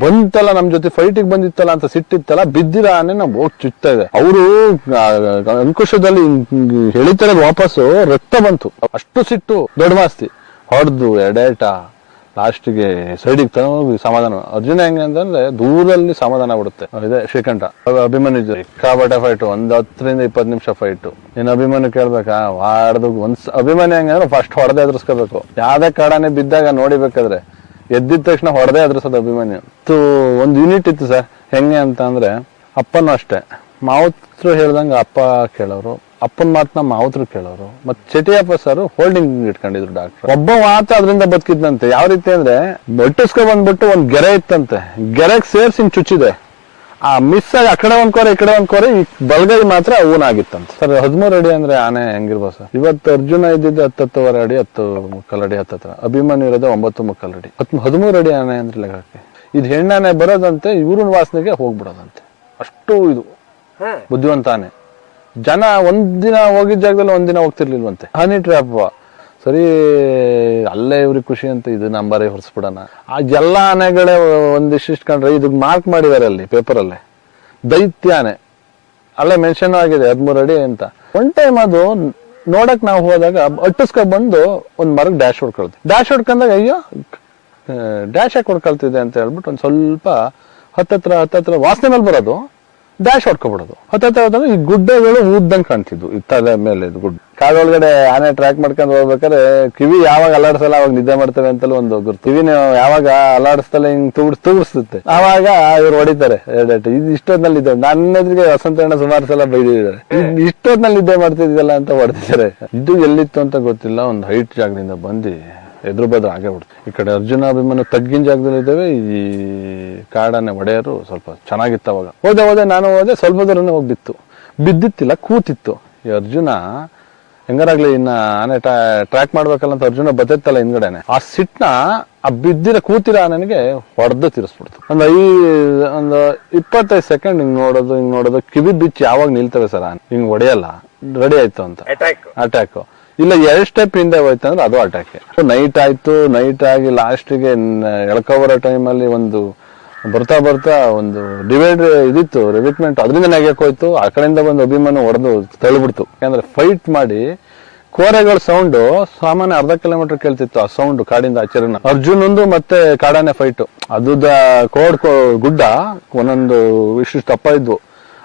ಬಂತಲ್ಲ ನಮ್ ಜೊತೆ ಫೈಟಿಗೆ ಬಂದಿತ್ತಲ್ಲ ಅಂತ ಸಿಟ್ಟಿತ್ತಲ್ಲ, ಬಿದ್ದಿರ ಆನೆ ನಾವು ಹೋಗಿ ಚುಚ್ತಾ ಇದೆ. ಅವರು ಅಂಕುಶದಲ್ಲಿ ಎಳಿತಾರೆ, ವಾಪಸ್ಸು ರಕ್ತ ಬಂತು. ಅಷ್ಟು ಸಿಟ್ಟು, ದೊಡ್ಡ ಮಾಸ್ತಿ ಹೊಡೆದು ಎಡೇಟ ಲಾಸ್ಟ್ಗೆ ಸೈಡಿಗೆ ತಗೊಂಡೋಗಿ ಸಮಾಧಾನ. ಅರ್ಜುನ ಹೆಂಗೆ ಅಂತಂದ್ರೆ ದೂರಲ್ಲಿ ಸಮಾಧಾನ ಬಿಡುತ್ತೆ. ಇದೆ ಶ್ರೀಕಂಠ ಅಭಿಮನ್ಯು ಸಿಕ್ಕಾಪಟ್ಟೆ ಫೈಟು, ಒಂದ್ 10 ರಿಂದ 20 ನಿಮಿಷ ಫೈಟು. ಇನ್ನು ಅಭಿಮನ್ಯು ಕೇಳ್ಬೇಕಾ, ವಾಡ್ದು ಅಭಿಮನ್ಯು ಹೆಂಗಂದ್ರೆ ಫಸ್ಟ್ ಹೊಡೆದೇ ಎದುರಿಸ್ಕೋಬೇಕು. ಯಾವ್ದೇ ಕಾಡಾನೆ ಬಿದ್ದಾಗ ನೋಡಿಬೇಕಾದ್ರೆ ಎದ್ದಿದ ತಕ್ಷಣ ಹೊಡೆದೇ ಎದುರಿಸೋದು ಅಭಿಮನ್ಯು. ಒಂದು ಯೂನಿಟ್ ಇತ್ತು ಸರ್. ಹೆಂಗೆ ಅಂತ ಅಂದ್ರೆ ಅಪ್ಪನೂ ಅಷ್ಟೇ, ಮಾವತ್ರು ಹೇಳ್ದಂಗ ಅಪ್ಪ ಕೇಳೋರು, ಅಪ್ಪನ ಮಾತನ್ನ ಮಾವತ್ರು ಕೇಳೋರು. ಮತ್ತೆ ಚಟಿಯಪ್ಪ ಸರ್ ಹೋಲ್ಡಿಂಗ್ ಇಟ್ಕೊಂಡಿದ್ರು ಡಾಕ್ಟರ್. ಒಬ್ಬ ಮಾತ್ರ ಅದರಿಂದ ಬದುಕಿದ್ನಂತೆ. ಯಾವ ರೀತಿ ಅಂದ್ರೆ ಬಟ್ಟಿಸ್ಕೊ ಬಂದ್ಬಿಟ್ಟು ಒಂದ್ ಗೆರೆ ಇತ್ತಂತೆ, ಗೆರೆಗೆ ಸೇರ್ಸಿ ಚುಚ್ಚಿದೆ. ಆ ಮಿಸ್ ಆಗಿ ಆ ಕಡೆ ಒಂದ್ ಕೋರೆ ಈ ಕಡೆ ಒಂದ್ ಕೋರೆ, ಈ ಬಲ್ಗೈ ಮಾತ್ರ ಊನಾಗಿತ್ತಂತೆ. ಸರ್ 13 ಅಡಿ ಅಂದ್ರೆ ಆನೆ ಹೆಂಗಿರ್ಬೋದು ಸರ್? ಇವತ್ತು ಅರ್ಜುನ ಇದ್ದಿದ್ದು 10-10.5 ಅಡಿ, 10 ಮುಕ್ಕಾಲ್ ಅಡಿ ಹತ್ತತ್ರ. ಅಭಿಮನ್ಯು ಇರೋದು 9 ಮುಕ್ಕಾಲ್ ಅಡಿ. 13 ಅಡಿ ಆನೆ ಅಂದ್ರೆ ಲೆಕ್ಕಕ್ಕೆ. ಇದು ಹೆಣ್ಣಾನೆ ಬರೋದಂತೆ, ಇವ್ರನ್ ವಾಸನೆಗೆ ಹೋಗ್ಬಿಡೋದಂತೆ. ಅಷ್ಟು ಇದು ಬುದ್ಧಿವಂತ ಆನೆ. ಜನ ಒಂದಿನ ಹೋಗಿದ್ದ ಜಾಗದಲ್ಲಿ ಒಂದಿನ ಹೋಗ್ತಿರ್ಲಿಲ್ವಂತೆ. ಹನಿ ಟ್ರ್ಯಾಪ್ ಸರಿ, ಅಲ್ಲೇ ಇವ್ರಿಗೆ ಖುಷಿ ಅಂತ ಇದು ನಂಬರೇ ಹೊರಿಸ್ಬಿಡೋಣ. ಆ ಎಲ್ಲ ಆನೆಗಳೇ ಒಂದಿಷ್ಟು ಕಂಡ್ರೆ ಇದಕ್ಕೆ ಮಾರ್ಕ್ ಮಾಡಿದಾರೆ ಅಲ್ಲಿ ಪೇಪರಲ್ಲೇ, ದೈತ್ಯ ಆನೆ ಅಲ್ಲೇ ಮೆನ್ಷನ್ ಆಗಿದೆ 13 ಅಡಿ ಅಂತ. ಒನ್ ಟೈಮ್ ಅದು ನೋಡಕ್ ನಾವು ಹೋದಾಗ ಅಟ್ಟಿಸ್ಕೊಂಡ್ ಬಂದು ಒಂದ್ ಮರಕ್ಕೆ ಡ್ಯಾಶ್ ಹೊಡ್ಕೊಂಡಾಗ ಅಯ್ಯೋ ಡ್ಯಾಶ್ ಯಾಕೆ ಹೊಡ್ಕೊಳ್ತಿದೆ ಅಂತ ಹೇಳ್ಬಿಟ್ಟು ಒಂದ್ ಸ್ವಲ್ಪ ಹತ್ತತ್ರ ವಾಸನೆ ಮೇಲೆ ಬರೋದು, ಡ್ಯಾಶ್ ಹೊಡ್ಕೊಬಿಡೋದು. ಹತ್ತತ್ರ ಈ ಗುಡ್ಡಗಳು ಊದ್ದಂಗೆ ಕಾಣ್ತಿದ್ವು ಈ ತಲೆ ಮೇಲೆ. ಇದು ಗುಡ್ಡ ಕಾಡೊಳಗಡೆ ಆನೆ ಟ್ರ್ಯಾಕ್ ಮಾಡ್ಕೊಂಡು ಹೋಗ್ಬೇಕಾದ್ರೆ ಕಿವಿ ಯಾವಾಗ ಅಲ್ಲಾಡ್ಸಲ್ಲ ಅವಾಗ ನಿದ್ದೆ ಮಾಡ್ತವೆ ಅಂತಲೂ ಒಂದು ಗುರ್ತು. ಕಿವಿನ ಯಾವಾಗ ಅಲ್ಲಾಡಿಸ್ತಲ್ಲ ಹಿಂಗ್ ತೂಗಿಸ್ತುತ್ತೆ, ಆವಾಗ ಇವ್ರು ಹೊಡಿತಾರೆ ಎರಡೆಟ್ಟು. ಇದು ಇಷ್ಟೊತ್ನಲ್ಲಿ ಇದ್ದೆ, ನನ್ನ ಎದುರಿಗೆ ವಸಂತಣ್ಣ ಸುಮಾರು ಸಲ ಬೈದಿದ್ದಾರೆ, ಇಷ್ಟೊತ್ನಲ್ಲಿ ನಿದ್ದೆ ಮಾಡ್ತಿದ್ದಲ್ಲ ಅಂತ ಹೊಡೆದಿದ್ದಾರೆ. ಇದು ಎಲ್ಲಿತ್ತು ಅಂತ ಗೊತ್ತಿಲ್ಲ, ಒಂದು ಹೈಟ್ ಜಾಗದಿಂದ ಬಂದು ಎದುರು ಬದ್ರು ಆಗೇ ಬಿಡ್ತು. ಈ ಕಡೆ ಅರ್ಜುನ ಅಭಿಮನ್ಯು ತಗ್ಗಿನ ಜಾಗದಲ್ಲಿ ಇದ್ದೇವೆ. ಈ ಕಾಡಾನೆ ಒಡೆಯರು ಸ್ವಲ್ಪ ಚೆನ್ನಾಗಿತ್ತು ಅವಾಗ. ಹೋದೆ ನಾನು ಹೋದೆ, ಸ್ವಲ್ಪ ದೂರನೇ ಹೋಗ್ಬಿತ್ತು, ಬಿದ್ದಿತ್ತಿಲ್ಲ, ಕೂತಿತ್ತು. ಈ ಅರ್ಜುನ ಹೆಂಗಾರಾಗ್ಲಿ ಇನ್ನ ಆನೆ ಟ್ರ್ಯಾಕ್ ಮಾಡ್ಬೇಕಲ್ಲ ಅಂತ ಅರ್ಜುನ ಬತ್ತಿತ್ತಲ್ಲ ಹಿಂದ್ಗಡೆನೆ, ಆ ಸಿಟ್ನ ಆ ಬಿದ್ದಿರ ಕೂತಿರ ಆನೆಗೆ ಹೊಡೆದು ತಿರ್ಸ್ಬಿಡ್ತು. ಒಂದು 25 ಸೆಕೆಂಡ್ ಹಿಂಗ್ ನೋಡೋದು ಕಿವಿ ಬಿಚ್ಚಿ ಯಾವಾಗ ನಿಲ್ತವೆ ಸರ್ ಆನೆ, ಹಿಂಗ್ ಹೊಡೆಯಲ್ಲ, ರೆಡಿ ಆಯ್ತು ಅಂತ ಅಟ್ಯಾಕ್. ಇಲ್ಲ 2 ಸ್ಟೆಪ್ ಹಿಂದೆ ಹೋಯ್ತು ಅಂದ್ರೆ ಅದು ಅಟ್ಯಾಕ್. ನೈಟ್ ಆಯ್ತು, ನೈಟ್ ಆಗಿ ಲಾಸ್ಟಿಗೆ ಎಳ್ಕೊಬರೋ ಟೈಮಲ್ಲಿ ಒಂದು ಬರ್ತಾ ಒಂದು ಡಿವೈಡ್ ಇದಿತ್ತು, ರಿವಿಟ್ಮೆಂಟ್, ಅದರಿಂದ ನೆಗೆಕ್ ಹೋಯ್ತು. ಆ ಕಡೆಯಿಂದ ಬಂದು ಅಭಿಮನ್ಯು ಹೊಡೆದು ತಳ್ಳಿಬಿಡ್ತು. ಯಾಕಂದ್ರೆ ಫೈಟ್ ಮಾಡಿ ಕೋರೆಗಳ ಸೌಂಡ್ ಸಾಮಾನ್ಯ 1/2 ಕಿಲೋಮೀಟರ್ ಕೇಳ್ತಿತ್ತು. ಆ ಸೌಂಡ್ ಕಾಡಿಂದ ಆಚರಣೆ. ಅರ್ಜುನಂದು ಮತ್ತೆ ಕಾಡಾನೆ ಫೈಟ್. ಅದು ಗುಡ್ಡ ಒಂದೊಂದು ಇಷ್ಟು ತಪ್ಪ ಇದ್ವು.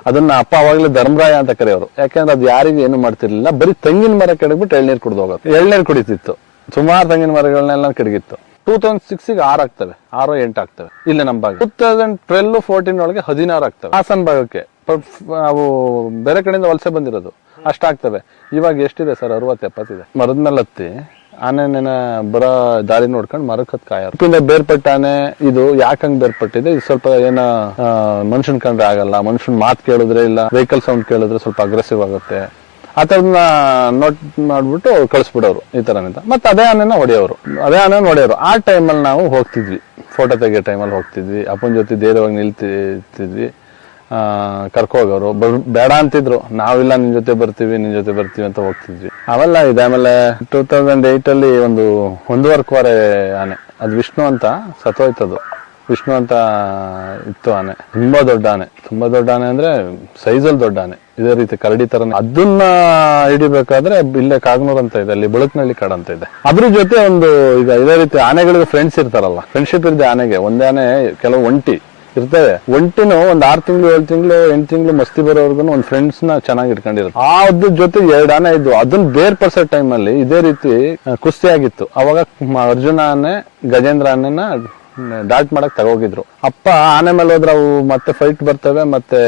ಅದನ್ನ ಅಪ್ಪ ಅವಾಗಲೇ ಧರ್ಮರಾಯ ಅಂತ ಕರೆಯೋರು. ಯಾಕಂದ್ರೆ ಅದು ಯಾರಿಗೂ ಏನು ಮಾಡ್ತಿರ್ಲಿಲ್ಲ, ಬರೀ ತೆಂಗಿನ ಮರ ಕೆಡಗ್ಬಿಟ್ಟು ಎಳ್ನೀರು ಕುಡ್ದು ಹೋಗೋದು. ಎಳ್ನೀರು ಕುಡಿತಿತ್ತು, ಸುಮಾರು ತೆಂಗಿನ ಮರಗಳನ್ನೆಲ್ಲ ಕೆಡಗಿತ್ತು. 2006 6 ಆಗ್ತವೆ, 6-8 ಆಗ್ತವೆ ಇಲ್ಲಿ ನಮ್ಮ ಭಾಗ. 2012-14 ಒಳಗೆ 16 ಆಗ್ತವೆ ಹಾಸನ್ ಭಾಗಕ್ಕೆ. ಅವು ಬೇರೆ ಕಡೆಯಿಂದ ವಲಸೆ ಬಂದಿರೋದು ಅಷ್ಟಾಗ್ತವೆ. ಇವಾಗ ಎಷ್ಟಿದೆ ಸರ್? 60-70 ಇದೆ. ಮರದ ಮೇಲೆ ಹತ್ತಿ ಆನೆನ ಬರೋ ದಾರಿ ನೋಡ್ಕೊಂಡು ಮರಕ್ಕೆ ಹತ್ ಕಾಯೋರು. ಇಪ್ಪಿಂದ ಬೇರ್ಪಟ್ಟ ಆನೆ. ಇದು ಯಾಕಂಗ್ ಬೇರ್ಪಟ್ಟಿದೆ? ಇದು ಸ್ವಲ್ಪ ಏನ ಮನುಷ್ಯನ್ ಕಂಡ್ರೆ ಆಗಲ್ಲ, ಮನುಷ್ಯನ್ ಮಾತು ಕೇಳಿದ್ರೆ ಇಲ್ಲ ವೆಹಿಕಲ್ ಸೌಂಡ್ ಕೇಳಿದ್ರೆ ಸ್ವಲ್ಪ ಅಗ್ರೆಸಿವ್ ಆಗುತ್ತೆ, ಆ ತರದನ್ನ ನೋಟ್ ಮಾಡ್ಬಿಟ್ಟು ಕಳಿಸ್ಬಿಡೋರು ಈ ತರನಿಂದ. ಮತ್ತೆ ಅದೇ ಆನೆನ ಹೊಡೆಯೋರು. ಆ ಟೈಮಲ್ಲಿ ನಾವು ಹೋಗ್ತಿದ್ವಿ, ಫೋಟೋ ತೆಗಿಯೋ ಟೈಮಲ್ಲಿ ಹೋಗ್ತಿದ್ವಿ. ಅಪ್ಪನ ಜೊತೆ ಧೈರ್ಯವಾಗಿ ನಿಲ್ತಿದ್ವಿ. ಕರ್ಕೋಗೋರು, ಬೇಡ ಅಂತಿದ್ರು. ನಾವಿಲ್ಲ, ನಿನ್ ಜೊತೆ ಬರ್ತೀವಿ ಅಂತ ಹೋಗ್ತಿದ್ವಿ. ಅವೆಲ್ಲ ಇದೆ. ಆಮೇಲೆ 2008 ಅಲ್ಲಿ 1.5 ಕೋರೆ ಆನೆ, ಅದು ವಿಷ್ಣು ಅಂತ ಸತ್ತೋಯ್ತದು. ವಿಷ್ಣು ಅಂತ ಇತ್ತು ಆನೆ, ತುಂಬಾ ದೊಡ್ಡ ಆನೆ ಅಂದ್ರೆ ಸೈಜಲ್ಲಿ ದೊಡ್ಡ ಆನೆ, ಇದೇ ರೀತಿ ಕರಡಿ ತರ. ಅದನ್ನ ಹಿಡಿಬೇಕಾದ್ರೆ ಇಲ್ಲೇ ಕಾಗನೂರ್ ಅಂತ ಇದೆ, ಅಲ್ಲಿ ಬೆಳಕನಹಳ್ಳಿ ಕಾಡು ಅಂತ ಇದೆ. ಅದ್ರ ಜೊತೆ ಈಗ ಇದೇ ರೀತಿ ಆನೆಗಳಿಗೆ ಫ್ರೆಂಡ್ಸ್ ಇರ್ತಾರಲ್ಲ, ಫ್ರೆಂಡ್ಶಿಪ್ ಇರುತ್ತೆ ಆನೆಗೆ. ಒಂದೇ ಆನೆ ಕೆಲವು ಒಂಟಿ ಇರ್ತವೆ. ಒಂಟಿನೂ ಒಂದ್ 6 ತಿಂಗಳು 7 ತಿಂಗಳು 8 ತಿಂಗಳು ಮಸ್ತಿ ಬರೋರ್ಗು ಒಂದ್ ಫ್ರೆಂಡ್ಸ್ ನ ಚೆನ್ನಾಗಿ ಇಟ್ಕೊಂಡಿರುತ್ತೆ. ಅದ್ರ ಜೊತೆ 2 ಆನೆ ಇದ್ವು. ಅದನ್ನ ಬೇರ್ಪಡಿಸೋ ಟೈಮ್ ಅಲ್ಲಿ ಇದೇ ರೀತಿ ಕುಸ್ತಿ ಆಗಿತ್ತು. ಅವಾಗ ಅರ್ಜುನ ಆನೆ ಗಜೇಂದ್ರ ಆನೆನ ಡಾಟ್ ಮಾಡಕ್ ತಗೋಗಿದ್ರು. ಅಪ್ಪ ಆನೆ ಮೇಲೆ ಹೋದ್ರೆ ಅವು ಮತ್ತೆ ಫೈಟ್ ಬರ್ತವೆ, ಮತ್ತೆ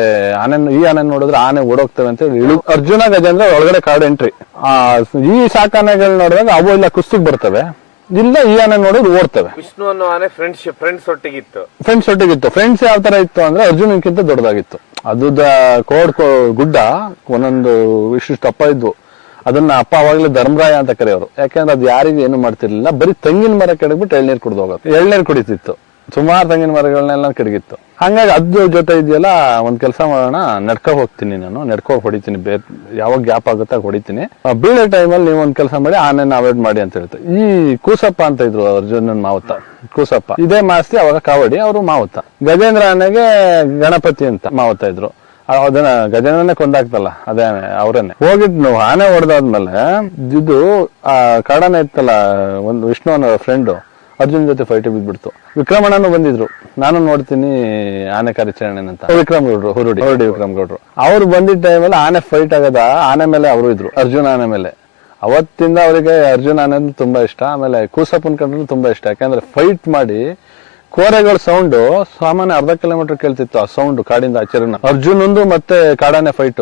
ಈ ಆನೆ ನೋಡಿದ್ರೆ ಆನೆ ಓಡೋಗ್ತವೆ ಅಂತ ಹೇಳಿ ಅರ್ಜುನ ಗಜೇಂದ್ರ ಒಳಗಡೆ ಕಾಡು ಎಂಟ್ರಿ. ಈ ಸಾಕಾನೆಗಳು ನೋಡಿದಾಗ ಅವು ಇಲ್ಲ ಕುಸ್ತಿಗೆ ಬರ್ತವೆ, ಇಲ್ಲ ಈ ಆನೆ ನೋಡಿದ್ರೆ ಓಡ್ತವೆ. ವಿಷ್ಣು ಅನ್ನೋ ಆನೆ ಫ್ರೆಂಡ್ಸ್ ಒಟ್ಟಿಗಿತ್ತು. ಫ್ರೆಂಡ್ಸ್ ಯಾವ ತರ ಇತ್ತು ಅಂದ್ರೆ ಅರ್ಜುನಕ್ಕಿಂತ ದೊಡ್ಡದಾಗಿತ್ತು. ಅದು ಗುಡ್ಡ ಒಂದೊಂದು ಇಷ್ಟು ತಪ್ಪ ಇದ್ವು. ಅದನ್ನ ಅಪ್ಪ ಅವಾಗಲೇ ಧರ್ಮರಾಯ ಅಂತ ಕರೆಯೋರು. ಯಾಕಂದ್ರೆ ಅದು ಯಾರಿಗೂ ಏನು ಮಾಡ್ತಿರ್ಲಿಲ್ಲ, ಬರೀ ತೆಂಗಿನ ಮರ ಕೆಡಗ್ಬಿಟ್ಟು ಎಳ್ನೀರು ಕುಡ್ದು ಹೋಗೋದು. ಎಳ್ನೀರು ಕುಡಿತಿತ್ತು. ಸುಮಾರು ತೆಂಗಿನ ಮರಗಳನ್ನೆಲ್ಲ ಕಡಿಗಿತ್ತು. ಹಂಗಾಗಿ ಅದ್ರ ಜೊತೆ ಇದೆಯಲ್ಲ, ಒಂದ್ ಕೆಲಸ ಮಾಡೋಣ, ನಡ್ಕೊ ಹೋಗ್ತೀನಿ, ನಾನು ನಡ್ಕೊ ಹೊಡಿತೀನಿ, ಯಾವಾಗ ಗ್ಯಾಪ್ ಆಗುತ್ತೆ ಹೊಡಿತೀನಿ, ಬೀಳೋ ಟೈಮಲ್ಲಿ ನೀವು ಒಂದ್ ಕೆಲಸ ಮಾಡಿ ಆನೆನ ಅವಾಯ್ಡ್ ಮಾಡಿ ಅಂತ ಹೇಳ್ತಾರೆ. ಈ ಕೂಸಪ್ಪ ಅಂತ ಇದ್ರು ಅರ್ಜುನನ್ ಮಾವುತ, ಕೂಸಪ್ಪ ಇದೇ ಮಾಸ್ತಿ, ಅವಾಗ ಕಾವಡಿ, ಅವರು ಮಾವುತ. ಗಜೇಂದ್ರ ಆನೆಗೆ ಗಣಪತಿ ಅಂತ ಮಾವುತ ಇದ್ರು. ಅದನ್ನ ಗಜೇಂದ್ರನೇ ಕೊಂದಾಕ್ತಲ್ಲ, ಅದೇ ಅವ್ರೇನೆ ಹೋಗಿಟ್ಟು ಆನೆ ಹೊಡೆದಾದ್ಮೇಲೆ ಇದು ಕಾಡಾನೆ ಇತ್ತಲ್ಲ, ಒಂದು ವಿಷ್ಣು ಅನ್ನೋ ಫ್ರೆಂಡು ಅರ್ಜುನ್ ಜೊತೆ ಫೈಟ್ ಬಿದ್ಬಿಡ್ತು. ವಿಕ್ರಮಣ್ಣನು ಬಂದಿದ್ರು, ನಾನು ನೋಡ್ತೀನಿ ಆನೆ ಕಾರ್ಯಾಚರಣೆ ಅಂತ. ವಿಕ್ರಮ್ ಗೌಡ್ರು, ಹುರುಡಿ ವಿಕ್ರಮ್ ಗೌಡ್ರು, ಅವ್ರು ಬಂದಿದ್ದ ಟೈಮಲ್ಲಿ ಆನೆ ಫೈಟ್ ಆಗದ, ಆನೆ ಮೇಲೆ ಅವರು ಇದ್ರು, ಅರ್ಜುನ್ ಆನೆ ಮೇಲೆ. ಅವತ್ತಿಂದ ಅವರಿಗೆ ಅರ್ಜುನ್ ಆನೆ ತುಂಬಾ ಇಷ್ಟ. ಆಮೇಲೆ ಕೂಸಪ್ಪನ್ ಕಂಡ್ರು ತುಂಬಾ ಇಷ್ಟ, ಯಾಕಂದ್ರೆ ಫೈಟ್ ಮಾಡಿ ಕೋರೆಗಳ ಸೌಂಡ್ ಸಾಮಾನ್ಯ ಅರ್ಧ ಕಿಲೋಮೀಟರ್ ಕೇಳ್ತಿತ್ತು. ಆ ಸೌಂಡ್ ಕಾಡಿಂದ ಆಚರಣೆ. ಅರ್ಜುನ್ ಒಂದು ಮತ್ತೆ ಕಾಡಾನೆ ಫೈಟ್,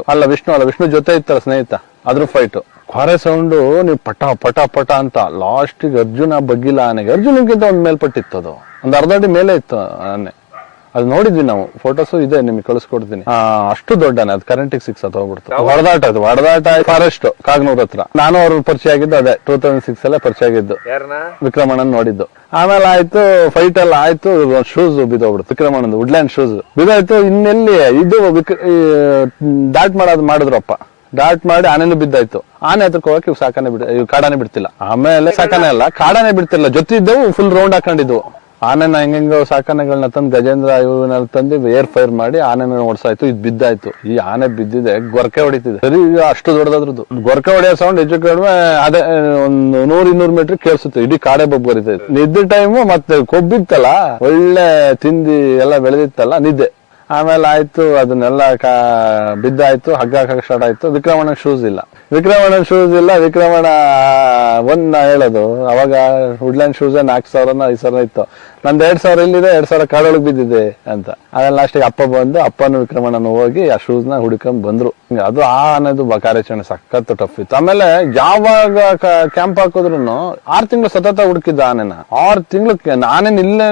ವಿಷ್ಣು ಜೊತೆ ಇತ್ತಲ್ಲ ಸ್ನೇಹಿತ, ಅದ್ರ ಫೈಟ್. ಕೋರೆ ಸೌಂಡು ನೀವು ಪಟ ಪಟ ಪಟ ಅಂತ. ಲಾಸ್ಟಿಗೆ ಅರ್ಜುನ ಬಗ್ಗಿಲ್ಲ ಆನೆಗೆ, ಅರ್ಜುನಕ್ಕಿಂತ ಒಂದ್ ಮೇಲ್ಪಟ್ಟಿತ್ತು, ಅದು ಒಂದ್ ಅರ್ಧ ಅಡಿ ಮೇಲೆ ಇತ್ತು ಆನೆ. ಅದು ನೋಡಿದ್ವಿ ನಾವು, ಫೋಟೋಸು ಇದೆ, ನಿಮ್ಗೆ ಕಳಿಸ್ಕೊಡ್ತೀನಿ. ಅಷ್ಟು ದೊಡ್ಡ ಆನೆ, ಅದು ಕರೆಂಟಿಗೆ ಸಿಕ್ಸ್ ಹೋಗ್ಬಿಡ್ತು. ಹೊಡೆದಾಟ ಫಾರೆಸ್ಟ್ ಕಾಗನೂರ್ ಹತ್ರ. ನಾನು ಅವ್ರ ಪರಿಚಯ ಆಗಿದ್ದು ಅದೇ 2006 ಅಲ್ಲೇ ಪರಿಚಯ ಆಗಿದ್ದು, ವಿಕ್ರಮಣ್ಣನ್ ನೋಡಿದ್ದು. ಆಮೇಲೆ ಆಯ್ತು, ಫೈಟ್ ಎಲ್ಲ ಆಯ್ತು, ಶೂಸ್ ಬಿದ್ದೋಗ್ಬಿಡ್ತು ವಿಕ್ರಮಣ್ಣಂದು, ವುಡ್ಲ್ಯಾಂಡ್ ಶೂಸ್ ಬಿದ್ದಾಯ್ತು. ಇನ್ನೆಲ್ಲಿ ಇದು ಡಾಟ್ ಮಾಡಿದ್ರಪ್ಪ, ಡಾಟ್ ಮಾಡಿ ಆನೆನೂ ಬಿದ್ದಾಯ್ತು. ಆನೆ ಹತ್ರಕ್ಕೆ ಹೋಗಕ್ಕೆ ಇವ್ ಕಾಡಾನೆ ಬಿಡ್ತಿಲ್ಲ. ಆಮೇಲೆ ಸಾಕಾನೆ ಅಲ್ಲ, ಕಾಡಾನೆ ಬಿಡ್ತಿಲ್ಲ, ಜೊತೆ ಇದ್ದವು ಫುಲ್ ರೌಂಡ್ ಹಾಕೊಂಡಿದ್ವು. ಆನೆನ ಹೆಂಗೋ ಸಾಕಾನೆಗಳನ್ನ ತಂದು ಗಜೇಂದ್ರ ಇವನ್ನೆಲ್ಲ ತಂದು ಏರ್ ಫೈರ್ ಮಾಡಿ ಆನೆನ ಓಡಿಸಾಯ್ತು. ಇದು ಬಿದ್ದಾಯ್ತು. ಈ ಆನೆ ಬಿದ್ದಿದೆ, ಗೊರಕೆ ಹೊಡಿತಿದೆ. ಸರಿ, ಅಷ್ಟು ದೊಡ್ಡದಾದ್ರದ್ದು ಗೊರಕೆ ಹೊಡೆಯೋ ಸೌಂಡ್ ಹೆಚ್ಚು ಕಡಿಮೆ ಅದೇ ಒಂದು 100-200 ಮೀಟರ್ ಕೇಳಿಸುತ್ತೆ. ಇಡೀ ಕಾಡೆ ಬೊಬ್ಬ ಬರಿತೈತೆ. ನಿದ್ದೆ ಟೈಮು ಮತ್ತೆ ಕೊಬ್ಬಿತ್ತಲ್ಲ, ಒಳ್ಳೆ ತಿಂದಿ ಎಲ್ಲ ಬೆಳೆದಿತ್ತಲ್ಲ, ನಿದ್ದೆ. ಆಮೇಲೆ ಆಯ್ತು, ಅದನ್ನೆಲ್ಲ ಬಿದ್ದಾಯ್ತು, ಹಗ್ಗ ಹಾಕಕ್ ಸ್ಟಾರ್ಟ್ ಆಯ್ತು. ವಿಕ್ರಮಣ್ಣ ಶೂಸ್ ಇಲ್ಲ. ವಿಕ್ರಮಣ ನಾ ಹೇಳೋದು, ಅವಾಗ ವುಡ್ಲ್ಯಾಂಡ್ ಶೂಸ್ 4,000-5,000 ಇತ್ತು. ನಂದು 2,000 ಇಲ್ಲಿದೆ, 2,000 ಕಾಡೊಳಗೆ ಬಿದ್ದಿದೆ ಅಂತ. ಆಮೇಲೆ ಲಾಸ್ಟಿಗೆ ಅಪ್ಪ ಬಂದು, ಅಪ್ಪನು ವಿಕ್ರಮಣ್ಣನು ಹೋಗಿ ಆ ಶೂಸ್ ನ ಹುಡ್ಕೊಂಡ್ ಬಂದ್ರು. ಅದು ಅನ್ನೋದು ಕಾರ್ಯಾಚರಣೆ ಸಖತ್ ಟಫ್ ಇತ್ತು. ಆಮೇಲೆ ಯಾವಾಗ ಕ್ಯಾಂಪ್ ಹಾಕಿದ್ರು 6 ತಿಂಗಳು ಸತತ ಹುಡುಕಿದ್ದ ಆನೆನ. 6 ತಿಂಗಳು ಆನೆನ ಇಲ್ಲೇ,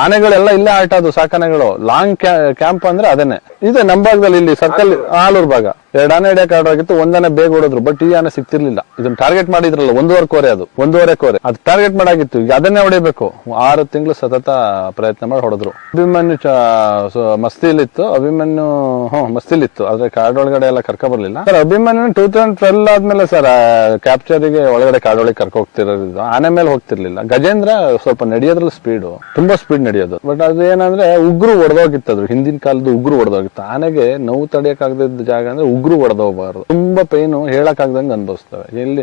ಆನೆಗಳೆಲ್ಲ ಇಲ್ಲೇ ಆಟ, ಅದು ಸಾಕಾನೆಗಳು. ಲಾಂಗ್ ಕ್ಯಾಂಪ್ ಅಂದ್ರೆ ಅದೇನೆ. ಇದೆ ನಮ್ಮ ಭಾಗದಲ್ಲಿ, ಇಲ್ಲಿ ಸರ್ಕಲ್ ಆಲೂರ್ ಭಾಗ 2 ಆನೆ ಹಿಡಿಯಕ್ಕೆ ಆರ್ಡರ್ ಆಗಿತ್ತು. 1 ಆನೆ ಬೇಗ ಹೊಡೋದ್ರು, ಬಟ್ ಈ ಆನೆ ಸಿಕ್ತಿರ್ಲಿಲ್ಲ. ಇದನ್ನ ಟಾರ್ಗೆಟ್ ಮಾಡಿದ್ರಲ್ಲ, 1.5 ಕೋರೆ, ಅದು 1.5 ಕೋರೆ, ಅದು ಟಾರ್ಗೆಟ್ ಮಾಡಾಗಿತ್ತು. ಈಗ ಅದನ್ನೇ ಹೊಡಿಬೇಕು. 6 ತಿಂಗಳು ಸತತ ಪ್ರಯತ್ನ ಮಾಡಿ ಹೊಡೆದ್ರು. ಅಭಿಮನ್ಯು ಮಸ್ತಿಲಿತ್ತು, ಮಸ್ತಿಲಿತ್ತು, ಆದ್ರೆ ಕಾಡೊಳಗಡೆ ಎಲ್ಲ ಕರ್ಕೊ ಬರ್ಲಿಲ್ಲ ಸರ್. ಅಭಿಮನ್ಯು 2012 ಆದ್ಮೇಲೆ ಸರ್ ಕ್ಯಾಪ್ಚರಿಗೆ ಒಳಗಡೆ ಕಾಡೊಳಗೆ ಕರ್ಕೊ ಹೋಗ್ತಿರೋದು, ಆನೆ ಮೇಲೆ ಹೋಗ್ತಿರ್ಲಿಲ್ಲ. ಗಜೇಂದ್ರ ಸ್ವಲ್ಪ ನಡೆಯೋದ್ರಲ್ಲಿ ಸ್ಪೀಡು, ತುಂಬಾ ಸ್ಪೀಡ್ ನಡೆಯೋದು. ಬಟ್ ಅದು ಏನಂದ್ರೆ ಉಗ್ರು ಹೊಡೆದೋಗಿತ್ತು, ಅದು ಹಿಂದಿನ ಕಾಲದ ಉಗ್ರು ಹೊಡೆದೋಗಿತ್ತು. ಆನೆಗೆ ನೋವು ತಡೆಯಕ್ಕಾಗದಿದ್ದ ಜಾಗ ಅಂದ್ರೆ ಉಗ್ರು ಹೊಡೆದೋಗ್ಬಾರ್ದು. ತುಂಬಾ ಪೈನು ಹೇಳಕ್ ಆಗ್ದಂಗೆ ಅನ್ಭವಿಸ್ತವೆ. ಎಲ್ಲಿ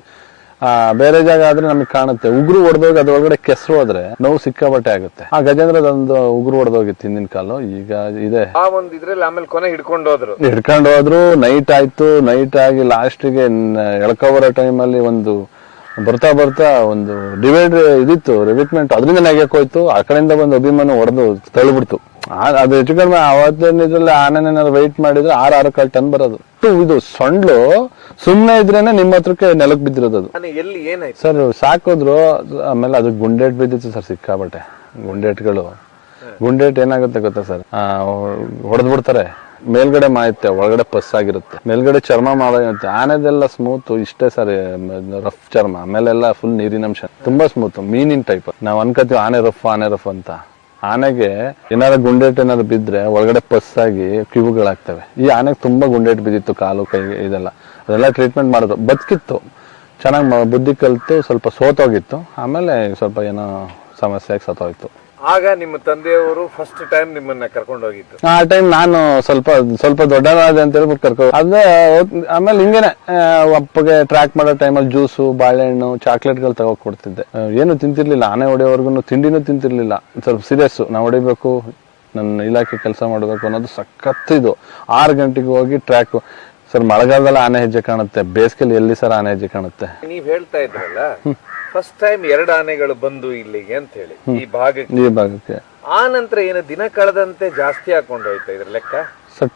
ಬೇರೆ ಜಾಗ ಆದ್ರೆ ನಮಗೆ ಕಾಣುತ್ತೆ. ಉಗ್ರು ಹೊಡೆದೋಗಿ ಅದ್ರೊಳಗಡೆ ಕೆಸರು ಹೋದ್ರೆ ನೋವು ಸಿಕ್ಕಾಬಟ್ಟೆ ಆಗುತ್ತೆ. ಆ ಗಜೇಂದ್ರದೊಂದು ಉಗ್ರು ಹೊಡೆದೋಗಿತ್ತು ಹಿಂದಿನ ಕಾಲು. ಈಗ ಇದೆ ಆಮೇಲೆ ಕೊನೆ ಹಿಡ್ಕೊಂಡು ಹೋದ್ರು. ನೈಟ್ ಆಯ್ತು. ನೈಟ್ ಆಗಿ ಲಾಸ್ಟಿಗೆ ಎಳ್ಕೊ ಬರೋ ಟೈಮಲ್ಲಿ ಬರ್ತಾ ಒಂದು ಡಿವೈಡ್ ಇದಿತ್ತು, ರಿವಿಟ್ಮೆಂಟ್, ಅದರಿಂದ ನೆಗೆಕ್ ಹೋಯ್ತು. ಆ ಕಡೆಯಿಂದ ಬಂದು ಅಭಿಮಾನ ಹೊಡೆದು ತಳ್ಳಿಬಿಡ್ತು. ಅದು ಹೆಚ್ಚು ಕಡಿಮೆ ಅವತ್ತಿನ ಇದ್ರಲ್ಲಿ ಆನೆನೇನಾದ್ರು ವೆಯ್ಟ್ ಮಾಡಿದ್ರೆ 6 ಕಾಲ್ ಟನ್ ಬರೋದು. ಇದು ಸೊಂಡ್ಲು ಸುಮ್ನೆ ಇದ್ರೇನೆ ನಿಮ್ಮ ಹತ್ರಕ್ಕೆ ನೆಲಕ್ ಬಿದ್ದಿರೋದು. ಅದು ಸರ್ ಸಾಕಿದ್ರು. ಆಮೇಲೆ ಅದು ಗುಂಡೇಟ್ ಬಿದ್ದಿತ್ತು ಸರ್, ಸಿಕ್ಕಾಬಟ್ಟೆ ಗುಂಡೇಟ್ಗಳು. ಗುಂಡೇಟ್ ಏನಾಗುತ್ತೆ ಗೊತ್ತಾ ಸರ್, ಹೊಡೆದ್ ಬಿಡ್ತಾರೆ. ಮೇಲ್ಗಡೆ ಮಾಯುತ್ತೆ, ಒಳಗಡೆ ಪಸ್ ಆಗಿರುತ್ತೆ. ಮೇಲ್ಗಡೆ ಚರ್ಮ ಮಾಡಿರುತ್ತೆ. ಆನೆದೆಲ್ಲ ಸ್ಮೂತ್ ಇಷ್ಟೇ ಸರ್, ರಫ್ ಚರ್ಮ. ಆಮೇಲೆಲ್ಲ ಫುಲ್ ನೀರಿನಂಶ, ತುಂಬಾ ಸ್ಮೂತ್, ಮೀನಿನ ಟೈಪ್. ನಾವ್ ಅನ್ಕೋತೀವಿ ಆನೆ ರಫ್ ಅಂತ. ಆನೆಗೆ ಏನಾದ್ರು ಗುಂಡೇಟ್ ಏನಾದ್ರು ಬಿದ್ರೆ ಒಳಗಡೆ ಪಸ್ ಆಗಿ ಕಿವುಗಳಾಗ್ತವೆ. ಈ ಆನೆಗೆ ತುಂಬಾ ಗುಂಡೇಟ್ ಬಿದ್ದಿತ್ತು, ಕಾಲು ಕೈ ಇದೆಲ್ಲ. ಅದೆಲ್ಲ ಟ್ರೀಟ್ಮೆಂಟ್ ಮಾಡಿದ್ರು, ಬದುಕಿತ್ತು, ಚೆನ್ನಾಗಿ ಬುದ್ಧಿ ಕಲಿತು. ಸ್ವಲ್ಪ ಸೋತೋಗಿತ್ತು, ಆಮೇಲೆ ಸ್ವಲ್ಪ ಏನೋ ಸಮಸ್ಯೆ ಸತ್ತೋಯ್ತು. ಆಗ ನಿಮ್ಮ ತಂದೆಯವರು ಫಸ್ಟ್ ಟೈಮ್ ನಿಮ್ಮನ್ನ ಕರ್ಕೊಂಡು ಹೋಗಿದ್ದು. ಆ ಟೈಮ್ ನಾನು ಸ್ವಲ್ಪ ದೊಡ್ಡನಾದೆ ಅಂತ ಹೇಳ್ಬಿಟ್ಟು ಕರ್ಕೊಂಡು ಅದೇ. ಆಮೇಲೆ ಹಿಂಗೇನೆ ಅಪ್ಪಗೆ ಟ್ರ್ಯಾಕ್ ಮಾಡೋ ಟೈಮಲ್ಲಿ ಜ್ಯೂಸು, ಬಾಳೆಹಣ್ಣು, ಚಾಕ್ಲೇಟ್ಗಳು ತಗೋಕ್ ಕೊಡ್ತಿದ್ದೆ. ಏನು ತಿಂತಿರ್ಲಿಲ್ಲ. ಆನೆ ಹೊಡೆಯೋವರೆಗೂ ತಿಂಡಿನೂ ತಿಂತಿರ್ಲಿಲ್ಲ. ಸ್ವಲ್ಪ ಸೀರಿಯಸ್, ನಾವು ಹೊಡಿಬೇಕು, ನನ್ನ ಇಲಾಖೆ ಕೆಲಸ ಮಾಡಬೇಕು ಅನ್ನೋದು ಸಖತ್ ಇದು. 6 ಗಂಟೆಗೆ ಹೋಗಿ ಟ್ರ್ಯಾಕ್. ಸರ್ ಮಳೆಗಾಲದಲ್ಲಿ ಆನೆ ಹೆಜ್ಜೆ ಕಾಣುತ್ತೆ, ಬೇಸಿಗೆಲಿ ಎಲ್ಲಿ ಸರ್ ಆನೆ ಹೆಜ್ಜೆ ಕಾಣುತ್ತೆ? ನೀವ್ ಹೇಳ್ತಾ ಇದ್ರಲ್ಲ ಫಸ್ಟ್ ಟೈಮ್ 2 ಆನೆಗಳು ಬಂದು ಇಲ್ಲಿಗೆ ಅಂತ ಹೇಳಿ, ಈ ಭಾಗಕ್ಕೆ. ಆ ನಂತರ ಏನು ದಿನ ಕಳೆದಂತೆ ಜಾಸ್ತಿ ಹಾಕೊಂಡು ಹೋಯ್ತಾ ಇದ್ರ ಲೆಕ್ಕ? ಸರ್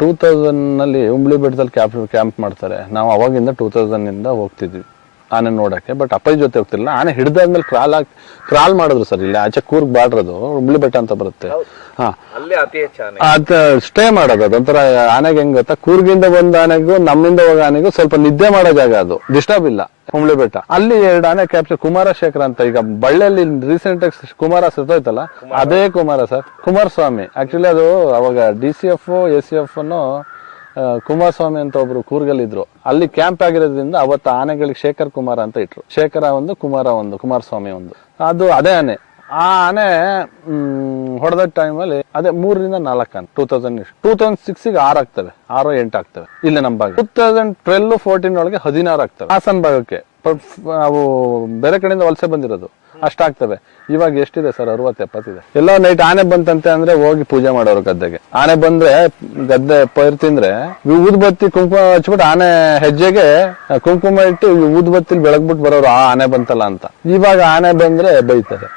2000 ನಲ್ಲಿ ಉಂಬ್ಳಿ ಬೆಟ್ಟದಲ್ಲಿ ಕ್ಯಾಂಪ್ ಮಾಡ್ತಾರೆ. ನಾವು ಅವಾಗಿಂದ 2000 ಇಂದ ಹೋಗ್ತಿದ್ವಿ. ಆನೆ ನೋಡಕ್ಕೆ. ಬಟ್ ಅಪ್ಪಾಜಿ ಜೊತೆ ಹೋಗ್ತಿರ್ಲಿಲ್ಲ. ಆನೆ ಹಿಡ್ದಾದ್ಮೇಲೆ ಕ್ರಾಲ್ ಮಾಡಿದ್ರು ಸರ್. ಇಲ್ಲಿ ಆಚೆ ಕೂರ್ಗ್ ಬಾಡ್ರದು ಹುಬ್ಳಿ ಬೆಟ್ಟ ಅಂತ ಬರುತ್ತೆ. ಹಾ, ಅಲ್ಲೇ ಅತಿ ಹೆಚ್ಚು ಆನೆ. ಅದ ಸ್ಟೇ ಮಾಡೋದು. ಅದೊಂಥರ ಆನೆಗೆ ಹೆಂಗ್ ಗೊತ್ತಾ, ಕೂರ್ಗಿಂದ ಬಂದ ಆನೆಗೂ ನಮ್ಮಿಂದ ಹೋಗೋ ಆನೆಗೂ ಸ್ವಲ್ಪ ನಿದ್ದೆ ಮಾಡೋ ಜಾಗ ಅದು, ಡಿಸ್ಟರ್ಬ್ ಇಲ್ಲ. ಹುಬ್ಳಿ ಬೆಟ್ಟ ಅಲ್ಲಿ 2 ಆನೆ ಕ್ಯಾಪ್ಚರ್. ಕುಮಾರಶೇಖರ ಅಂತ, ಈಗ ಬಳ್ಳಿಯಲ್ಲಿ ರೀಸೆಂಟ್ ಆಗಿ ಕುಮಾರ ಸತ್ತೋಯ್ತಲ್ಲ, ಅದೇ ಕುಮಾರ ಸರ್, ಕುಮಾರಸ್ವಾಮಿ. ಆಕ್ಚುಲಿ ಅದು ಅವಾಗ DCF ACF ಅನ್ನು ಕುಮಾರಸ್ವಾಮಿ ಅಂತ ಒಬ್ರು ಕೂರ್ಗಲ್ಲಿದ್ರು. ಅಲ್ಲಿ ಕ್ಯಾಂಪ್ ಆಗಿರೋದ್ರಿಂದ ಅವತ್ತು ಆನೆಗಳಿಗೆ ಶೇಖರ್ ಕುಮಾರ ಅಂತ ಇಟ್ರು. ಶೇಖರ ಒಂದು, ಕುಮಾರ ಒಂದು, ಕುಮಾರಸ್ವಾಮಿ ಒಂದು. ಅದು ಅದೇ ಆನೆ. ಆ ಆನೆ ಹೊಡೆದ ಟೈಮಲ್ಲಿ ಅದೇ 3 ರಿಂದ 4 ಆನೆ. 2006 6 ಆಗ್ತವೆ, 6 8 ಆಗ್ತವೆ ಇಲ್ಲಿ ನಮ್ಮ ಭಾಗ. 2012-14 ಒಳಗೆ 16 ಆಗ್ತವೆ ಹಾಸನ್ ಭಾಗಕ್ಕೆ. ಅವು ಬೇರೆ ಕಡೆಯಿಂದ ವಲಸೆ ಬಂದಿರೋದು ಅಷ್ಟಾಗ್ತವೆ. ಇವಾಗ ಎಷ್ಟಿದೆ ಸರ್? 60-70 ಇದೆ. ಎಲ್ಲೋ ನೈಟ್ ಆನೆ ಬಂತಂತೆ ಅಂದ್ರೆ ಹೋಗಿ ಪೂಜೆ ಮಾಡೋರು ಗದ್ದೆಗೆ. ಆನೆ ಬಂದ್ರೆ ಗದ್ದೆ ಪೈರ್ ತಿಂದ್ರೆ ಊದ್ಬತ್ತಿ ಕುಂಕುಮ ಹಚ್ಬಿಟ್ಟು ಆನೆ ಹೆಜ್ಜೆಗೆ ಕುಂಕುಮ ಇಟ್ಟು ಊದ್ಬತ್ತಿಲಿ ಬೆಳಗ್ಬಿಟ್ಟು ಬರೋರು, ಆ ಆನೆ ಬಂತಲ್ಲ ಅಂತ. ಇವಾಗ ಆನೆ ಬಂದ್ರೆ ಬೈತಾರೆ.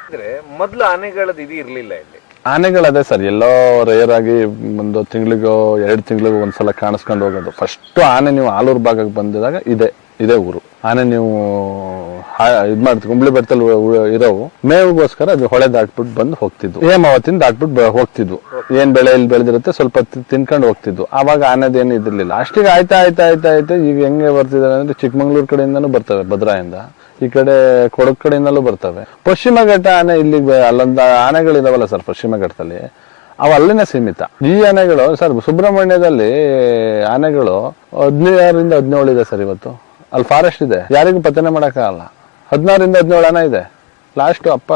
ಮೊದ್ಲು ಆನೆಗಳದ್ದು ಇದು ಇರ್ಲಿಲ್ಲ ಇಲ್ಲಿ. ಆನೆಗಳದೇ ಸರ್, ಎಲ್ಲೋ ರೇರ್ ಆಗಿ ಒಂದು ತಿಂಗಳಿಗೋ 2 ತಿಂಗಳಿಗೋ ಒಂದ್ಸಲ ಕಾಣಿಸ್ಕೊಂಡು ಹೋಗೋದು. ಫಸ್ಟ್ ಆನೆ ನೀವು ಆಲೂರು ಭಾಗಕ್ಕೆ ಬಂದಿದಾಗ ಇದೇ ಊರು. ಆನೆ ನೀವು ಇದ್ ಮಾಡ್ತೀವಿ. ಹುಬ್ಳಿ ಬೆಟ್ಟದಲ್ಲಿ ಇರೋವು ಮೇವಿಗೋಸ್ಕರ ಅದು ಹೊಳೆ ದಾಟ್ಬಿಟ್ಟು ಬಂದು ಹೋಗ್ತಿದ್ವು. ಹೇಮಾವತಿನ ದಾಟ್ಬಿಟ್ಟು ಹೋಗ್ತಿದ್ವು. ಏನ್ ಬೆಳೆ ಇಲ್ಲಿ ಬೆಳೆದಿರುತ್ತೆ ಸ್ವಲ್ಪ ತಿನ್ಕೊಂಡು ಹೋಗ್ತಿದ್ವು. ಆವಾಗ ಆನೆದೇನು ಇದಿರ್ಲಿಲ್ಲ. ಅಷ್ಟಿಗೆ ಆಯ್ತಾ ಈಗ ಹೆಂಗೆ ಬರ್ತಿದ್ದಾರೆ ಅಂದ್ರೆ ಚಿಕ್ಕಮಂಗ್ಳೂರ್ ಕಡೆಯಿಂದನೂ ಬರ್ತವೆ, ಭದ್ರಾಯಿಂದ. ಈ ಕಡೆ ಕೊಡಗು ಕಡೆಯಿಂದಲೂ ಬರ್ತವೆ. ಪಶ್ಚಿಮ ಘಟ್ಟ ಆನೆ ಇಲ್ಲಿಗೆ ಅಲ್ಲೊಂದು ಆನೆಗಳಿದಾವಲ್ಲ ಸರ್ ಪಶ್ಚಿಮ ಘಟ್ಟದಲ್ಲಿ, ಅವು ಅಲ್ಲಿನೇ ಸೀಮಿತ. ಈ ಆನೆಗಳು ಸರ್ ಸುಬ್ರಹ್ಮಣ್ಯದಲ್ಲಿ ಆನೆಗಳು 16 ರಿಂದ 17 ಇದೆ ಸರ್ ಇವತ್ತು. ಅಲ್ಲಿ ಫಾರೆಸ್ಟ್ ಇದೆ, ಯಾರಿಗೂ ಪತನೆ ಮಾಡಕ್ಕಾಗಲ್ಲ. 16 ರಿಂದ 17 ಆನೆ ಇದೆ. ಲಾಸ್ಟ್ ಅಪ್ಪ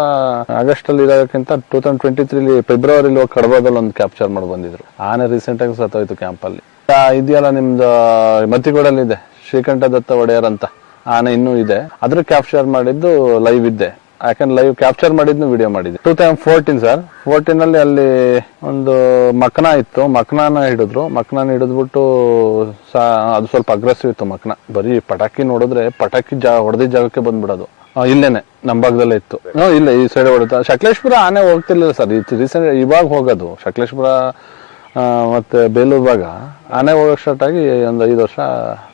ಆಗಸ್ಟ್ ಅಲ್ಲಿ ಇರೋದಕ್ಕಿಂತ 2023 ಫೆಬ್ರವರಿಲಿ ಹೋಗಿ ಕಡಬದಲ್ಲಿ ಒಂದು ಕ್ಯಾಪ್ಚರ್ ಮಾಡಿ ಬಂದಿದ್ರು. ಆನೆ ರೀಸೆಂಟ್ ಆಗಿ ಸತ್ತೋಯ್ತು ಕ್ಯಾಂಪ್ ಅಲ್ಲಿ. ಇದೆಯಲ್ಲ ನಿಮ್ದು ಮತ್ತಿಗೋಡಲ್ಲಿ ಇದೆ ಶ್ರೀಕಂಠ ದತ್ತ ಒಡೆಯರ್ ಅಂತ ಆನೆ ಇನ್ನೂ ಇದೆ. ಅದ್ರ ಕ್ಯಾಪ್ಚರ್ ಮಾಡಿದ್ದು ಲೈವ್ ಇದ್ದೆ. ಯಾಕಂದ್ರೆ ಲೈವ್ ಕ್ಯಾಪ್ಚರ್ ಮಾಡಿದ್ನು ವಿಡಿಯೋ ಮಾಡಿದ್ದೆ. 2014 ಸರ್. 14 ಅಲ್ಲಿ ಒಂದು ಮಕ್ನ ಇತ್ತು. ಮಕ್ನಾನ ಹಿಡಿದ್ಬಿಟ್ಟು ಅದು ಸ್ವಲ್ಪ ಅಗ್ರೆಸಿವ್ ಇತ್ತು ಮಕ್ನ. ಬರೀ ಪಟಾಕಿ ನೋಡಿದ್ರೆ ಪಟಾಕಿ ಹೊಡೆದಿದ್ದ ಜಾಗಕ್ಕೆ ಬಂದ್ಬಿಡೋದು. ಇಲ್ಲೇನೆ ನಮ್ಮ ಭಾಗದಲ್ಲೇ ಇತ್ತು. ಇಲ್ಲ ಈ ಸೈಡ್ ಹೊಡೆದ. ಸಕಲೇಶ್ಪುರ ಆನೆ ಹೋಗ್ತಿರ್ಲಿಲ್ಲ ಸರ್. ರೀಸೆಂಟ್ ಇವಾಗ ಹೋಗೋದು ಸಕಲೇಶ್ಪುರ ಮತ್ತೆ ಬೇಲೂರು ಭಾಗ ಆನೆ ಹೋಗಕ್ ಸ್ಟಾರ್ಟ್ ಆಗಿ ಒಂದು 5 ವರ್ಷ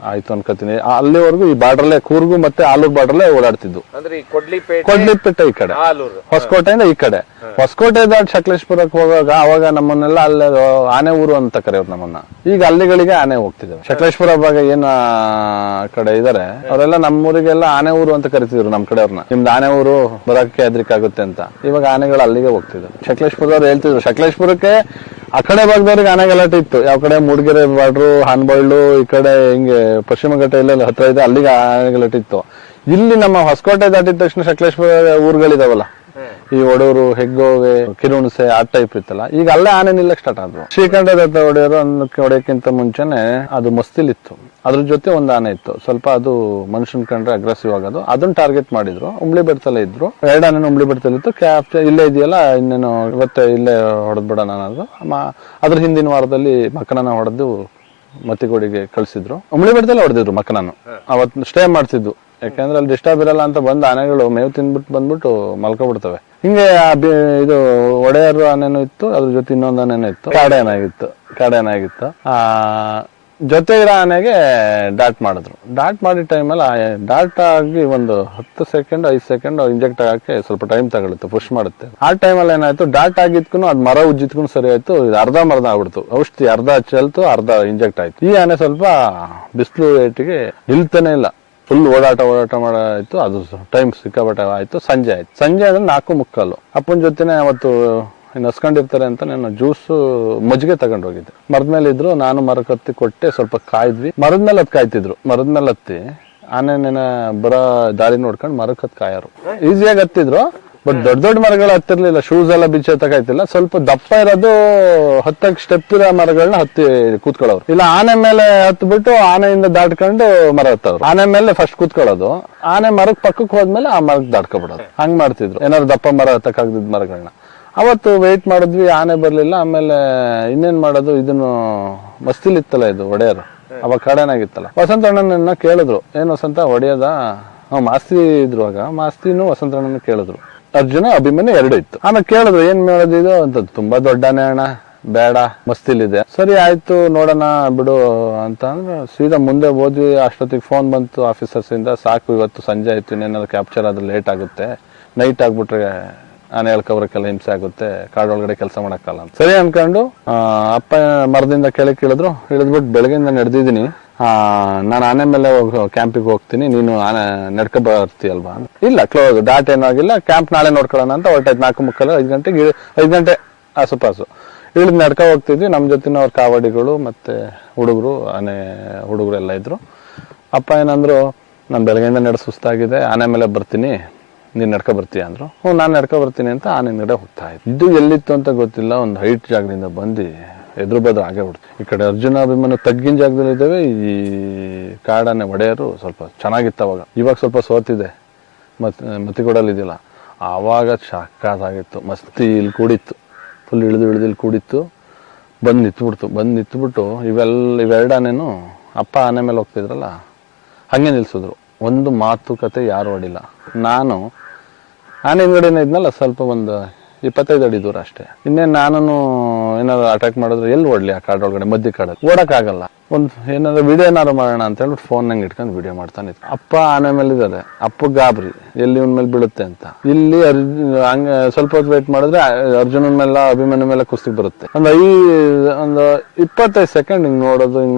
ಆಯ್ತು ಅನ್ಕೋತೀನಿ. ಅಲ್ಲಿವರೆಗೂ ಈ ಬಾರ್ಡ್ರಲ್ಲೇ ಕೂರ್ಗು ಮತ್ತೆ ಆಲೂರು ಬಾರ್ಡ್ರಲ್ಲೇ ಓಡಾಡ್ತಿದ್ವು. ಕೊಡ್ಲಿಪೇಟೆ ಈ ಕಡೆ, ಹೊಸಕೋಟೆಯಿಂದ ಈ ಕಡೆ. ಹೊಸಕೋಟೆ ದಾಟ್ ಸಕಲೇಶ್ಪುರಕ್ಕೆ ಹೋಗುವಾಗ ಅವಾಗ ನಮ್ಮನ್ನೆಲ್ಲ ಅಲ್ಲೇ ಆನೆ ಊರು ಅಂತ ಕರೆಯೋರು ನಮ್ಮನ್ನ. ಈಗ ಅಲ್ಲಿಗಳಿಗೆ ಆನೆ ಹೋಗ್ತಿದ್ದೇವೆ. ಸಕಲೇಶ್ಪುರ ಭಾಗ ಏನ್ ಕಡೆ ಇದಾರೆ ಅವರೆಲ್ಲ ನಮ್ಮೂರಿಗೆಲ್ಲ ಆನೆ ಊರು ಅಂತ ಕರಿತಿದ್ರು ನಮ್ ಕಡೆಯವ್ರನ್ನ. ನಿಮ್ದು ಆನೆ ಊರು ಬರಕ್ಕೆ ಹೆದ್ರಿಕಾಗುತ್ತೆ ಅಂತ. ಇವಾಗ ಆನೆಗಳು ಅಲ್ಲಿಗೆ ಹೋಗ್ತಿದ್ರು. ಸಕಲೇಶ್ಪುರದವ್ರು ಹೇಳ್ತಿದ್ರು ಸಕಲೇಶ್ಪುರಕ್ಕೆ ಆ ಕಡೆ ಭಾಗದವ್ರಿಗೆ ಆನೆ ಗಲಾಟೆ ಇತ್ತು. ಯಾವ ಕಡೆ ಮೂಡಿಗೆರೆ ಬಾರ್ಡ್ರು, ಹಾನ್ಬಳ್ಳು, ಈ ಕಡೆ ಹಿಂಗೆ ಪಶ್ಚಿಮ ಘಟ್ಟ ಎಲ್ಲ ಹತ್ರ ಇದೆ, ಅಲ್ಲಿಗೆ ಆನೆ ಗಲಾಟೆ ಇತ್ತು. ಇಲ್ಲಿ ನಮ್ಮ ಹೊಸಕೋಟೆ ದಾಟಿದ ತಕ್ಷಣ ಸಕಲೇಶ್ಪುರ ಊರುಗಳಿದಾವಲ್ಲ, ಈ ಒಡೂರು, ಹೆಗ್ಗೋವೆ, ಕಿರುಣಸೆ ಆ ಟೈಪ್ ಇತ್ತಲ್ಲ, ಈಗ ಅಲ್ಲೇ ಆನೆ ನಿಲ್ಲಕ್ ಸ್ಟಾರ್ಟ್ ಆದ್ರು. ಶ್ರೀಕಂಠ ದತ್ತ ಒಡೆಯರು ಹೊಡೆಯಕ್ಕಿಂತ ಮುಂಚೆನೆ ಅದು ಮಸ್ತಿಲಿತ್ತು. ಅದ್ರ ಜೊತೆ ಒಂದು ಆನೆ ಇತ್ತು, ಸ್ವಲ್ಪ ಅದು ಮನುಷ್ಯನ್ ಕಂಡ್ರೆ ಅಗ್ರೆಸಿವ್ ಆಗೋದು. ಅದನ್ನ ಟಾರ್ಗೆಟ್ ಮಾಡಿದ್ರು. ಹುಬ್ಳಿ ಬೆಟ್ಟದಲ್ಲೇ ಇದ್ರು. 2 ಆನೆ ಹುಬ್ಳಿ ಬೆಟ್ಟದಲ್ಲಿ ಇತ್ತು. ಕ್ಯಾಪ್ಚರ್ ಇಲ್ಲೇ ಇದೆಯಲ್ಲ, ಇನ್ನೇನು ಇವತ್ತೇ ಇಲ್ಲೇ ಹೊಡೆದ್ಬಿಡೋಣ ಅನ್ನೋದು. ಅದ್ರ ಹಿಂದಿನ ವಾರದಲ್ಲಿ ಮಕ್ಕನನ್ನ ಹೊಡೆದು ಮತ್ತಿಗೋಡಿಗೆ ಕಳ್ಸಿದ್ರು. ಹುಬ್ಳಿ ಬೆಟ್ಟದಲ್ಲೇ ಹೊಡೆದಿದ್ರು ಮಕ್ಕನನ್ನು. ಅವತ್ತು ಸ್ಟೇ ಮಾಡ್ತಿದ್ವು. ಯಾಕಂದ್ರೆ ಅಲ್ಲಿ ಡಿಸ್ಟರ್ಬ್ ಇರಲ್ಲ ಅಂತ ಬಂದ ಆನೆಗಳು ಮೇವು ತಿನ್ಬಿಟ್ಟು ಬಂದ್ಬಿಟ್ಟು ಮಲ್ಕೊಬಿಡ್ತವೆ. ಹಿಂಗೆ ಇದು ಒಡೆಯರು ಆನೆನೂ ಇತ್ತು, ಅದ್ರ ಜೊತೆ ಇನ್ನೊಂದು ಆನೆನೂ ಇತ್ತು. ಕಾಡೆ ಆನೆಗಿತ್ತು. ಜೊತೆ ಇರೋ ಆನೆಗೆ ಡಾಟ್ ಮಾಡಿದ್ರು. ಡಾಟ್ ಮಾಡಿದ ಟೈಮಲ್ಲಿ ಡಾಟ್ ಆಗಿ ಒಂದು 10 ಸೆಕೆಂಡ್ 5 ಸೆಕೆಂಡ್ ಇಂಜೆಕ್ಟ್ ಆಗಕ್ಕೆ ಸ್ವಲ್ಪ ಟೈಮ್ ತಗೊಳುತ್ತೆ, ಪುಷ್ ಮಾಡುತ್ತೆ. ಆ ಟೈಮಲ್ಲಿ ಏನಾಯ್ತು, ಡಾಟ್ ಆಗಿದ್ಕು ಅದ್ ಮರ ಉಜ್ಜಿದ್ಕು ಸರಿ ಆಯ್ತು. ಇದು ಅರ್ಧ ಆಗ್ಬಿಡ್ತು. ಔಷಧಿ ಅರ್ಧ ಚೆಲ್ತು, ಅರ್ಧ ಇಂಜೆಕ್ಟ್ ಆಯ್ತು. ಈ ಆನೆ ಸ್ವಲ್ಪ ಬಿಸಿಲು ರೇಟಿಗೆ ನಿಲ್ತಾನೆ ಇಲ್ಲ. ಫುಲ್ ಓಡಾಟ ಮಾಡಾಯ್ತು. ಅದು ಟೈಮ್ ಸಿಕ್ಕಾಪಟ್ಟೆ ಆಯ್ತು. ಸಂಜೆ ಅಂದ್ರೆ 4:45. ಅಪ್ಪನ ಜೊತೆನೆ ಅವತ್ತು ನಸ್ಕೊಂಡಿರ್ತಾರೆ ಅಂತ ನಾನು ಜ್ಯೂಸು ಮಜ್ಜಿಗೆ ತಗೊಂಡು ಹೋಗಿದ್ದೆ. ಮರದ ಮೇಲೆ ಇದ್ರು, ನಾನು ಮರಕ್ಕೆ ಹತ್ತಿ ಕೊಟ್ಟೆ. ಸ್ವಲ್ಪ ಕಾಯ್ದ್ವಿ. ಮರದ ಮೇಲೆ ಕಾಯ್ತಿದ್ರು. ಮರದ ಮೇಲೆ ಹತ್ತಿ ಆನೆನ ಬರೋ ದಾರಿ ನೋಡ್ಕೊಂಡು ಮರಕ್ಕೆ ಹತ್ತಿ ಕಾಯೋರು. ಈಸಿಯಾಗಿ ಹತ್ತಿದ್ರು. ಬಟ್ ದೊಡ್ಡ ಮರಗಳು ಹತ್ತಿರ್ಲಿಲ್ಲ. ಶೂಸ್ ಎಲ್ಲ ಬಿಚ್ಚ ಹತ್ತಕಾಯ್ತಿಲ್ಲ. ಸ್ವಲ್ಪ ದಪ್ಪ ಇರೋದು ಹತ್ತಕ್ಕೆ ಸ್ಟೆಪ್ ಇರೋ ಮರಗಳನ್ನ ಹತ್ತಿ ಕೂತ್ಕೊಳ್ಳೋರು. ಇಲ್ಲ ಆನೆ ಮೇಲೆ ಹತ್ಬಿಟ್ಟು ಆನೆಯಿಂದ ದಾಟ್ಕೊಂಡು ಮರ ಹತ್ತವ್ರು. ಆನೆ ಮೇಲೆ ಫಸ್ಟ್ ಕೂತ್ಕೊಳ್ಳೋದು. ಆನೆ ಮರಕ್ ಪಕ್ಕಕ್ಕೆ ಹೋದ್ಮೇಲೆ ಆ ಮರಕ್ಕೆ ದಾಟ್ಕೊಬಿಡೋದು. ಹಂಗ್ ಮಾಡ್ತಿದ್ರು. ಏನಾದ್ರು ದಪ್ಪ ಮರ ಹತ್ತಕ್ಕಾಗ್ದಿದ್ ಮರಗಳನ್ನ. ಅವತ್ತು ವೆಯ್ಟ್ ಮಾಡಿದ್ವಿ, ಆನೆ ಬರ್ಲಿಲ್ಲ. ಆಮೇಲೆ ಇನ್ನೇನ್ ಮಾಡೋದು, ಇದನ್ನು ಮಸ್ತಿಲಿತ್ತಲ್ಲ ಇದು ಒಡೆಯರು, ಅವಾಗ ಕಡೆನಾಗಿತ್ತಲ್ಲ. ವಸಂತಣ್ಣನ ಕೇಳಿದ್ರು, ಏನ್ ವಸಂತ ಹೊಡೆಯದ? ಮಾಸ್ತಿ ಇದ್ರು ಆಗ. ಮಾಸ್ತಿನೂ ವಸಂತಣ್ಣನ ಕೇಳಿದ್ರು. ಅರ್ಜುನ ಅಭಿಮನ್ಯು 2 ಇತ್ತು. ಆಮೇಲೆ ಕೇಳಿದ್ರು, ಏನ್ ಮಾಡೋದು ಇದು ಅಂತ. ತುಂಬಾ ದೊಡ್ಡ ಆನೆ ಅಣ್ಣ, ಬೇಡ ಮಸ್ತಿಲಿದೆ. ಸರಿ ಆಯ್ತು ನೋಡೋಣ ಬಿಡು ಅಂತ ಅಂದ್ರೆ ಸೀದಾ ಮುಂದೆ ಹೋದ್ವಿ. ಅಷ್ಟೊತ್ತಿಗೆ ಫೋನ್ ಬಂತು ಆಫೀಸರ್ಸ್ ಇಂದ, ಸಾಕು ಇವತ್ತು ಸಂಜೆ ಆಯ್ತು, ಇನ್ನೇನಾದ್ರು ಕ್ಯಾಪ್ಚರ್ ಆದ್ರೆ ಲೇಟ್ ಆಗುತ್ತೆ, ನೈಟ್ ಆಗ್ಬಿಟ್ರೆ ಆನೆ ಹೇಳ್ಕೊಬ್ರಕ್ಕೆಲ್ಲ ಹಿಂಸೆ ಆಗುತ್ತೆ, ಕಾಡೊಳಗಡೆ ಕೆಲಸ ಮಾಡಕ್ಕಲ್ಲ ಅಂತ. ಸರಿ ಅನ್ಕೊಂಡು ಅಪ್ಪ ಮರದಿಂದ ಕೆಳಗೆ ಇಳಿದ್ರು. ಇಳಿದ್ಬಿಟ್ಟು ಬೆಳಗ್ಗೆಯಿಂದ ನಡೆದಿದ್ದೀನಿ, ನಾನು ಆನೆ ಮೇಲೆ ಕ್ಯಾಂಪಿಗೆ ಹೋಗ್ತೀನಿ, ನೀನು ಆನೆ ನಡ್ಕೊ ಬರ್ತೀಯಲ್ವಾ? ಇಲ್ಲ ಕ್ಲೋಸ್, ಡಾಟ್ ಏನೂ ಆಗಿಲ್ಲ, ಕ್ಯಾಂಪ್ ನಾಳೆ ನೋಡ್ಕೊಳ್ಳೋಣ ಅಂತ ಹೊರಟಾಯ್ತು. 4:45 5 ಗಂಟೆ ಆಸುಪಾಸು ಇಳಿದು ನಡ್ಕೊ ಹೋಗ್ತಿದ್ವಿ. ನಮ್ಮ ಜೊತೆನ ಅವ್ರ ಕಾವಡಿಗಳು ಮತ್ತೆ ಹುಡುಗರು, ಆನೆ ಹುಡುಗರು ಎಲ್ಲ ಇದ್ರು. ಅಪ್ಪ ಏನಂದ್ರು, ನಾನು ಬೆಳಗ್ಗೆಯಿಂದ ನಡೆ ಸುಸ್ತಾಗಿದೆ, ಆನೆ ಮೇಲೆ ಬರ್ತೀನಿ, ನೀನ್ ನಡ್ಕೊ ಬರ್ತೀಯ ಅಂದ್ರು. ನಾನು ನಡ್ಕೊ ಬರ್ತೀನಿ ಅಂತ ಆನೆ ನಡೆ ಹೋಗ್ತಾ ಇದ್ದೆ. ಇದು ಎಲ್ಲಿತ್ತು ಅಂತ ಗೊತ್ತಿಲ್ಲ, ಒಂದು ಹೈಟ್ ಜಾಗದಿಂದ ಬಂದು ಎದುರು ಬದು ಆಗೇ ಬಿಡ್ತು. ಈ ಕಡೆ ಅರ್ಜುನ ಅಭಿಮನ್ಯು ತಗ್ಗಿನ ಜಾಗದಲ್ಲಿ ಇದ್ದೇವೆ, ಈ ಕಾಡಾನೆ ಒಡೆಯರು ಸ್ವಲ್ಪ ಚೆನ್ನಾಗಿತ್ತು ಅವಾಗ. ಇವಾಗ ಸ್ವಲ್ಪ ಸೋತಿದೆ, ಮತ್ತಿಗೊಡಲ್ ಇದಿಲ್ಲ. ಆವಾಗ ಸಾಕಾಗಿತ್ತು, ಮಸ್ತಿ ಇಲ್ಲಿ ಕೂಡಿತ್ತು, ಫುಲ್ ಇಳಿದು ಇಲ್ಲಿ ಕೂಡಿತ್ತು. ಬಂದು ನಿಂತ್ಬಿಟ್ಟು ಇವೆರಡು ಆನೆನು ಅಪ್ಪ ಆನೆ ಮೇಲೆ ಹೋಗ್ತಿದ್ರಲ್ಲ ಹಂಗೆ ನಿಲ್ಸಿದ್ರು. ಒಂದು ಮಾತುಕತೆ ಯಾರು ಹೊಡಿಲ್ಲ. ನಾನು ಆನೆ ಹಿಂದ್ಗಡೆನೇ ಇದ್ನಲ್ಲ, ಸ್ವಲ್ಪ ಒಂದು 25 ಅಡಿ ದೂರ ಅಷ್ಟೇ. ಇನ್ನೇನು ನಾನು ಏನಾದ್ರು ಅಟ್ಯಾಕ್ ಮಾಡಿದ್ರೆ ಎಲ್ಲಿ ಓಡ್ಲಿ, ಆ ಕಾಡೊಳಗಡೆ ಮಧ್ಯ ಕಾಡಲ್ಲಿ ಓಡಕ್ಕಾಗಲ್ಲ. ಒಂದು ಏನಾದ್ರು ವಿಡಿಯೋ ಏನಾದ್ರು ಮಾಡೋಣ ಅಂತ ಹೇಳ್ಬಿಟ್ಟು ಫೋನ್ ನಂಗೆ ಇಟ್ಕೊಂಡು ವಿಡಿಯೋ ಮಾಡ್ತಾನೆ. ಅಪ್ಪ ಆನೆ ಮೇಲೆ ಇದ್ದಾರೆ, ಅಪ್ಪ ಗಾಬರಿ ಎಲ್ಲಿ ಇವನ್ ಮೇಲೆ ಬೀಳುತ್ತೆ ಅಂತ. ಇಲ್ಲಿ ಹಂಗೆ ಸ್ವಲ್ಪ ಹೊತ್ತು ವೇಟ್ ಮಾಡಿದ್ರೆ ಅರ್ಜುನನ ಮೇಲೆ ಅಭಿಮನ್ಯು ಮೇಲೆ ಕುಸ್ತಿ ಬರುತ್ತೆ. ಒಂದು 25 ಸೆಕೆಂಡ್ ಹಿಂಗ್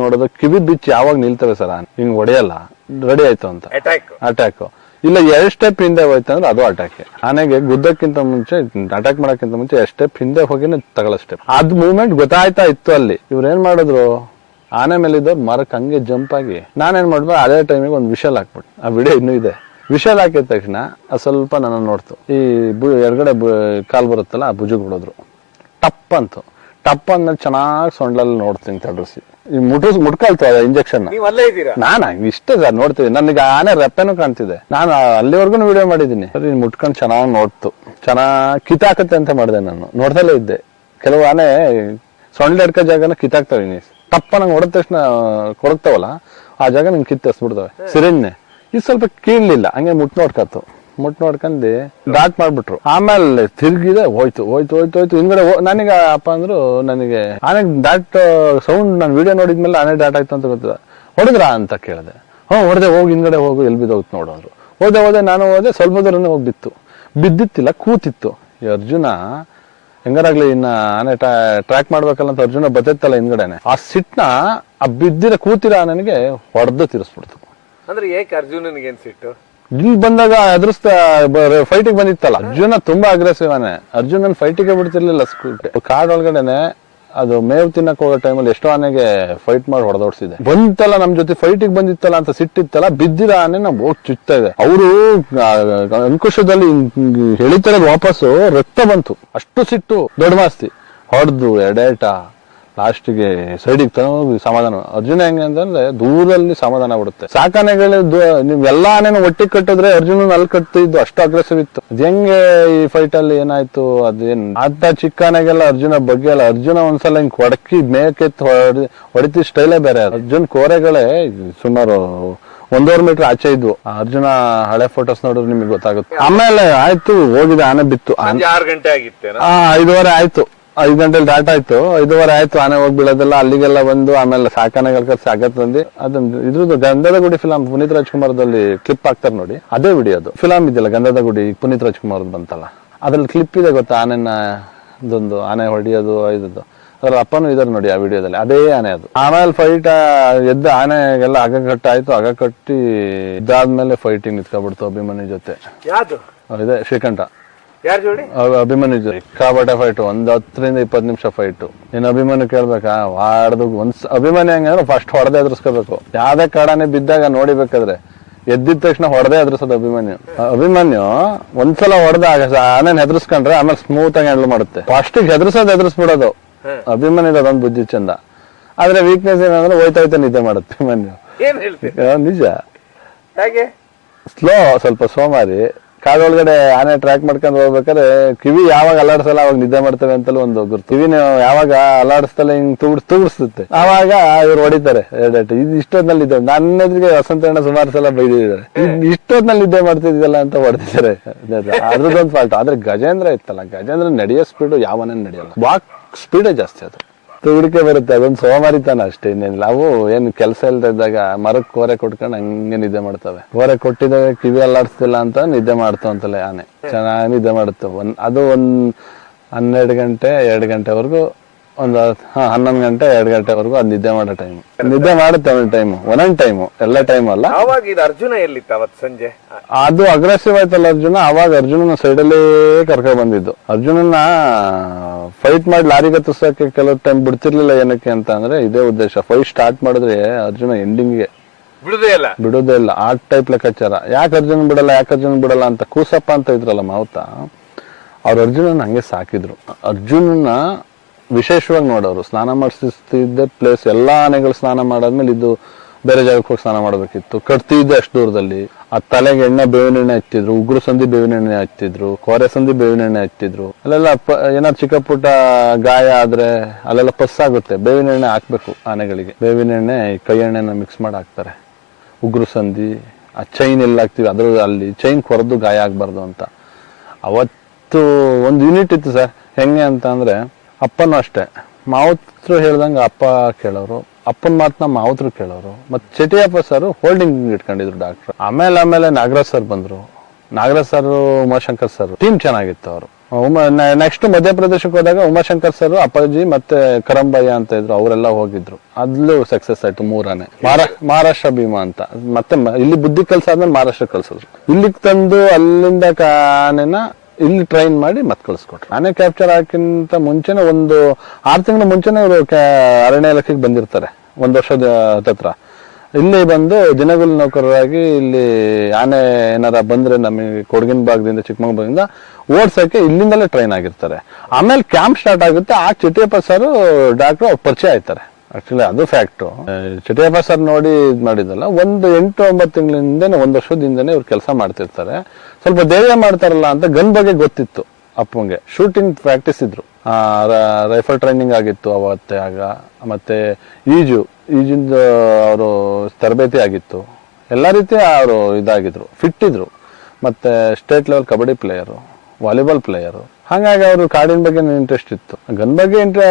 ನೋಡೋದು ಕಿವಿ ಬಿಚ್ಚಿ ಯಾವಾಗ ನಿಲ್ತವೆ ಸರ್ ಆನೆ, ಹಿಂಗ್ ಹೊಡೆಯಲ್ಲ, ರೆಡಿ ಆಯ್ತು ಅಂತ ಅಟ್ಯಾಕ್. ಇಲ್ಲ 2 ಸ್ಟೆಪ್ ಹಿಂದೆ ಹೋಯ್ತು ಅಂದ್ರೆ ಅದು ಅಟ್ಯಾಕ್. ಆನೆಗೆ ಗುದ್ದಕ್ಕಿಂತ ಮುಂಚೆ, ಅಟ್ಯಾಕ್ ಮಾಡಕ್ಕಿಂತ ಮುಂಚೆ 2 ಸ್ಟೆಪ್ ಹಿಂದೆ ಹೋಗಿನ ತಗೊಳ್ಳೋ ಸ್ಟೆಪ್. ಅದ್ ಮೂವ್ಮೆಂಟ್ ಗೊತ್ತಾಯ್ತಾ ಇತ್ತು ಅಲ್ಲಿ. ಇವ್ರು ಏನ್ ಮಾಡಿದ್ರು, ಆನೆ ಮೇಲೆ ಇದ್ದವ್ರು ಮರಕ್ಕೆ ಹಂಗೆ ಜಂಪ್ ಆಗಿ, ನಾನೇನ್ ಮಾಡ್ಬೇಕು ಅದೇ ಟೈಮಿಗೆ ಒಂದು ವಿಷಲ್ ಹಾಕ್ಬಿಟ್ಟು, ಆ ವಿಡಿಯೋ ಇನ್ನೂ ಇದೆ. ವಿಷಲ್ ಹಾಕಿದ ತಕ್ಷಣ ಅದು ಸ್ವಲ್ಪ ನನ್ನ ನೋಡ್ತು, ಈ ಎಡಗಡೆ ಕಾಲ್ ಬರುತ್ತಲ್ಲ ಆ ಭುಜಗ್ ಹೊಡೋದ್ರು, ಟಪ್ ಅಂತು. ಟಪ್ ಅಂದ್ಮೇಲೆ ಚೆನ್ನಾಗಿ ಸೊಂಡ್ಲಲ್ಲಿ ನೋಡ್ತೀನಿ ತಡ್ರಿಸಿ, ಈ ಮುಟ್ಕೊಳ್ತೇವೆ ಇಂಜೆಕ್ಷನ್. ನಾನ ಇಷ್ಟೇ ಸರ್ ನೋಡ್ತೀವಿ, ನನಗೆ ಆನೆ ರೆಪ್ಪೆನೂ ಕಾಣ್ತಿದೆ. ನಾನು ಅಲ್ಲಿವರೆಗೂ ವಿಡಿಯೋ ಮಾಡಿದೀನಿ. ಸರಿ ಮುಟ್ಕೊಂಡು ಚೆನ್ನಾಗಿ ನೋಡ್ತು, ಚೆನ್ನಾಗಿ ಕಿತ್ತಾಕತ್ತೆ ಅಂತ ಮಾಡಿದೆ. ನಾನು ನೋಡ್ದಲ್ಲೇ ಇದ್ದೆ. ಕೆಲವು ಆನೆ ಸೊಂಡ್ಲ ಎಡ್ಕ ಜಾಗನ ಕಿತ್ತಾಕ್ತಾವೆ, ಟಪ್ಪ ನಂಗೆ ಹೊಡೆದ ತಕ್ಷಣ ಕೊಡಕ್ತಾವಲ್ಲ ಆ ಜಾಗ ನಂಗೆ ಕಿತ್ತಿಸ್ಬಿಡ್ತವೆ ಸಿರಿಂಜ್ನೆ. ಇದು ಸ್ವಲ್ಪ ಕೀಳ್ಲಿಲ್ಲ, ಹಂಗೆ ಮುಟ್ ನೋಡ್ಕೊಂಡು ಡಾಟ್ ಮಾಡ್ಬಿಟ್ರು. ಆಮೇಲೆ ತಿರ್ಗಿದೆ, ಹೋಯ್ತು. ಹಿಂದ್ಗಡೆ ನನಗೆ ಅಪ್ಪ ಅಂದ್ರು, ನನಗೆ ಆನೆ ಡಾಟ್ ಸೌಂಡ್ ನಾನು ವಿಡಿಯೋ ನೋಡಿದ್ಮೇಲೆ ಆನೆ ಡಾಟ್ ಆಯ್ತು ಅಂತ ಗೊತ್ತಿಲ್ಲ. ಹೊಡೆದ್ರಾ ಅಂತ ಕೇಳಿದೆ. ಹೊಡೆದೆ, ಹೋಗಿ ಹಿಂದ್ಗಡೆ ಹೋಗು, ಎಲ್ಲಿ ಬಿದ್ದೋಗ್ತು ನೋಡೋರು. ಹೋದೆ, ನಾನು ಹೋದೆ, ಸ್ವಲ್ಪ ದೂರನೇ ಹೋಗಿ ಬಿದ್ದಿತ್ತಿಲ್ಲ, ಕೂತಿತ್ತು. ಈ ಅರ್ಜುನ ಹೆಂಗಾರಾಗ್ಲಿ ಇನ್ನ ಆನೆ ಟ್ರ್ಯಾಕ್ ಮಾಡ್ಬೇಕಲ್ಲ ಅಂತ ಅರ್ಜುನ ಬತ್ತಿತ್ತಲ್ಲ ಹಿಂದ್ಗಡೆನೆ, ಆ ಸಿಟ್ನ ಆ ಬಿದ್ದಿರ ಕೂತಿರ ನನಗೆ ಹೊಡೆದು ತಿರ್ಸ್ಬಿಡ್ತು. ಅಂದ್ರೆ ಏಕೆ ಅರ್ಜುನನಿಗೆ ಏನ್ ಸಿಟ್ಟು? ಇಲ್ಲಿ ಬಂದಾಗ ಎದುರಿಸ್ತಾ ಫೈಟಿಗೆ ಬಂದಿತ್ತಲ್ಲ, ಅರ್ಜುನ ತುಂಬಾ ಅಗ್ರೆಸಿವ್ ಆನೆ. ಅರ್ಜುನನ್ ಫೈಟಿಗೆ ಬಿಡ್ತಿರ್ಲಿಲ್ಲ. ಕಾಡೊಳಗಡೆನೆ ಅದು ಮೇವು ತಿನ್ನಕ್ ಹೋಗೋ ಟೈಮಲ್ಲಿ ಎಷ್ಟೋ ಆನೆಗೆ ಫೈಟ್ ಮಾಡಿ ಹೊಡೆದೋಡ್ಸಿದೆ. ಬಂತಲ್ಲ ನಮ್ ಜೊತೆ ಫೈಟಿಗೆ ಬಂದಿತ್ತಲ್ಲ ಅಂತ ಸಿಟ್ಟಿತ್ತಲ್ಲ, ಬಿದ್ದಿರ ಆನೆ ನಮ್ ಹೋಗಿ ಚುಚ್ತಾ ಇದೆ. ಅವರು ಅಂಕುಶದಲ್ಲಿ ಎಳಿತಾರದ್ ವಾಪಸ್ಸು ರಕ್ತ ಬಂತು, ಅಷ್ಟು ಸಿಟ್ಟು ದೊಡ್ಡ ಮಾಸ್ತಿ. ಹೊಡೆದು ಎಡೇಟ ಲಾಸ್ಟಿಗೆ ಸೈಡಿಗೆ ತನೋಗಿ ಸಮಾಧಾನ. ಅರ್ಜುನ ಹೆಂಗೆ ಅಂತಂದ್ರೆ ದೂರಲ್ಲಿ ಸಮಾಧಾನ ಬಿಡುತ್ತೆ. ಸಾಕಾನೆಗಳು ನೀವ್ ಎಲ್ಲಾ ಆನೆನ ಒಟ್ಟಿಗೆ ಕಟ್ಟಿದ್ರೆ ಅರ್ಜುನ ಅಲ್ಲಿ ಕಟ್ಟಿದ್ದು ಅಷ್ಟು ಅಗ್ರೆಸಿವ್ ಇತ್ತು. ಅದ್ ಹೆಂಗೆ ಈ ಫೈಟ್ ಅಲ್ಲಿ ಏನಾಯ್ತು, ಅದೇನ್ ಅಂತ ಚಿಕ್ಕ ಆನೆಗೆಲ್ಲ ಅರ್ಜುನ ಬಗ್ಗೆ ಅಲ್ಲ. ಅರ್ಜುನ ಒಂದ್ಸಲ ಹಿಂಗ್ ಹೊಡಕಿ ಮೇಕೆತ್ ಹೊಡಿತಿ ಸ್ಟೈಲೇ ಬೇರೆ. ಅರ್ಜುನ್ ಕೋರೆಗಳೇ ಸುಮಾರು 1.5 ಮೀಟರ್ ಆಚೆ ಇದ್ವು. ಅರ್ಜುನ ಹಳೆ ಫೋಟೋಸ್ ನೋಡಿದ್ರೆ ನಿಮ್ಗೆ ಗೊತ್ತಾಗುತ್ತೆ. ಆಮೇಲೆ ಆಯ್ತು, ಹೋಗಿದೆ, ಆನೆ ಬಿತ್ತು. 6 ಗಂಟೆ ಆಗಿತ್ತೆ, 5:15 ಆಯ್ತು. 5 ಗಂಟೆಲಿ ಡಾಟ್ ಆಯ್ತು, 5:15 ಆಯ್ತು. ಆನೆ ಹೋಗಿ ಬೀಳೋದೆಲ್ಲ ಅಲ್ಲಿಗೆಲ್ಲ ಬಂದು ಆಮೇಲೆ ಸಾಕಾನೆಗಳ ಕರ್ಸಿ ಆಗತ್ ಬಂದು ಅದೊಂದು ಇದ್ರದ್ದು ಗಂಧದ ಗುಡಿ ಫಿಲಂ ಪುನೀತ್ ರಾಜ್ಕುಮಾರ್ದಲ್ಲಿ ಕ್ಲಿಪ್ ಹಾಕ್ತಾರೆ ನೋಡಿ, ಅದೇ ವಿಡಿಯೋ ಅದು. ಫಿಲಂ ಇದೆಯಲ್ಲ ಗಂಧದ ಗುಡಿ, ಪುನೀತ್ ರಾಜ್ಕುಮಾರ್ ಬಂತಲ್ಲ, ಅದ್ರಲ್ಲಿ ಕ್ಲಿಪ್ ಇದೆ ಗೊತ್ತಾ, ಆನೆನ ಇದೊಂದು ಆನೆ ಹೊಡಿಯೋದು ಇದ್ದು. ಅದ್ರ ಅಪ್ಪನೂ ಇದಾರೆ ನೋಡಿ ಆ ವಿಡಿಯೋದಲ್ಲಿ, ಅದೇ ಆನೆ ಅದು. ಆಮೇಲೆ ಫೈಟ್ ಎದ್ದ ಆನೆಗೆಲ್ಲ ಹಗ್ಗ ಕಟ್ಟಾಯ್ತು. ಹಗ್ಗ ಕಟ್ಟಿ ಇದಾದ್ಮೇಲೆ ಫೈಟಿಂಗ್ ನಿಂತ್ಕೊಬಿಡ್ತು ಅಭಿಮನ್ಯು ಜೊತೆ. ಇದೆ ಶ್ರೀಕಂಠ ಅಭಿಮನ್ಯು ಜೊತೆ ಸಿಕ್ಕಾಪಟ್ಟೆ ಫೈಟ್. 10 ರಿಂದ 20 ನಿಮಿಷ ಫೈಟ್. ಇನ್ನು ಅಭಿಮನ್ಯು ಕೇಳ್ಬೇಕಾ, ವಾಡ್ದು ಅಭಿಮನ್ಯು ಹೆಂಗಂದ್ರೆ ಫಸ್ಟ್ ಹೊಡೆದೇ ಎದುರಿಸ್ಕೋಬೇಕು. ಯಾವ್ದೇ ಕಾಡಾನೆ ಬಿದ್ದಾಗ ನೋಡಿಬೇಕಾದ್ರೆ ಎದ್ದಿದ ತಕ್ಷಣ ಹೊಡೆದೇ ಎದುರಿಸೋದು ಅಭಿಮನ್ಯು ಒಂದ್ಸಲ ಹೊಡೆದಾಗ ಆನೆ ಹೆದರ್ಸ್ಕೊಂಡ್ರೆ ಆಮೇಲೆ ಸ್ಮೂತ್ ಆಗಿ ಹ್ಯಾಂಡಲ್ ಮಾಡುತ್ತೆ. ಫಸ್ಟ್ ಎದುರಿಸ್ಬಿಡೋದು ಅಭಿಮನ್ಯು. ಅದೊಂದು ಬುದ್ಧಿ ಚಂದ. ಆದ್ರೆ ವೀಕ್ನೆಸ್ ಏನಂದ್ರೆ ಹೋಯ್ತಾ ನಿದ್ದೆ ಮಾಡುತ್ತೆ ಅಭಿಮನ್ಯು. ನಿಜ, ಸ್ಲೋ, ಸ್ವಲ್ಪ ಸೋಮಾರಿ, ಕಾಡೊಳಗಡೆ ಆನೆ ಟ್ರ್ಯಾಕ್ ಮಾಡ್ಕೊಂಡು ಹೋಗ್ಬೇಕಾದ್ರೆ ಕಿವಿ ಯಾವಾಗ ಅಲ್ಲಾಡ್ಸಲ್ಲ ಅವಾಗ ನಿದ್ದೆ ಮಾಡ್ತವೆ ಅಂತಲೂ ಒಂದು ಗುರ್ತು. ಕಿವಿನ ಯಾವಾಗ ಅಲ್ಲಾಡಿಸ್ತಲ್ಲ ಹಿಂಗ್ ತೂಗಿಸುತ್ತೆ ಅವಾಗ ಇವ್ರು ಹೊಡಿತಾರೆ ಎರಡೆಟ್ಟು. ಇದು ಇಷ್ಟೊತ್ನಲ್ಲಿ ನಿದ್ದೆ, ನನ್ನ ಎದುರಿಗೆ ವಸಂತಣ್ಣ ಸುಮಾರು ಸಲ ಬೈದಿದ್ದಾರೆ, ಇಷ್ಟೊತ್ನಲ್ಲಿ ನಿದ್ದೆ ಮಾಡ್ತಿದ್ಯಲ್ಲ ಅಂತ ಹೊಡೆದಿದ್ದಾರೆ. ಅದ್ರದ್ದೊಂದು ಫಾಲ್ಟ್. ಆದ್ರೆ ಗಜೇಂದ್ರ ಇತ್ತಲ್ಲ, ಗಜೇಂದ್ರ ನಡೆಯೋ ಸ್ಪೀಡು ಯಾವನೇ ನಡೆಯಲ್ಲ, ವಾಕ್ ಸ್ಪೀಡೇ ಜಾಸ್ತಿ. ಅದು ತುಗುಡಿಕೆ ಬರುತ್ತೆ, ಅದೊಂದು ಸೋಮಾರಿತಾನ ಅಷ್ಟೇ, ಇನ್ನೇನಿಲ್ಲ. ಅವು ಏನು ಕೆಲಸ ಇಲ್ದ ಇದ್ದಾಗ ಮರಕ್ಕೆ ಕೋರೆ ಕೊಟ್ಕೊಂಡು ಹಂಗೆ ನಿದ್ದೆ ಮಾಡ್ತವೆ. ಕೋರೆ ಕೊಟ್ಟಿದಾಗ ಕಿವಿ ಅಲ್ಲಾಡಿಸ್ತಿಲ್ಲ ಅಂತ ನಿದ್ದೆ ಮಾಡ್ತಾವ ಅಂತಲೇ ಆನೆ ಚೆನ್ನಾಗಿ ನಿದ್ದೆ ಮಾಡುತ್ತೆ. ಅದು ಒಂದ್ 12 ಗಂಟೆ 2 ಗಂಟೆವರೆಗೂ, ಒಂದು 11 ಗಂಟೆ 2 ಗಂಟೆವರೆಗೂ ಅದು ನಿದ್ದೆ ಮಾಡೋ ಟೈಮ್. ನಿದ್ದೆ ಮಾಡುತ್ತೆ ಒಂದೊಂದು ಟೈಮು, ಎಲ್ಲ ಟೈಮ್ ಅಲ್ಲ. ಅವಾಗ ಇದು ಅರ್ಜುನ ಎಲ್ಲಿತ್ತು ಅವತ್ ಸಂಜೆ? ಅದು ಅಗ್ರೆಸಿವ್ ಆಯ್ತಲ್ಲ ಅರ್ಜುನ, ಅವಾಗ ಅರ್ಜುನನ ಸೈಡಲ್ಲಿ ಕರ್ಕೊಂಡ್ ಬಂದಿದ್ದು. ಅರ್ಜುನನ ಫೈಟ್ ಮಾಡಿ ಲಾರಿಗೆ ತುಸಕ್ಕೆ ಕೆಲವು ಟೈಮ್ ಬಿಡ್ತಿರ್ಲಿಲ್ಲ. ಏನಕ್ಕೆ ಅಂತ ಅಂದ್ರೆ ಇದೇ ಉದ್ದೇಶ, ಫೈಟ್ ಸ್ಟಾರ್ಟ್ ಮಾಡಿದ್ರೆ ಅರ್ಜುನ ಎಂಡಿಂಗ್ಗೆ ಬಿಡೋದೇ ಇಲ್ಲ. ಆ ಟೈಪ್ ಲೆಕ್ಕಾಚಾರ. ಯಾಕೆ ಅರ್ಜುನ್ ಬಿಡಲ್ಲ ಅಂತ ಕೂಸಪ್ಪ ಅಂತ ಇದ್ರಲ್ಲ ಮಾವುತ, ಅವ್ರ ಅರ್ಜುನನ ಹಂಗೆ ಸಾಕಿದ್ರು. ಅರ್ಜುನನ ವಿಶೇಷವಾಗಿ ನೋಡೋರು. ಸ್ನಾನ ಮಾಡಿಸ್ತಿದ್ದ ಪ್ಲೇಸ್, ಎಲ್ಲಾ ಆನೆಗಳು ಸ್ನಾನ ಮಾಡಾದ್ಮೇಲೆ ಇದು ಬೇರೆ ಜಾಗಕ್ಕೆ ಹೋಗಿ ಸ್ನಾನ ಮಾಡಬೇಕಿತ್ತು. ಕಟ್ತಿದ್ದೆ ಅಷ್ಟು ದೂರದಲ್ಲಿ. ಆ ತಲೆಗೆ ಬೇವಿನ ಎಣ್ಣೆ ಹಚ್ತಿದ್ರು, ಉಗುರು ಸಂಧಿ ಬೇವಿನ ಎಣ್ಣೆ ಹಚ್ತಿದ್ರು, ಕೋರೆ ಸಂಧಿ ಬೇವಿನ ಎಣ್ಣೆ ಹಚ್ತಿದ್ರು. ಅಲ್ಲೆಲ್ಲ ಏನಾದ್ರು ಚಿಕ್ಕ ಪುಟ್ಟ ಗಾಯ ಆದ್ರೆ ಅಲ್ಲೆಲ್ಲ ಪಸ್ಸಾಗುತ್ತೆ, ಬೇವಿನ ಎಣ್ಣೆ ಹಾಕ್ಬೇಕು ಆನೆಗಳಿಗೆ. ಬೇವಿನ ಎಣ್ಣೆ ಕೈ ಎಣ್ಣೆನ ಮಿಕ್ಸ್ ಮಾಡಿ ಹಾಕ್ತಾರೆ. ಉಗುರು ಸಂಧಿ, ಆ ಚೈನ್ ಎಲ್ಲ ಹಾಕ್ತಿವಿ, ಅದ್ರ ಅಲ್ಲಿ ಚೈನ್ ಕೊರೆದು ಗಾಯ ಆಗ್ಬಾರ್ದು ಅಂತ. ಅವತ್ತು ಒಂದು ಯೂನಿಟ್ ಇತ್ತು ಸರ್. ಹೆಂಗೆ ಅಂತ ಅಂದ್ರೆ, ಅಪ್ಪನೂ ಅಷ್ಟೇ, ಮಾವುತರು ಹೇಳ್ದಂಗೆ ಅಪ್ಪ ಕೇಳೋರು, ಅಪ್ಪನ ಮಾತನ್ನ ಮಾವುತರು ಕೇಳೋರು. ಮತ್ತೆ ಚೆಟಿಯಪ್ಪ ಸರ್ ಹೋಲ್ಡಿಂಗ್ ಇಟ್ಕೊಂಡಿದ್ರು ಡಾಕ್ಟರ್. ಆಮೇಲೆ ನಾಗರಾಜ್ ಸರ್ ಬಂದ್ರು. Nagaraj sir, Umashankar sir, team ಚೆನ್ನಾಗಿತ್ತು ಅವರು. ನೆಕ್ಸ್ಟ್ ಮಧ್ಯಪ್ರದೇಶಕ್ಕೆ ಹೋದಾಗ ಉಮಾಶಂಕರ್ ಸರ್, ಅಪ್ಪಾಜಿ ಮತ್ತೆ ಕರಂಬಯ್ಯ ಅಂತ ಇದ್ರು, ಅವರೆಲ್ಲ ಹೋಗಿದ್ರು. ಅದ್ಲೂ ಸಕ್ಸಸ್ ಆಯ್ತು 3 ಆನೆ. ಮಹಾರಾಷ್ಟ್ರ ಭೀಮಾ ಅಂತ. ಮತ್ತೆ ಇಲ್ಲಿ ಬುದ್ಧಿ ಕಲ್ಸ ಆದ್ಮೇಲೆ ಮಹಾರಾಷ್ಟ್ರ ಕಳ್ಸಿದ್ರು. ಇಲ್ಲಿಗೆ ತಂದು ಅಲ್ಲಿಂದ ಆನೆನ ಇಲ್ಲಿ ಟ್ರೈನ್ ಮಾಡಿ ಮತ್ತೆ ಕಳಿಸ್ಕೊಟ್ರು. ಆನೆ ಕ್ಯಾಪ್ಚರ್ ಹಾಕಿಂತ ಮುಂಚೆನೆ ಒಂದು 6 ತಿಂಗಳ ಮುಂಚೆನೆ ಅವರು ಅರಣ್ಯ ಇಲಾಖೆಗೆ ಬಂದಿರ್ತಾರೆ. 1 ವರ್ಷದ ಹತ್ರ ಇಲ್ಲಿ ಬಂದು ದಿನಗೂಲಿ ನೌಕರರಾಗಿ ಇಲ್ಲಿ ಆನೆ ಏನಾರ ಬಂದ್ರೆ ನಮಗೆ ಕೊಡಗಿನ ಭಾಗದಿಂದ ಚಿಕ್ಕಮಗಳೂರಿಂದ ಓಡ್ಸಕ್ಕೆ ಇಲ್ಲಿಂದಲೇ ಟ್ರೈನ್ ಆಗಿರ್ತಾರೆ. ಆಮೇಲೆ ಕ್ಯಾಂಪ್ ಸ್ಟಾರ್ಟ್ ಆಗುತ್ತೆ. ಆ ಚಿಟ್ಟಿಯಪ್ಪ ಸರ್ ಡಾಕ್ಟರ್ ಅವ್ರು ಪರಿಚಯ ಆಯ್ತಾರೆ. ಆಕ್ಚುಲಿ ಅದು ಫ್ಯಾಕ್ಟು. ಚಿಟ್ಟಿಯಪ್ಪ ಸರ್ ನೋಡಿ ಇದ್ ಮಾಡಿದಲ್ಲ, ಒಂದು 8-9 ತಿಂಗಳಿಂದನೇ, 1 ವರ್ಷದಿಂದನೇ ಇವ್ರು ಕೆಲಸ ಮಾಡ್ತಿರ್ತಾರೆ. ಸ್ವಲ್ಪ ಧೈರ್ಯ ಮಾಡ್ತಾರಲ್ಲ ಅಂತ ಗನ್ ಬಗ್ಗೆ ಗೊತ್ತಿತ್ತು ಅಪ್ಪಂಗೆ. ಶೂಟಿಂಗ್ ಪ್ರಾಕ್ಟೀಸ್ ಇದ್ರು, ರೈಫಲ್ ಟ್ರೈನಿಂಗ್ ಆಗಿತ್ತು ಅವತ್ತೆ. ಆಗ ಮತ್ತೆ ಈಜಿಂದ ಅವರು ತರಬೇತಿ ಆಗಿತ್ತು. ಎಲ್ಲ ರೀತಿ ಅವರು ಇದಾಗಿದ್ರು, ಫಿಟ್ ಇದ್ರು. ಮತ್ತೆ state level kabaddi player, volleyball player. ಹಾಗಾಗಿ ಅವರು ಕಾಡಿನ ಬಗ್ಗೆ ಇಂಟ್ರೆಸ್ಟ್ ಇತ್ತು. ಗನ್ ಬಗ್ಗೆ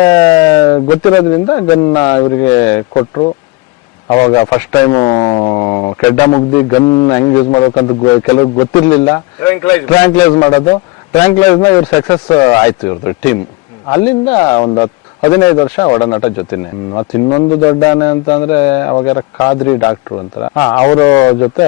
ಗೊತ್ತಿರೋದ್ರಿಂದ ಗನ್ನ ಇವರಿಗೆ ಕೊಟ್ರು. ಅವಾಗ ಫಸ್ಟ್ ಟೈಮ್ ಕೆಡ್ಡ ಮುಗ್ದಿ ಗನ್ ಹೆಂಗ್ ಯೂಸ್ ಮಾಡ್ಬೇಕಂತ ಕೆಲವ್ರಿಗೆ ಗೊತ್ತಿರ್ಲಿಲ್ಲ. ಟ್ರ್ಯಾಂಕ್ಲೈಸ್ ಮಾಡೋದು. ಟ್ರ್ಯಾಂಕ್ಲೈಸ್ ನ ಇವ್ರ ಸಕ್ಸಸ್ ಆಯ್ತು ಇವ್ರದ್ದು ಟೀಮ್. ಅಲ್ಲಿಂದ ಒಂದು 15 ವರ್ಷ ಒಡನಾಟ ಜೊತೆನೆ. ಮತ್ ಇನ್ನೊಂದು ದೊಡ್ಡ ಆನೆ ಅಂತ ಅಂದ್ರೆ ಅವಾಗ ಖಾದ್ರಿ ಡಾಕ್ಟ್ರು ಅಂತಾರ, ಅವರ ಜೊತೆ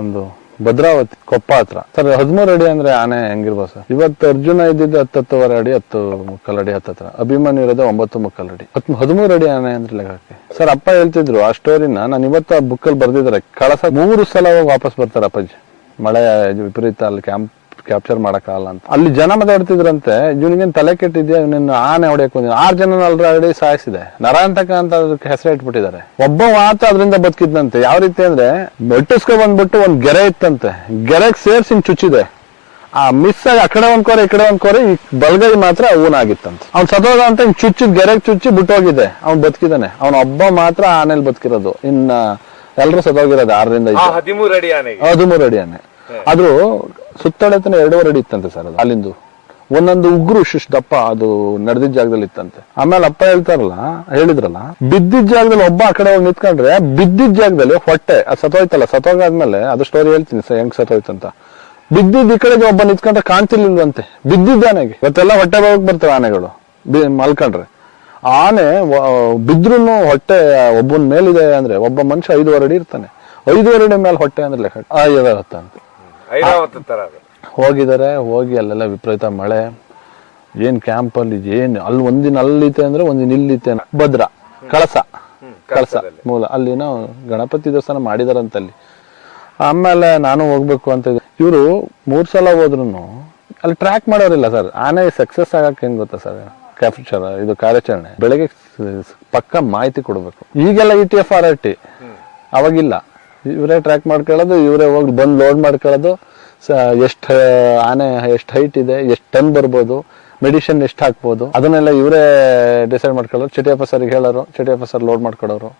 ಒಂದು ಭದ್ರಾವತಿ ಕೊಪ್ಪ ಹತ್ರ ಸರ್ 13 ಅಡಿ ಅಂದ್ರೆ ಆನೆ ಹೆಂಗಿರ್ಬೋದು ಸರ್. ಇವತ್ತು ಅರ್ಜುನ ಇದ್ದಿದ್ದು 10-10.5 ಅಡಿ 10 ಮುಕ್ಕಾಲ್ ಅಡಿ ಹತ್ತತ್ರ. ಅಭಿಮನ್ಯು ಇರೋದು 9 ಮುಕ್ಕಾಲ್ ಅಡಿ. 13 ಅಡಿ ಆನೆ ಅಂದ್ರೆ ಲೆಕ್ಕಕ್ಕೆ ಸರ್. ಅಪ್ಪ ಹೇಳ್ತಿದ್ರು ಆ ಸ್ಟೋರಿನ, ನಾನು ಇವತ್ತು ಆ ಬುಕ್ಕಲ್ಲಿ ಬರ್ದಿದ್ದಾರೆ. ಕಳಸ 3 ಸಲ ಹೋಗಿ ವಾಪಸ್ ಬರ್ತಾರೆ ಅಪ್ಪಾಜಿ. ಮಳೆ ವಿಪರೀತ, ಅಲ್ಲಿ ಕ್ಯಾಪ್ಚರ್ ಮಾಡಕ್ಕಾಗಲ್ಲ ಅಂತ. ಅಲ್ಲಿ ಜನ ಮಾತಾಡ್ತಿದ್ರಂತೆ, ಇವನಿಗೇನ್ ತಲೆ ಕೆಟ್ಟಿದ್ಯಾ, ಇವನನ್ನು ಆನೆ ಹೊಡೆಯಕ್ ಬಂದಿದ್ದ. 6 ಜನ ಆಲ್ರೆಡಿ ಸಾಯಿಸಿದೆ. ನರಾಂತಕ ಅಂತ ಅದಕ್ಕೆ ಹೆಸರು ಇಟ್ಬಿಟ್ಟಿದ್ದಾರೆ. ಒಬ್ಬ ಮಾತ್ರ ಅದರಿಂದ ಬದುಕಿದ್ದಂತೆ. ಯಾವ ರೀತಿ ಅಂದ್ರೆ, ಬೆಟ್ಟಿಸ್ಕೊ ಬಂದ್ಬಿಟ್ಟು ಒಂದ್ ಗೆರೆ ಇತ್ತಂತೆ, ಗೆರೆಗೆ ಸೇರ್ಸಿ ಚುಚ್ಚಿದೆ. ಆ ಮಿಸ್ ಆಗಿ ಆ ಕಡೆ ಒಂದ್ ಕೋರೆ ಈ ಕಡೆ ಒಂದ್ ಕೋರೆ, ಈ ಬಲ್ಗೈ ಮಾತ್ರ ಊನಾಗಿತ್ತಂತೆ. ಅವ್ನ್ ಸತ್ತೋದ ಅಂತ ಹಿಂಗ್ ಚುಚ್ಚಿದ್ ಗೆರೆಗೆ ಚುಚ್ಚಿ ಬಿಟ್ಟೋಗಿದೆ. ಅವ್ನ್ ಬದುಕಿದಾನೆ. ಅವ್ನ ಒಬ್ಬ ಮಾತ್ರ ಆನೆಲ್ ಬದುಕಿರೋದು. ಇನ್ನ ಎಲ್ರು ಸತ್ತೋಗಿರೋದು 6ರಿಂದ 13 ಅಡಿ ಆನೆ. 13 ಅಡಿ ಆನೆ. ಆದ್ರೂ ಸುತ್ತಳತನ 2.5 ಅಡಿ ಇತ್ತಂತೆ ಸರ್. ಅದು ಅಲ್ಲಿಂದು ಒಂದೊಂದು ಉಗ್ರು ಶಿಶ್ ದಪ್ಪ ಅದು ನಡೆದಿದ್ದ ಜಾಗದಲ್ಲಿ ಇತ್ತಂತೆ. ಆಮೇಲೆ ಅಪ್ಪ ಹೇಳಿದ್ರಲ್ಲ, ಬಿದ್ದಿದ್ದ ಜಾಗದಲ್ಲಿ ಒಬ್ಬ ಆ ಕಡೆ ಹೋಗಿ ನಿಂತ್ಕೊಂಡ್ರೆ ಬಿದ್ದಿದ್ದ ಜಾಗದಲ್ಲಿ ಹೊಟ್ಟೆ ಅದು ಸತ್ತೋಯ್ತಲ್ಲ. ಸತ್ತೋಗಾದ್ಮೇಲೆ ಅದು ಸ್ಟೋರಿ ಹೇಳ್ತೀನಿ ಸರ್ ಹೆಂಗ್ ಸತ್ತೋಯ್ತಂತ. ಬಿದ್ದಿದ್ದ ಈ ಕಡೆಗೆ ಒಬ್ಬ ನಿಂತ್ಕೊಂಡ್ರೆ ಕಾಣ್ತಿರ್ಲಿಲ್ವಂತೆ ಬಿದ್ದಿದ್ದ ಆನೆಗೆ. ಇವತ್ತೆಲ್ಲ ಹೊಟ್ಟೆ ಭಾಗಕ್ಕೆ ಬರ್ತವೆ ಆನೆಗಳು ಮಲ್ಕೊಂಡ್ರೆ. ಆನೆ ಬಿದ್ರುನು ಹೊಟ್ಟೆ ಒಬ್ಬನ ಮೇಲಿದೆ ಅಂದ್ರೆ, ಒಬ್ಬ ಮನುಷ್ಯ 5.5 ಅಡಿ ಇರ್ತಾನೆ. 5.5 ಅಡಿ ಮೇಲೆ ಹೊಟ್ಟೆ ಅಂದ್ರೆ ಲೆಕ್ಕ ಅಂತ ಹೋಗಿದ್ದಾರೆ. ಹೋಗಿ ಅಲ್ಲೆಲ್ಲ ವಿಪರೀತ ಮಳೆ. ಏನ್ ಕ್ಯಾಂಪ್ ಅಲ್ಲಿ ಏನ್ ಅಲ್ಲಿ ಒಂದಿನ ಅಲ್ಲಿತೆ ಅಂದ್ರೆ ಒಂದಿನ ಇಲ್ಲಿತೆ. ಭದ್ರಾ ಕಳಸ ಮೂಲ ಅಲ್ಲಿನ ಗಣಪತಿ ದೇವಸ್ಥಾನ ಮಾಡಿದಾರಂತ ಅಲ್ಲಿ. ಆಮೇಲೆ ನಾನು ಹೋಗ್ಬೇಕು ಅಂತ ಇದ್ದೆ. ಇವರು 3 ಸಲ ಹೋದ್ರು ಅಲ್ಲಿ ಟ್ರ್ಯಾಕ್ ಮಾಡೋರಿಲ್ಲ ಸರ್. ಆನೆ ಸಕ್ಸಸ್ ಆಗಕ್ಕೆ ಹೆಂಗ್ ಗೊತ್ತಾ ಸರ್, ಕ್ಯಾಪ್ಚರ್ ಇದು ಕಾರ್ಯಾಚರಣೆ ಬೆಳಗ್ಗೆ ಪಕ್ಕ ಮಾಹಿತಿ ಕೊಡ್ಬೇಕು. ಈಗೆಲ್ಲ ETF RRT, ಅವಾಗಿಲ್ಲ. ಇವರೇ ಟ್ರ್ಯಾಕ್ ಮಾಡ್ಕೊಳ್ಳೋದು, ಇವರೇ ಹೋಗಿ ಬಂದು ಲೋಡ್ ಮಾಡ್ಕೊಳ್ಳೋದು, ಎಷ್ಟು ಆನೆ ಎಷ್ಟು ಹೈಟ್ ಇದೆ, ಎಷ್ಟು ಟನ್ ಬರ್ಬೋದು, ಮೆಡಿಸಿನ್ ಎಷ್ಟು ಹಾಕ್ಬೋದು, ಅದನ್ನೆಲ್ಲ ಇವರೇ ಡಿಸೈಡ್ ಮಾಡ್ಕೊಳ್ಳೋರು. ಚಟಿಯಪ್ಪ ಸರ್ಗೆ ಹೇಳೋರು, ಚಟಿಯಪ್ಪ ಸರ್ ಲೋಡ್ ಮಾಡ್ಕೊಡೋರು,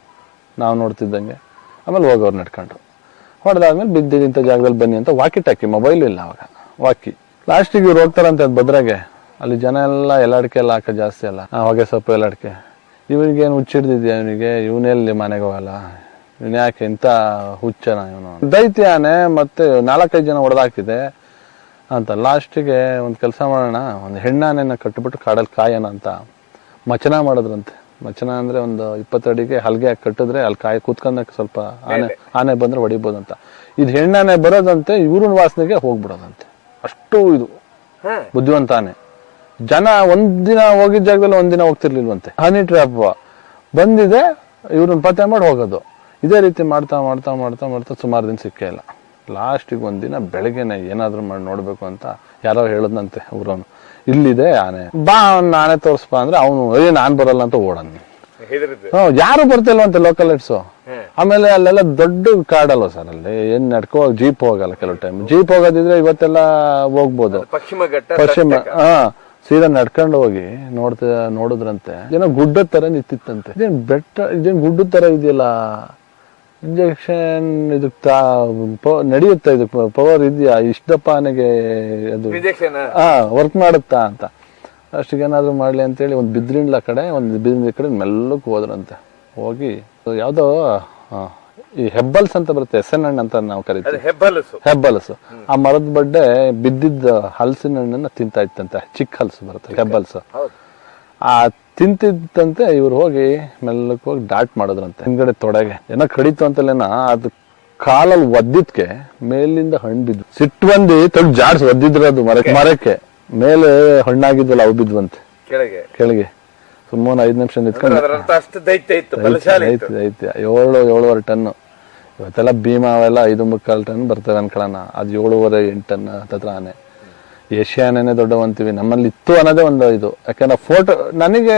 ನಾವು ನೋಡ್ತಿದ್ದಂಗೆ. ಆಮೇಲೆ ಹೋಗೋರು ನಡ್ಕೊಂಡು. ಹೊಡೆದಾದ್ಮೇಲೆ ಬಿದ್ದಿದ್ದಂಥ ಜಾಗದಲ್ಲಿ ಬನ್ನಿ ಅಂತ ವಾಕಿ ಟಾಕಿ, ಮೊಬೈಲ್ ಇಲ್ಲ ಅವಾಗ, ವಾಕಿ. ಲಾಸ್ಟಿಗೆ ಇವ್ರು ಹೋಗ್ತಾರಂತೆ ಅದು ಭದ್ರಾಗೆ. ಅಲ್ಲಿ ಜನ ಎಲ್ಲ ಎಲ್ಲಾಡಿಕೆ ಎಲ್ಲ ಹಾಕೋ ಜಾಸ್ತಿ ಅಲ್ಲ, ಹೊಗೆ ಸೊಪ್ಪು ಎಲ್ಲಾಡಿಕೆ. ಇವ್ರಿಗೇನು ಹುಚ್ಚಿಡ್ದಿದ್ಯಾ ಇವನಿಗೆ, ಇವನೆಲ್ಲಿ ಮನೆಗೆ ಹೋಗಲ್ಲ, ಇವನ್ ಯಾಕೆ ಇಂಥ ಹುಚ್ಚನ ಇವನು, ದೈತ್ಯ ಆನೆ ಮತ್ತೆ 4-5 ಜನ ಹೊಡೆದಾಕಿದೆ ಅಂತ. ಲಾಸ್ಟಿಗೆ ಒಂದು ಕೆಲಸ ಮಾಡೋಣ, ಒಂದು ಹೆಣ್ಣಾನೆನ ಕಟ್ಟಿಬಿಟ್ಟು ಕಾಡಲ್ಲಿ ಕಾಯೋಣ ಅಂತ ಮಚನ ಮಾಡಿದ್ರಂತೆ. ಮಚನ ಅಂದ್ರೆ ಒಂದು 20 ಅಡಿಗೆ ಹಲ್ಗೆ ಹಾಕಿ ಕಟ್ಟಿದ್ರೆ ಅಲ್ಲಿ ಕಾಯಿ ಕೂತ್ಕೊಂಡಕ್ಕೆ ಸ್ವಲ್ಪ ಆನೆ ಬಂದ್ರೆ ಹೊಡಿಬೋದಂತ. ಇದು ಹೆಣ್ಣಾನೆ ಬರೋದಂತೆ, ಇವ್ರನ್ನ ವಾಸನೆಗೆ ಹೋಗ್ಬಿಡೋದಂತೆ. ಅಷ್ಟು ಇದು ಬುದ್ಧಿವಂತ ಆನೆ. ಜನ ಒಂದಿನ ಹೋಗಿದ್ದ ಜಾಗದಲ್ಲಿ ಒಂದಿನ ಹೋಗ್ತಿರ್ಲಿಲ್ವಂತೆ. ಹನಿ ಟ್ರ್ಯಾಪ್ ಬಂದಿದೆ, ಇವ್ರನ್ನ ಪತ್ತೆ ಮಾಡಿ ಹೋಗೋದು. ಇದೇ ರೀತಿ ಮಾಡ್ತಾ ಮಾಡ್ತಾ ಮಾಡ್ತಾ ಮಾಡ್ತಾ ಸುಮಾರು ದಿನ ಸಿಕ್ಕೇ ಇಲ್ಲ. ಲಾಸ್ಟಿಗೆ ಒಂದಿನ ಬೆಳಗ್ಗೆನೆ ಏನಾದ್ರು ಮಾಡಿ ನೋಡ್ಬೇಕು ಅಂತ ಯಾರೋ ಹೇಳದ್ನಂತೆ ಊರವನು, ಇಲ್ಲಿದೆ ಆನೆ, ಬಾ ಅವ್ನ ಆನೆ ತೋರ್ಸ್ಬಾ ಅಂದ್ರೆ ಅವನು ನಾನ್ ಬರಲ್ಲ ಅಂತ ಓಡನ್. ಯಾರು ಬರ್ತಿಲ್ವಂತೆ ಲೋಕಲ್ ಲೈಟ್ಸು. ಆಮೇಲೆ ಅಲ್ಲೆಲ್ಲ ದೊಡ್ಡ ಕಾಡಲ್ವ ಸರ್, ಅಲ್ಲಿ ಏನ್ ನಡ್ಕೋ ಜೀಪ್ ಹೋಗಲ್ಲ. ಕೆಲವು ಟೈಮ್ ಜೀಪ್ ಹೋಗೋದಿದ್ರೆ ಇವತ್ತೆಲ್ಲ ಹೋಗ್ಬೋದು. ಪಶ್ಚಿಮ ಸೀದಾ ನಡ್ಕೊಂಡು ಹೋಗಿ ನೋಡಿದ್ರಂತೆ. ಏನೋ ಗುಡ್ಡದ ತರ ನಿಂತಿತ್ತಂತೆ. ಇದೇನ್ ಬೆಟ್ಟ, ಇದೇನ್ ಗುಡ್ಡದ ತರ ಇದೆಯಲ್ಲ, ಇಂಜೆಕ್ಷನ್ ಇದಕ್ ನಡೆಯುತ್ತಾ, ಇದಕ್ ಪವರ್ ಇದೆಯಾ, ಇಷ್ಟಪ್ಪ ಆನೆಗೆ ಅದು ವರ್ಕ್ ಮಾಡುತ್ತಾ ಅಂತ. ಅಷ್ಟಿಗೆ ಏನಾದ್ರು ಮಾಡ್ಲಿ ಅಂತೇಳಿ ಒಂದು ಬಿದ್ರಿಂಡ್ಲ ಕಡೆ, ಒಂದು ಬಿದ್ರಿಂಡ್ಲ ಕಡೆ ಮೆಲ್ಲಕ್ಕೆ ಹೋದ್ರಂತೆ. ಹೋಗಿ ಯಾವ್ದೋ ಈ ಹೆಬ್ಬಲ್ಸ್ ಅಂತ ಬರುತ್ತೆ, ಎಸೆನ್ ಹಣ್ಣು ಅಂತ ನಾವು ಕರಿತೀವಿ, ಹೆಬ್ಬಲಸು. ಆ ಮರದ ಬಡ್ಡೆ ಬಿದ್ದಿದ್ದ ಹಲಸಿನ ಹಣ್ಣನ್ನ ತಿಂತಾ ಇತ್ತಂತೆ. ಚಿಕ್ಕ ಹಲಸು ಬರುತ್ತೆ, ಹೆಬ್ಬಲ್ಸ್. ಆ ತಿಂತಿದ್ದಂತೆ ಇವ್ರು ಹೋಗಿ ಮೆಲ್ಲಕ್ಕೆ ಹೋಗಿ ಡಾಟ್ ಮಾಡಿದ್ರಂತೆ ಹಿಂದ್ಗಡೆ ತೊಡೆಗೆ. ಏನೋ ಕಡಿತು ಅಂತಲೇನ, ಅದು ಕಾಲಲ್ಲಿ ಒದ್ದಿದ್ಕೆ ಮೇಲಿಂದ ಹಣ್ಣು ಬಿದ್ದು ಸಿಟ್ಟು ಬಂದು ತೊಡ್ ಜಾಡ್ಸ್ ಒದ್ದಿದ್ರು. ಅದು ಮರಕ್ಕೆ ಮೇಲೆ ಹಣ್ಣಾಗಿದ್ವಲ್ಲ ಅವು ಬಿದ್ವಂತೆ ಕೆಳಗೆ. ಸುಮ್ಮನೆ 5 ನಿಮಿಷ ನಿಂತ್ಕೊಂಡು 7-7.5 ಟನ್ನು. ಇವತ್ತೆಲ್ಲ ಭೀಮಾ ಅವೆಲ್ಲ 5-3 ಟನ್ ಬರ್ತವೆ ಅನ್ಕೊಳ್ಳೋಣ. ಅದು 7.5-8 ಟನ್ ಹತ್ರ ಆನೆ. ಏಷ್ಯಾನೇ ದೊಡ್ಡವಂತೀವಿ, ನಮ್ಮಲ್ಲಿ ಇತ್ತು ಅನ್ನೋದೇ ಒಂದು ಇದು. ಯಾಕಂದ್ರೆ ಫೋಟೋ ನನಗೆ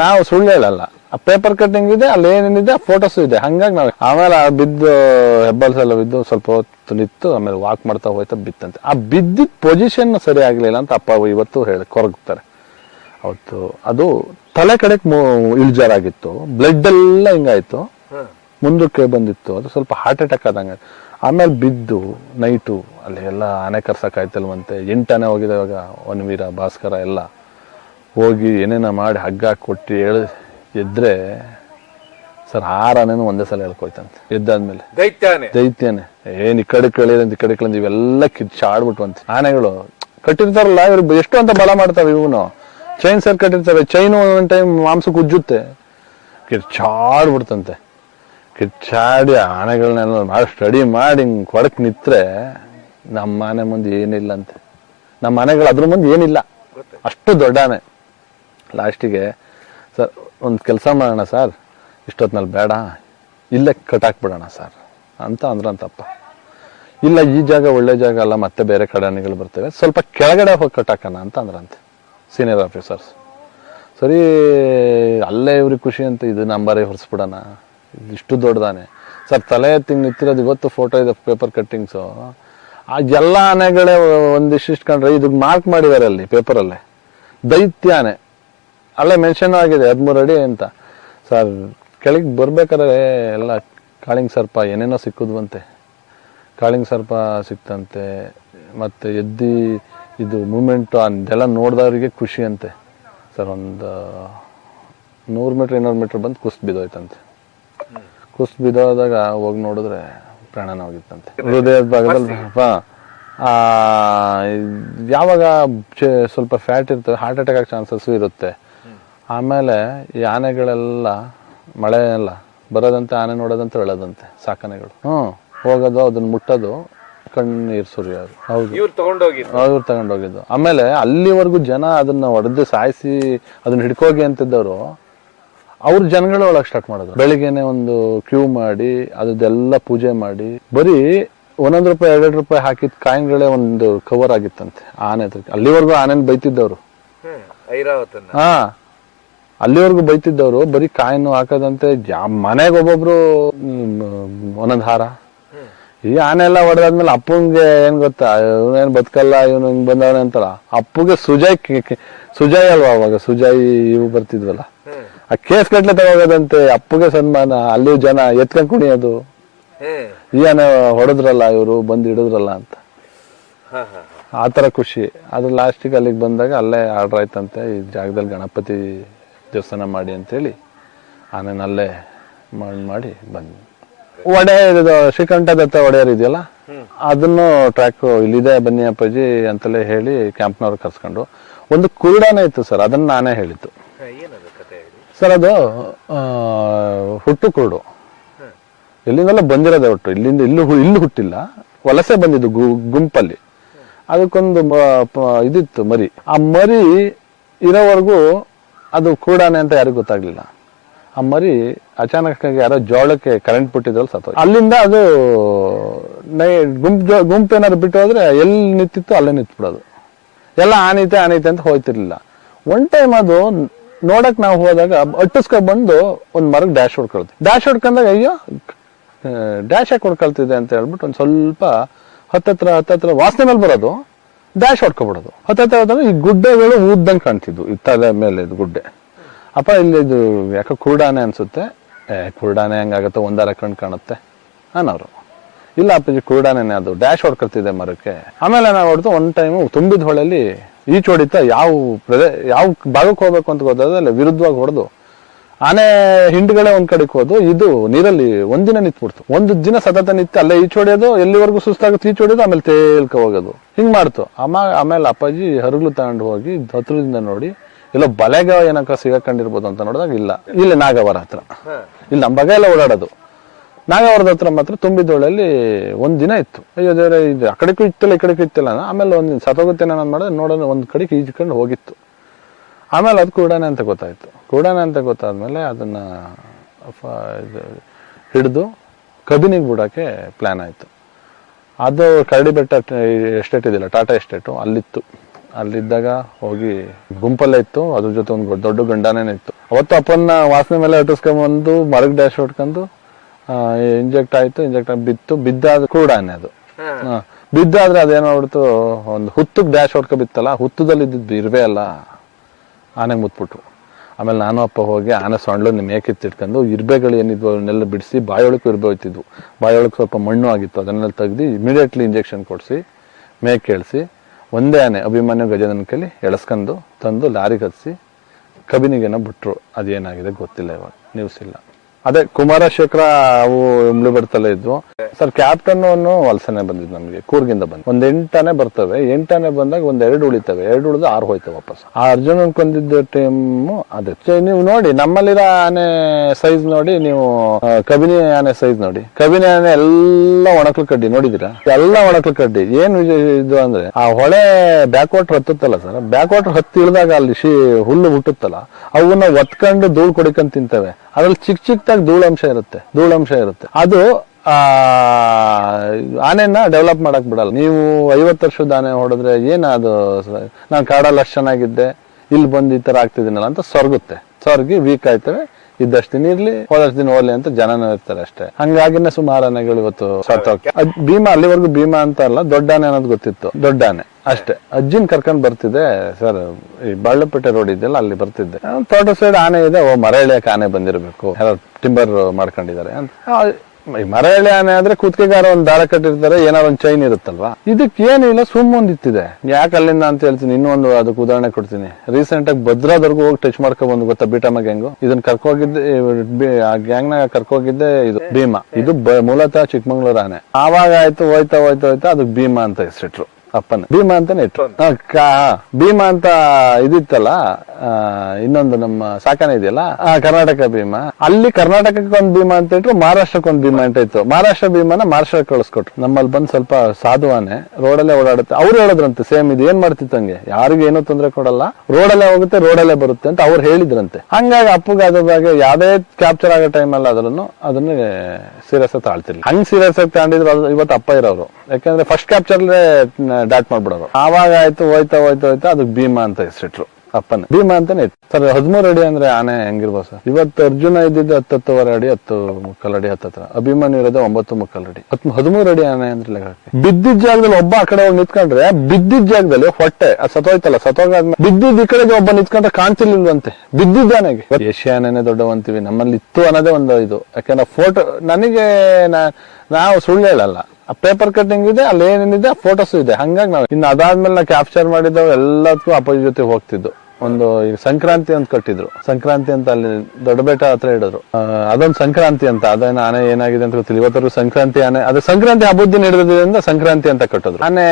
ನಾವು ಸುಳ್ಳು ಹೇಳಲ್ಲ, ಆ ಪೇಪರ್ ಕಟ್ಟಿಂಗ್ ಇದೆ, ಅಲ್ಲಿ ಏನೇನಿದೆ ಫೋಟೋಸ್ ಇದೆ. ಹಂಗಾಗಿ ನಾವು ಆಮೇಲೆ ಆ ಬಿದ್ದು ಹೆಬ್ಬಲ್ಸ್ ಎಲ್ಲ ಬಿದ್ದು ಸ್ವಲ್ಪ ಹೊತ್ತು ನಿಂತು ಆಮೇಲೆ ವಾಕ್ ಮಾಡ್ತಾ ಹೋಯ್ತಾ ಬಿತ್ತಂತೆ. ಆ ಬಿದ್ದಿದ್ದ ಪೊಸಿಷನ್ ಸರಿ ಆಗ್ಲಿಲ್ಲ ಅಂತ ಅಪ್ಪ ಇವತ್ತು ಕೊರಗ್ತಾರೆ. ಅವತ್ತು ಅದು ತಲೆ ಕಡೆಗೆ ಇಳಿಜಾರಾಗಿತ್ತು, ಬ್ಲಡ್ ಎಲ್ಲ ಹಿಂಗಾಯ್ತು, ಮುಂದಕ್ಕೆ ಬಂದಿತ್ತು. ಅದು ಸ್ವಲ್ಪ ಹಾರ್ಟ್ ಅಟ್ಯಾಕ್ ಆದಂಗೆ. ಆಮೇಲೆ ಬಿದ್ದು ನೈಟು ಅಲ್ಲಿ ಎಲ್ಲ ಆನೆ ಕರ್ಸಕ್ಕಾಯ್ತಲ್ವಂತೆ. 8 ಆನೆ ಹೋಗಿದೆ ಇವಾಗ, ವನವೀರ, ಭಾಸ್ಕರ ಎಲ್ಲ ಹೋಗಿ ಏನೇನ ಮಾಡಿ ಹಗ್ಗ ಕೊಟ್ಟು ಎದ್ರೆ ಸರ್ 6 ಆನೆನೂ ಒಂದೇ ಸಲ ಹೇಳ್ಕೊಯ್ತಂತೆ. ಎದ್ದಾದ್ಮೇಲೆ ದೈತ್ಯಾನೆ ಏನ್ ಈ ಕಡೆ ಕಳಿಯಂತ ಈ ಕಡೆ ಕಳಿಂದ ಇವೆಲ್ಲ ಕಿಚ್ಚಾಡ್ಬಿಟ್ವಂತೆ. ಆನೆಗಳು ಕಟ್ಟಿರ್ತಾರಲ್ಲ, ಇವ್ರು ಎಷ್ಟು ಅಂತ ಬಲ ಮಾಡ್ತಾವೆ. ಇವನು ಚೈನ್ ಸರ್ ಕಟ್ಟಿರ್ತವೆ, ಚೈನು ಒಂದ್ ಟೈಮ್ ಮಾಂಸಕ್ಕೆ ಉಜ್ಜುತ್ತೆ, ಕಿಚ್ಚಾಡ್ಬಿಡ್ತಂತೆ. ಕಿಚ್ಚಾಡಿ ಆನೆಗಳನ್ನೆಲ್ಲ ಮಾಡಿ ಸ್ಟಡಿ ಮಾಡಿ ಹಿಂಗ್ ಕೊಡಕ್ ನಿತ್ರೆ ನಮ್ಮ ಆನೆ ಮುಂದೆ ಏನಿಲ್ಲ ಅಂತೆ. ನಮ್ಮ ಆನೆಗಳು ಅದ್ರ ಮುಂದೆ ಏನಿಲ್ಲ, ಅಷ್ಟು ದೊಡ್ಡ ಆನೆ. ಲಾಸ್ಟಿಗೆ ಸರ್ ಒಂದು ಕೆಲಸ ಮಾಡೋಣ ಸರ್, ಇಷ್ಟೊತ್ನಲ್ಲಿ ಬೇಡ, ಇಲ್ಲೇ ಕಟಾಕ್ಬಿಡೋಣ ಸರ್ ಅಂತ ಅಂದ್ರಂತಪ್ಪ. ಇಲ್ಲ, ಈ ಜಾಗ ಒಳ್ಳೆ ಜಾಗ ಅಲ್ಲ, ಮತ್ತೆ ಬೇರೆ ಕಡೆ ಆನೆಗಳು ಬರ್ತವೆ, ಸ್ವಲ್ಪ ಕೆಳಗಡೆ ಹೋಗಿ ಕಟಾಕೋಣ ಅಂತ ಅಂದ್ರಂತೆ ಸೀನಿಯರ್ ಆಫೀಸರ್ಸ್. ಸರಿ, ಅಲ್ಲೇ ಇವ್ರಿಗೆ ಖುಷಿ ಅಂತ ಇದು ನಂಬರೇ ಹೊರಿಸ್ಬಿಡೋಣ, ಇಷ್ಟು ದೊಡ್ಡದಾನೆ ಸರ್. ತಲೆ ಎತ್ತಿ ನಿಂತಿರೋದು ಇವತ್ತು ಫೋಟೋ ಇದೆ, ಪೇಪರ್ ಕಟ್ಟಿಂಗ್ಸು. ಆ ಎಲ್ಲ ಆನೆಗಳೇ ಒಂದಿಷ್ಟು ಕಂಡ್ರೆ ಇದಕ್ಕೆ ಮಾರ್ಕ್ ಮಾಡಿದ್ದಾರೆ ಅಲ್ಲಿ ಪೇಪರಲ್ಲೇ, ದೈತ್ಯ ಆನೆ ಅಲ್ಲೇ ಮೆನ್ಷನ್ ಆಗಿದೆ 13 ಅಡಿ ಅಂತ. ಸರ್ ಕೆಳಗೆ ಬರ್ಬೇಕಾದ್ರೆ ಎಲ್ಲ ಕಾಳಿಂಗ್ ಸರ್ಪ ಏನೇನೋ ಸಿಕ್ಕುದ್ವಂತೆ. ಕಾಳಿಂಗ್ ಸರ್ಪ ಸಿಕ್ತಂತೆ, ಮತ್ತೆ ಎದ್ದಿ ಇದು ಮೂಮೆಂಟು ಅದೆಲ್ಲ ನೋಡಿದವ್ರಿಗೆ ಖುಷಿ ಅಂತೆ. ಸರ್ ಒಂದು 100 ಮೀಟ್ರ್ 200 ಮೀಟ್ರ್ ಬಂದು ಕುಸ್ತು ಬಿದ್ದೋಯ್ತಂತೆ. ಕುಸ್ತು ಬಿದ್ದೋದಾಗ ಹೋಗಿ ನೋಡಿದ್ರೆ ಪ್ರಾಣನ ಹೋಗಿತ್ತಂತೆ. ಹೃದಯದ ಭಾಗದಲ್ಲಿ ಯಾವಾಗ ಸ್ವಲ್ಪ ಫ್ಯಾಟ್ ಇರ್ತವೆ ಹಾರ್ಟ್ ಅಟ್ಯಾಕ್ ಆಗೋ ಚಾನ್ಸಸ್ ಇರುತ್ತೆ. ಆಮೇಲೆ ಈ ಆನೆಗಳೆಲ್ಲ ಮಳೆ ಎಲ್ಲ ಬರೋದಂತೆ, ಆನೆ ನೋಡೋದಂತ ಹೇಳೋದಂತೆ ಸಾಕಾನೆಗಳು. ಹೋಗೋದು, ಅದನ್ನ ಮುಟ್ಟೋದು, ಕಣ್ಣೀರು ಸುರಿಯೋದು. ಹೌದು, ಇವ್ರು ತಗೊಂಡೋಗಿದ್ದು. ಆಮೇಲೆ ಅಲ್ಲಿವರೆಗೂ ಜನ ಅದನ್ನ ಹೊಡೆದು ಸಾಯಿಸಿ ಅದನ್ನ ಹಿಡ್ಕೋಗಿ ಅಂತಿದ್ದವರು, ಅವ್ರ ಜನಗಳು ಒಳಗೆ ಸ್ಟಾರ್ಟ್ ಮಾಡೋದು. ಬೆಳಿಗ್ಗೆನೆ ಒಂದು ಕ್ಯೂ ಮಾಡಿ ಅದೆಲ್ಲ ಪೂಜೆ ಮಾಡಿ, ಬರೀ 1 ರೂಪಾಯಿ 2 ರೂಪಾಯಿ ಹಾಕಿದ ಕಾಯಿನ್ಗಳೇ ಒಂದು ಕವರ್ ಆಗಿತ್ತಂತೆ ಆನೆ. ಅಲ್ಲಿವರೆಗೂ ಆನೆನ ಬೈತಿದ್ದವ್ರು, ಅಲ್ಲಿವರೆಗೂ ಬೈತಿದ್ದವ್ರು ಬರೀ ಕಾಯಿನ್ ಹಾಕೋದಂತೆ. ಮನೆಗೆ ಒಬ್ಬೊಬ್ರು ಒಂದೊಂದು ಹಾರ, ಈ ಆನೆ ಎಲ್ಲ ಹೊಡೆದಾದ್ಮೇಲೆ ಅಪ್ಪಂಗೆ ಏನ್ ಗೊತ್ತಾ, ಇವನೇನ್ ಬದುಕಲ್ಲ, ಇವನು ಹಿಂಗ್ ಬಂದವನೆ ಅಂತಾರ. ಅಪ್ಪಗೆ ಸುಜಯ್ ಅಲ್ವಾ ಅವಾಗ, ಸುಜಯ್ ಇವು ಬರ್ತಿದ್ವಲ್ಲ, ಆ ಕೇಸ್ ಗಟ್ಲೆ ತಗೋದಂತೆ. ಅಪ್ಪಗೆ ಸನ್ಮಾನ, ಅಲ್ಲಿ ಜನ ಎತ್ಕೊಂಡ್ ಕುಣಿಯೋದು, ಈ ಆನೆ ಹೊಡೆದ್ರಲ್ಲ ಇವರು ಬಂದು ಹಿಡಿದ್ರಲ್ಲ ಅಂತ, ಆತರ ಖುಷಿ. ಅದು ಲಾಸ್ಟಿಗೆ ಅಲ್ಲಿಗೆ ಬಂದಾಗ ಅಲ್ಲೇ ಆರ್ಡರ್ ಆಯ್ತಂತೆ, ಈ ಜಾಗದಲ್ಲಿ ಗಣಪತಿ ದೇವಸ್ಥಾನ ಮಾಡಿ ಅಂತೇಳಿ ಆನೆನಲ್ಲೇ ಮಾಡಿ ಬಂದ್ವಿ. ಒಡೆ ಶ್ರೀಕಂಠ ದತ್ತ ಒಡೆಯರ್ ಇದೆಯಲ್ಲ, ಅದನ್ನು ಟ್ರ್ಯಾಕ್ ಇಲ್ಲಿದೆ ಬನ್ನಿ ಅಪ್ಪಾಜಿ ಅಂತಲೇ ಹೇಳಿ ಕ್ಯಾಂಪ್ನವ್ರು ಕರ್ಸ್ಕೊಂಡು ಒಂದು ಕುರುಡಾನೆ ಇತ್ತು ಸರ್, ಅದನ್ನ ನಾನೇ ಹೇಳಿದ್ದು ಸರ್. ಅದು ಹುಟ್ಟು ಕುರುಡು, ಎಲ್ಲಿಂದೆಲ್ಲ ಬಂದಿರೋದೆ, ಒಟ್ಟು ಇಲ್ಲಿಂದ ಇಲ್ಲಿ ಹುಟ್ಟಿಲ್ಲ, ವಲಸೆ ಬಂದಿದ್ದು ಗುಂಪಲ್ಲಿ. ಅದಕ್ಕೊಂದು ಇದಿತ್ತು ಮರಿ, ಆ ಮರಿ ಇರೋವರೆಗೂ ಅದು ಕುರುಡಾನೆ ಅಂತ ಯಾರಿಗೂ ಗೊತ್ತಾಗ್ಲಿಲ್ಲ. ಆ ಮರಿ ಅಚಾನಕ್ ಯಾರೋ ಜೋಳಕ್ಕೆ ಕರೆಂಟ್ ಬಿಟ್ಟಿದ್ರಲ್ಲಿ ಸತ್ತೋಯ್ತು. ಅಲ್ಲಿಂದ ಅದು ಗುಂಪು ಏನಾದ್ರು ಬಿಟ್ಟು ಹೋದ್ರೆ ಎಲ್ಲಿ ನಿಂತಿತ್ತು ಅಲ್ಲೇ ನಿಂತ್ಬಿಡೋದು. ಎಲ್ಲ ಆನೈತೆ ಅಂತ ಹೋಯ್ತಿರ್ಲಿಲ್ಲ. ಒನ್ ಟೈಮ್ ಅದು ನೋಡಕ್ ನಾವು ಹೋದಾಗ ಅಟ್ಟಿಸ್ಕೊಂಡ್ ಬಂದು ಒಂದ್ ಮರಕ್ಕೆ ಡ್ಯಾಶ್ ಹೊಡ್ಕೊಂಡಾಗ ಅಯ್ಯೋ ಡ್ಯಾಶ್ ಯಾಕೆ ಹೊಡ್ಕೊಳ್ತಿದೆ ಅಂತ ಹೇಳ್ಬಿಟ್ಟು ಒಂದ್ ಸ್ವಲ್ಪ ಹತ್ತತ್ರ ವಾಸನೆ ಮೇಲೆ ಬರೋದು, ಡ್ಯಾಶ್ ಹೊಡ್ಕೊಬಿಡೋದು. ಹತ್ತತ್ರ ಈ ಗುಡ್ಡೆಗಳು ಊದ್ದಂಗೆ ಕಾಣ್ತಿದ್ವು, ಈ ತಲೆ ಮೇಲೆ ಇದು ಗುಡ್ಡೆ. ಅಪ್ಪ ಇಲ್ಲಿ ಇದು ಯಾಕೆ ಕುರುಡಾನೆ ಅನ್ಸುತ್ತೆ, ಕುರುಡಾನೆ ಹೆಂಗಾಗತ್ತೆ, ಒಂದಾರ ಕಣ್ ಕಾಣುತ್ತೆ ಅನ್ನೋರು. ಇಲ್ಲ ಅಪ್ಪಾಜಿ ಕುರುಡಾನೆ, ಅದು ಡ್ಯಾಶ್ ಹೊಡ್ಕೊಳ್ತಿದೆ ಮರಕ್ಕೆ. ಆಮೇಲೆ ನಾವು ಹೊಡೆದು ಒಂದ್ ಟೈಮು ತುಂಬಿದ ಹೊಳೆಯಲ್ಲಿ ಈಚ್ ಹೊಡಿತಾ ಯಾವ ಭಾಗಕ್ಕೆ ಹೋಗ್ಬೇಕು ಅಂತ ಗೊತ್ತಾದ್ರೆ ವಿರುದ್ಧವಾಗಿ ಹೊಡೆದು ಆನೆ ಹಿಂಡ್ಗಳೇ ಒಂದ್ ಕಡೆಗೆ ಹೋದು, ಇದು ನೀರಲ್ಲಿ ಒಂದಿನ ನಿಂತ್ಬಿಡ್ತು. ಒಂದು ದಿನ ಸತತ ನಿಂತು ಅಲ್ಲೇ ಈಚ್ ಹೊಡೆಯೋದು, ಎಲ್ಲಿವರೆಗೂ ಸುಸ್ತಾಗುತ್ತೆ ಈಚ್ ಹೊಡೆಯೋದು, ಆಮೇಲೆ ತೇಲ್ಕ ಹೋಗೋದು, ಹಿಂಗ್ ಮಾಡ್ತು. ಆಮೇಲೆ ಅಪ್ಪಾಜಿ ಹರಗ್ಲು ತಗೊಂಡು ಹೋಗಿ ಹತ್ರದಿಂದ ನೋಡಿ, ಇಲ್ಲ ಬಲೆಗ ಏನಕ್ಕ ಸಿಗಕೊಂಡಿರ್ಬೋದು ಅಂತ ನೋಡಿದಾಗ ಇಲ್ಲಿ ನಾಗವರ ಹತ್ರ, ಇಲ್ಲಿ ನಮ್ಮ ಬಗ ಎಲ್ಲ ಓಡಾಡೋದು, ನಾಗವರದ ಹತ್ರ ಮಾತ್ರ ತುಂಬಿದೊಳಲ್ಲಿ ಒಂದ್ ದಿನ ಇತ್ತು. ಅಯ್ಯೋ ದೇವ್ರೆ, ಇದು ಆ ಕಡೆಗೂ ಇತ್ತಿಲ್ಲ ಈ ಕಡೆಗೂ ಇತ್ತಿಲ್ಲ. ಆಮೇಲೆ ಒಂದ್ ಸತ್ತೋಗುತ್ತೆ ನಾನು ಮಾಡಿದ್ರೆ ನೋಡೋಣ ಒಂದ್ ಕಡೆಗೆ ಈಜ್ಕೊಂಡು ಹೋಗಿತ್ತು. ಆಮೇಲೆ ಅದು ಕುರುಡಾನೆ ಅಂತ ಗೊತ್ತಾಯ್ತು. ಕುರುಡಾನೆ ಅಂತ ಗೊತ್ತಾದ್ಮೇಲೆ ಅದನ್ನ ಹಿಡಿದು ಕಬಿನಿಗೆ ಬಿಡೋಕೆ ಪ್ಲಾನ್ ಆಯ್ತು. ಅದು ಕರಡಿ ಬೆಟ್ಟ ಎಸ್ಟೇಟ್ ಇದೆಯಲ್ಲ, ಟಾಟಾ ಎಸ್ಟೇಟು, ಅಲ್ಲಿತ್ತು. ಅಲ್ಲಿದ್ದಾಗ ಹೋಗಿ ಗುಂಪಲ್ಲೇ ಇತ್ತು, ಅದ್ರ ಜೊತೆ ಒಂದು ದೊಡ್ಡ ಗಂಡಾನೇ ಇತ್ತು. ಅವತ್ತು ಅಪ್ಪನ್ನ ವಾಸನೆ ಮೇಲೆ ಅಟ್ಟಿಸ್ಕೊಂಡ್ಬಂದು ಮರಗ್ ಡ್ಯಾಶ್ ಹೊಡ್ಕೊಂಡು ಇಂಜೆಕ್ಟ್ ಆಯ್ತು. ಬಿದ್ದಾದ ಕುರುಡಾನೆ ಅದು. ಬಿದ್ದಾದ್ರೆ ಅದೇನ್ ಮಾಡ್ಬಿಡ್ತು, ಒಂದು ಹುತ್ತಕ್ ಡ್ಯಾಶ್ ಹೊಡ್ಕೊ ಬಿತ್ತಲ್ಲ, ಹುತ್ತದಲ್ಲಿ ಇದ್ದಿದ್ದು ಇರ್ವೇ ಅಲ್ಲ, ಆನೆಗೆ ಮುತ್ಬಿಟ್ರು. ಆಮೇಲೆ ನಾನು ಅಪ್ಪ ಹೋಗಿ ಆನೆ ಸೊಂಡ್ಲು ಮೇಕಿತ್ತಿಟ್ಕೊಂಡು ಇರ್ಬೆಗಳು ಏನಿದ್ವು ಅವನ್ನೆಲ್ಲ ಬಿಡಿಸಿ ಬಾಯೊಳಕ್ಕೂ ಇರ್ಬೆ ಹೋಯ್ತಿದ್ವು. ಬಾಯೊಳಗೆ ಸ್ವಲ್ಪ ಮಣ್ಣು ಆಗಿತ್ತು, ಅದನ್ನೆಲ್ಲ ತೆಗ್ದು ಇಮಿಡಿಯೇಟ್ಲಿ ಇಂಜೆಕ್ಷನ್ ಕೊಡಿಸಿ ಮೇಕೆ ಎಳ್ಸಿ ಒಂದೇ ಆನೆ ಅಭಿಮನ್ಯು ಗಜೇಂದ್ರನ ಕೈಲಿ ಎಳಸ್ಕೊಂಡು ತಂದು ಲಾರಿಗೆ ಹತ್ಸಿ ಕಬಿನಿಗೇನೋ ಬಿಟ್ರು. ಅದೇನಾಗಿದೆ ಗೊತ್ತಿಲ್ಲ, ಇವಾಗ ನ್ಯೂಸ್ ಇಲ್ಲ. ಅದೇ ಕುಮಾರಶೇಖರ ಅವು ಇಂಬ್ಳಿ ಬರ್ತಲೇ ಇದ್ವು ಸರ್. ಕ್ಯಾಪ್ಟನ್ ವಲಸನೆ ಬಂದಿದ್ದು ನಮಗೆ, ಕೂರ್ಗಿಂದ ಬಂದ್ ಒಂದ್ 8 ಆನೆ ಬರ್ತವೆ. 8 ಆನೆ ಬಂದಾಗ ಒಂದ್ 2 ಉಳಿತವೆ, 2 ಉಳಿದು 6 ಹೋಯ್ತವೆ ವಾಪಸ್. ಆ ಅರ್ಜುನನ್ ಕೊಂದಿದ್ದ ಟೈಮು ಅದೇ. ನೀವು ನೋಡಿ ನಮ್ಮಲ್ಲಿರೋ ಆನೆ ಸೈಜ್ ನೋಡಿ, ನೀವು ಕಬಿನಿ ಆನೆ ಸೈಜ್ ನೋಡಿ. ಕಬಿನಿ ಆನೆ ಎಲ್ಲ ಒಣಕ್ಲು ಕಡ್ಡಿ ನೋಡಿದಿರಾ, ಎಲ್ಲ ಒಣಕ್ಲು ಕಡ್ಡಿ. ಏನ್ ಇದು ಅಂದ್ರೆ ಆ ಹೊಳೆ ಬ್ಯಾಕ್ ವಾಟರ್ ಹತ್ತುತ್ತಲ್ಲ ಸರ್, ಬ್ಯಾಕ್ ವಾಟರ್ ಹತ್ತಿ ಇಳಿದಾಗ ಅಲ್ಲಿ ಹುಲ್ಲು ಹುಟ್ಟುತ್ತಲ್ಲ, ಅವನ್ನ ಒತ್ಕೊಂಡು ಧೂಳು ಕೊಡಿಕೊಂಡ್ ತಿಂತವೆ. ಅದ್ರಲ್ಲಿ ಚಿಕ್ಕದಾಗಿ ಧೂಳಂಶ ಇರುತ್ತೆ. ಅದು ಆನೆನ ಡೆವಲಪ್ ಮಾಡಕ್ ಬಿಡಲ್ಲ. ನೀವು 50 ವರ್ಷದ ಆನೆ ಹೊಡೆದ್ರೆ ಅದು ನಾನು ಕಾಡಲ್ಲಿ ಅಷ್ಟು ಚೆನ್ನಾಗಿದ್ದೆ, ಇಲ್ಲಿ ಬಂದು ಈ ತರ ಆಗ್ತಿದ್ದೀನಲ್ಲ ಅಂತ ಸೊರ್ಗಿ ವೀಕ್ ಆಯ್ತವೆ. ಇದ್ದಷ್ಟು ದಿನ ಇರ್ಲಿ, ಹೋದಷ್ಟು ದಿನ ಹೋಗ್ಲಿ ಅಂತ ಜನನೂ ಇರ್ತಾರೆ ಅಷ್ಟೇ. ಹಂಗಾಗಿನೇ ಸುಮಾರು ಆನೆಗಳು ಇವತ್ತು ಭೀಮಾ, ಅಲ್ಲಿವರೆಗೂ ಭೀಮಾ ಅಂತ ಅಲ್ಲ, ದೊಡ್ಡ ಆನೆ ಅನ್ನೋದು ಗೊತ್ತಿತ್ತು, ದೊಡ್ಡ ಆನೆ ಅಷ್ಟೇ. ಅಜ್ಜಿನ್ ಕರ್ಕೊಂಡ್ ಬರ್ತಿದ್ದೆ ಸರ್, ಈ ಬಾಳ್ಳೆಪೇಟೆ ರೋಡ್ ಇದೆಯಲ್ಲ, ಅಲ್ಲಿ ಬರ್ತಿದ್ದೆ. ತೋಟ ಸೈಡ್ ಆನೆ ಇದೆ, ಮರ ಎಳೆಯಕ್ಕೆ ಆನೆ ಬಂದಿರಬೇಕು, ಯಾರು ಟಿಂಬರ್ ಮಾಡ್ಕೊಂಡಿದ್ದಾರೆ ಅಂತ. ಈ ಮರ ಎಳೆ ಆನೆ ಆದ್ರೆ ಕುತ್ತಿಗೆಗಾರ ಒಂದ್ ದಾರ ಕಟ್ಟಿರ್ತಾರೆ, ಏನಾರ ಒಂದ್ ಚೈನ್ ಇರುತ್ತಲ್ವಾ. ಇದಕ್ಕೆ ಏನಿಲ್ಲ, ಸುಮ್ಮೊಂದಿತ್ತಿದೆ. ಯಾಕೆ ಅಲ್ಲಿಂದ ಅಂತ ಹೇಳ್ತೀನಿ. ಇನ್ನೊಂದು ಅದಕ್ಕೆ ಉದಾಹರಣೆ ಕೊಡ್ತೀನಿ. ರೀಸೆಂಟ್ ಆಗಿ ಭದ್ರಾದವರೆಗೂ ಹೋಗಿ ಟಚ್ ಮಾಡ್ಕೊ ಬಂದು, ಗೊತ್ತಾ ಬೀಟಮ್ಮ ಗ್ಯಾಂಗು. ಇದನ್ನ ಕರ್ಕೋಗಿದ್ದೆ, ಆ ಗ್ಯಾಂಗ್ ನಾಗ ಕರ್ಕೋಗಿದ್ದೆ ಇದು ಭೀಮಾ. ಇದು ಮೂಲತಃ ಚಿಕ್ಕಮಂಗ್ಳೂರ್ ಆನೆ. ಆವಾಗ ಆಯ್ತು, ಹೋಯ್ತಾ ಅದಕ್ಕೆ ಭೀಮಾ ಅಂತ ಹೆಸರಿಟ್ರು. ಅಪ್ಪನ ಭೀಮಾ ಅಂತಾನೆ ಇಟ್ರು. ಭೀಮಾ ಅಂತ ಇದಿತ್ತಲ್ಲ, ಇನ್ನೊಂದು ನಮ್ಮ ಸಾಕಣೆ ಇದೆಯಲ್ಲ, ಕರ್ನಾಟಕ ಭೀಮಾ. ಅಲ್ಲಿ ಕರ್ನಾಟಕಕ್ಕೆ ಒಂದ್ ಭೀಮಾ ಅಂತ ಇಟ್ರು, ಮಹಾರಾಷ್ಟ್ರಕ್ಕೆ ಒಂದ್ ಭೀಮಾ ಅಂತ ಇತ್ತು. ಮಹಾರಾಷ್ಟ್ರ ಭೀಮಾನ ಮಹಾರಾಷ್ಟ್ರ ಕಳಿಸ್ಕೊಟ್ರು. ನಮ್ಮಲ್ಲಿ ಬಂದ್ ಸ್ವಲ್ಪ ಸಾಧುವಾನೆ ರೋಡಲ್ಲೇ ಓಡಾಡುತ್ತೆ. ಅವ್ರು ಹೇಳದ್ರಂತೆ ಸೇಮ್ ಇದು ಏನ್ ಮಾಡ್ತಿತ್ತಂಗೆ, ಯಾರಿಗೂ ಏನೂ ತೊಂದರೆ ಕೊಡಲ್ಲ, ರೋಡಲ್ಲೇ ಹೋಗುತ್ತೆ, ರೋಡಲ್ಲೇ ಬರುತ್ತೆ ಅಂತ ಅವ್ರು ಹೇಳಿದ್ರಂತೆ. ಹಂಗಾಗಿ ಅಪ್ಪಗೆ ಅದ್ರ ಬಗ್ಗೆ ಯಾವ್ದೇ ಕ್ಯಾಪ್ಚರ್ ಆಗೋ ಟೈಮ್ ಅಲ್ಲಿ ಅದನ್ನ ಸೀರಿಯಸ್ ಆಗಿ ತಾಳ್ತಿರ್ಲಿಲ್ಲ. ಹಂಗ್ ಸೀರಿಯಸ್ ಆಗಿ ತಗೊಂಡಿದ್ರು ಇವತ್ತು ಅಪ್ಪ ಇರೋರು. ಯಾಕಂದ್ರೆ ಫಸ್ಟ್ ಕ್ಯಾಪ್ಚರ್ಲೇ ಡಾಟ್ ಮಾಡ್ಬಿಡೋರು. ಆವಾಗ ಆಯ್ತು, ಹೋಯ್ತಾ ಅದಕ್ಕೆ ಭೀಮಾ ಅಂತ ಹೆಸರಿಟ್ರು. ಅಪ್ಪನೇ ಭೀಮಾ ಅಂತಾನೆ ಇತ್ತು ಸರ್. 13 ಅಡಿ ಅಂದ್ರೆ ಆನೆ ಹೆಂಗಿರ್ಬೋದು ಸರ್? ಇವತ್ತು ಅರ್ಜುನ ಇದ್ದಿದ್ದು 10-10.25 ಅಡಿ, 10 ಮುಕ್ಕಾಲ್ ಅಡಿ ಹತ್ತತ್ರ. ಅಭಿಮನ್ಯು ಇರೋದು 9 ಮುಕ್ಕಾಲ್ ಅಡಿ. 13 ಅಡಿ ಆನೆ ಅಂದ್ರೆ ಲೆಕ್ಕ. ಬಿದ್ದಿದ್ದ ಜಾಗದಲ್ಲಿ ಒಬ್ಬ ಆ ಕಡೆ ಹೋಗಿ ನಿಂತ್ಕೊಂಡ್ರೆ ಬಿದ್ದಿದ್ದ ಜಾಗದಲ್ಲಿ ಹೊಟ್ಟೆ ಅದು ಸತ್ತೋಯ್ತಲ್ಲ, ಸತ್ತೋಗಾದ್ಮೇಲೆ ಬಿದ್ದಿದ್ದ ಈ ಕಡೆಗೆ ಒಬ್ಬ ನಿಂತ್ಕೊಂಡ್ರೆ ಕಾಣ್ತಿರ್ಲಿಲ್ವಂತೆ ಬಿದ್ದಿದ್ದಾನೆಗೆ. ಏಷ್ಯಾ ಆನೆನೆ ದೊಡ್ಡವಂತೀವಿ, ನಮ್ಮಲ್ಲಿ ಇತ್ತು ಅನ್ನೋದೇ ಒಂದು ಇದು. ಯಾಕಂದ್ರೆ ಫೋಟೋ ನನಗೆ ನಾವು ಸುಳ್ಳು ಹೇಳಲ್ಲ, ಪೇಪರ್ ಕಟ್ಟಿಂಗ್ ಇದೆ, ಅಲ್ಲಿ ಏನೇನಿದೆ ಫೋಟೋಸ್ ಇದೆ. ಹಂಗಾಗಿ ನಾವು ಇನ್ನು ಅದಾದ್ಮೇಲೆ ನಾವು ಕ್ಯಾಪ್ಚರ್ ಮಾಡಿದವು ಎಲ್ಲದಕ್ಕೂ ಅಪ್ಪಾಜಿ ಜೊತೆ ಹೋಗ್ತಿದ್ದು. ಒಂದು ಈಗ ಸಂಕ್ರಾಂತಿ ಅಂತ ಕಟ್ಟಿದ್ರು, ಸಂಕ್ರಾಂತಿ ಅಂತ ಅಲ್ಲಿ ದೊಡ್ಡಬೇಟ ಹತ್ರ ಇಡಿದ್ರು. ಅದೊಂದು ಸಂಕ್ರಾಂತಿ ಅಂತ, ಅದೇನ ಆನೆ ಏನಾಗಿದೆ ಅಂತ ಗೊತ್ತಿಲ್ಲ ಇವತ್ತರೂ. ಸಂಕ್ರಾಂತಿ ಆನೆ ಅದು ಸಂಕ್ರಾಂತಿ ಹಬ್ಬದ ದಿನ ಹಿಡಿದ್ರಿಂದ ಸಂಕ್ರಾಂತಿ ಅಂತ ಕಟ್ಟಿದ್ರು. ಆನೆ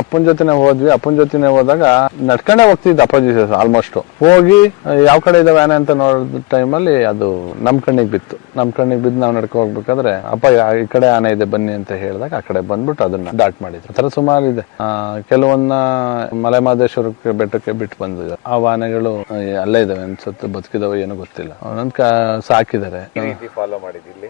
ಅಪ್ಪನ ಜೊತೆನೆ ಹೋದ್ವಿ. ಅಪ್ಪನ ಜೊತೆನೆ ಹೋದಾಗ ನಡ್ಕೊಂಡೇ ಹೋಗ್ತಿದ್ದ ಅಪ್ಪಾಜಿ ಆಲ್ಮೋಸ್ಟ್. ಹೋಗಿ ಯಾವ ಕಡೆ ಇದಾವೆ ಆನೆ ಅಂತ ನೋಡಿದ ಟೈಮಲ್ಲಿ ಅದು ನಮ್ ಕಣ್ಣಿಗೆ ಬಿತ್ತು. ನಮ್ ಕಣ್ಣಿಗೆ ಬಿದ್ದು ನಾವು ನಡ್ಕೊ ಹೋಗ್ಬೇಕಾದ್ರೆ ಅಪ್ಪ ಈ ಕಡೆ ಆನೆ ಇದೆ ಬನ್ನಿ ಅಂತ ಹೇಳಿದಾಗ ಆ ಕಡೆ ಬಂದ್ಬಿಟ್ಟು ಅದನ್ನ ಡಾಟ್ ಮಾಡಿದ್ರು. ಆ ತರ ಸುಮಾರು ಇದೆ. ಕೆಲವನ್ನ ಮಲೆಮಹದೇಶ್ವರಕ್ಕೆ ಬೆಟ್ಟಕ್ಕೆ ಬಿಟ್ಟು ಬಂದಿದ್ದಾರೆ. ಆ ಆನೆಗಳು ಅಲ್ಲೇ ಇದಾವೆ ಅನ್ಸುತ್ತೆ, ಬದುಕಿದಾವೆ ಏನೋ ಗೊತ್ತಿಲ್ಲ. ಒಂದೊಂದ್ ಸಾಕಿದ್ದಾರೆ. ಫಾಲೋ ಮಾಡಿದಿಲ್ಲಿ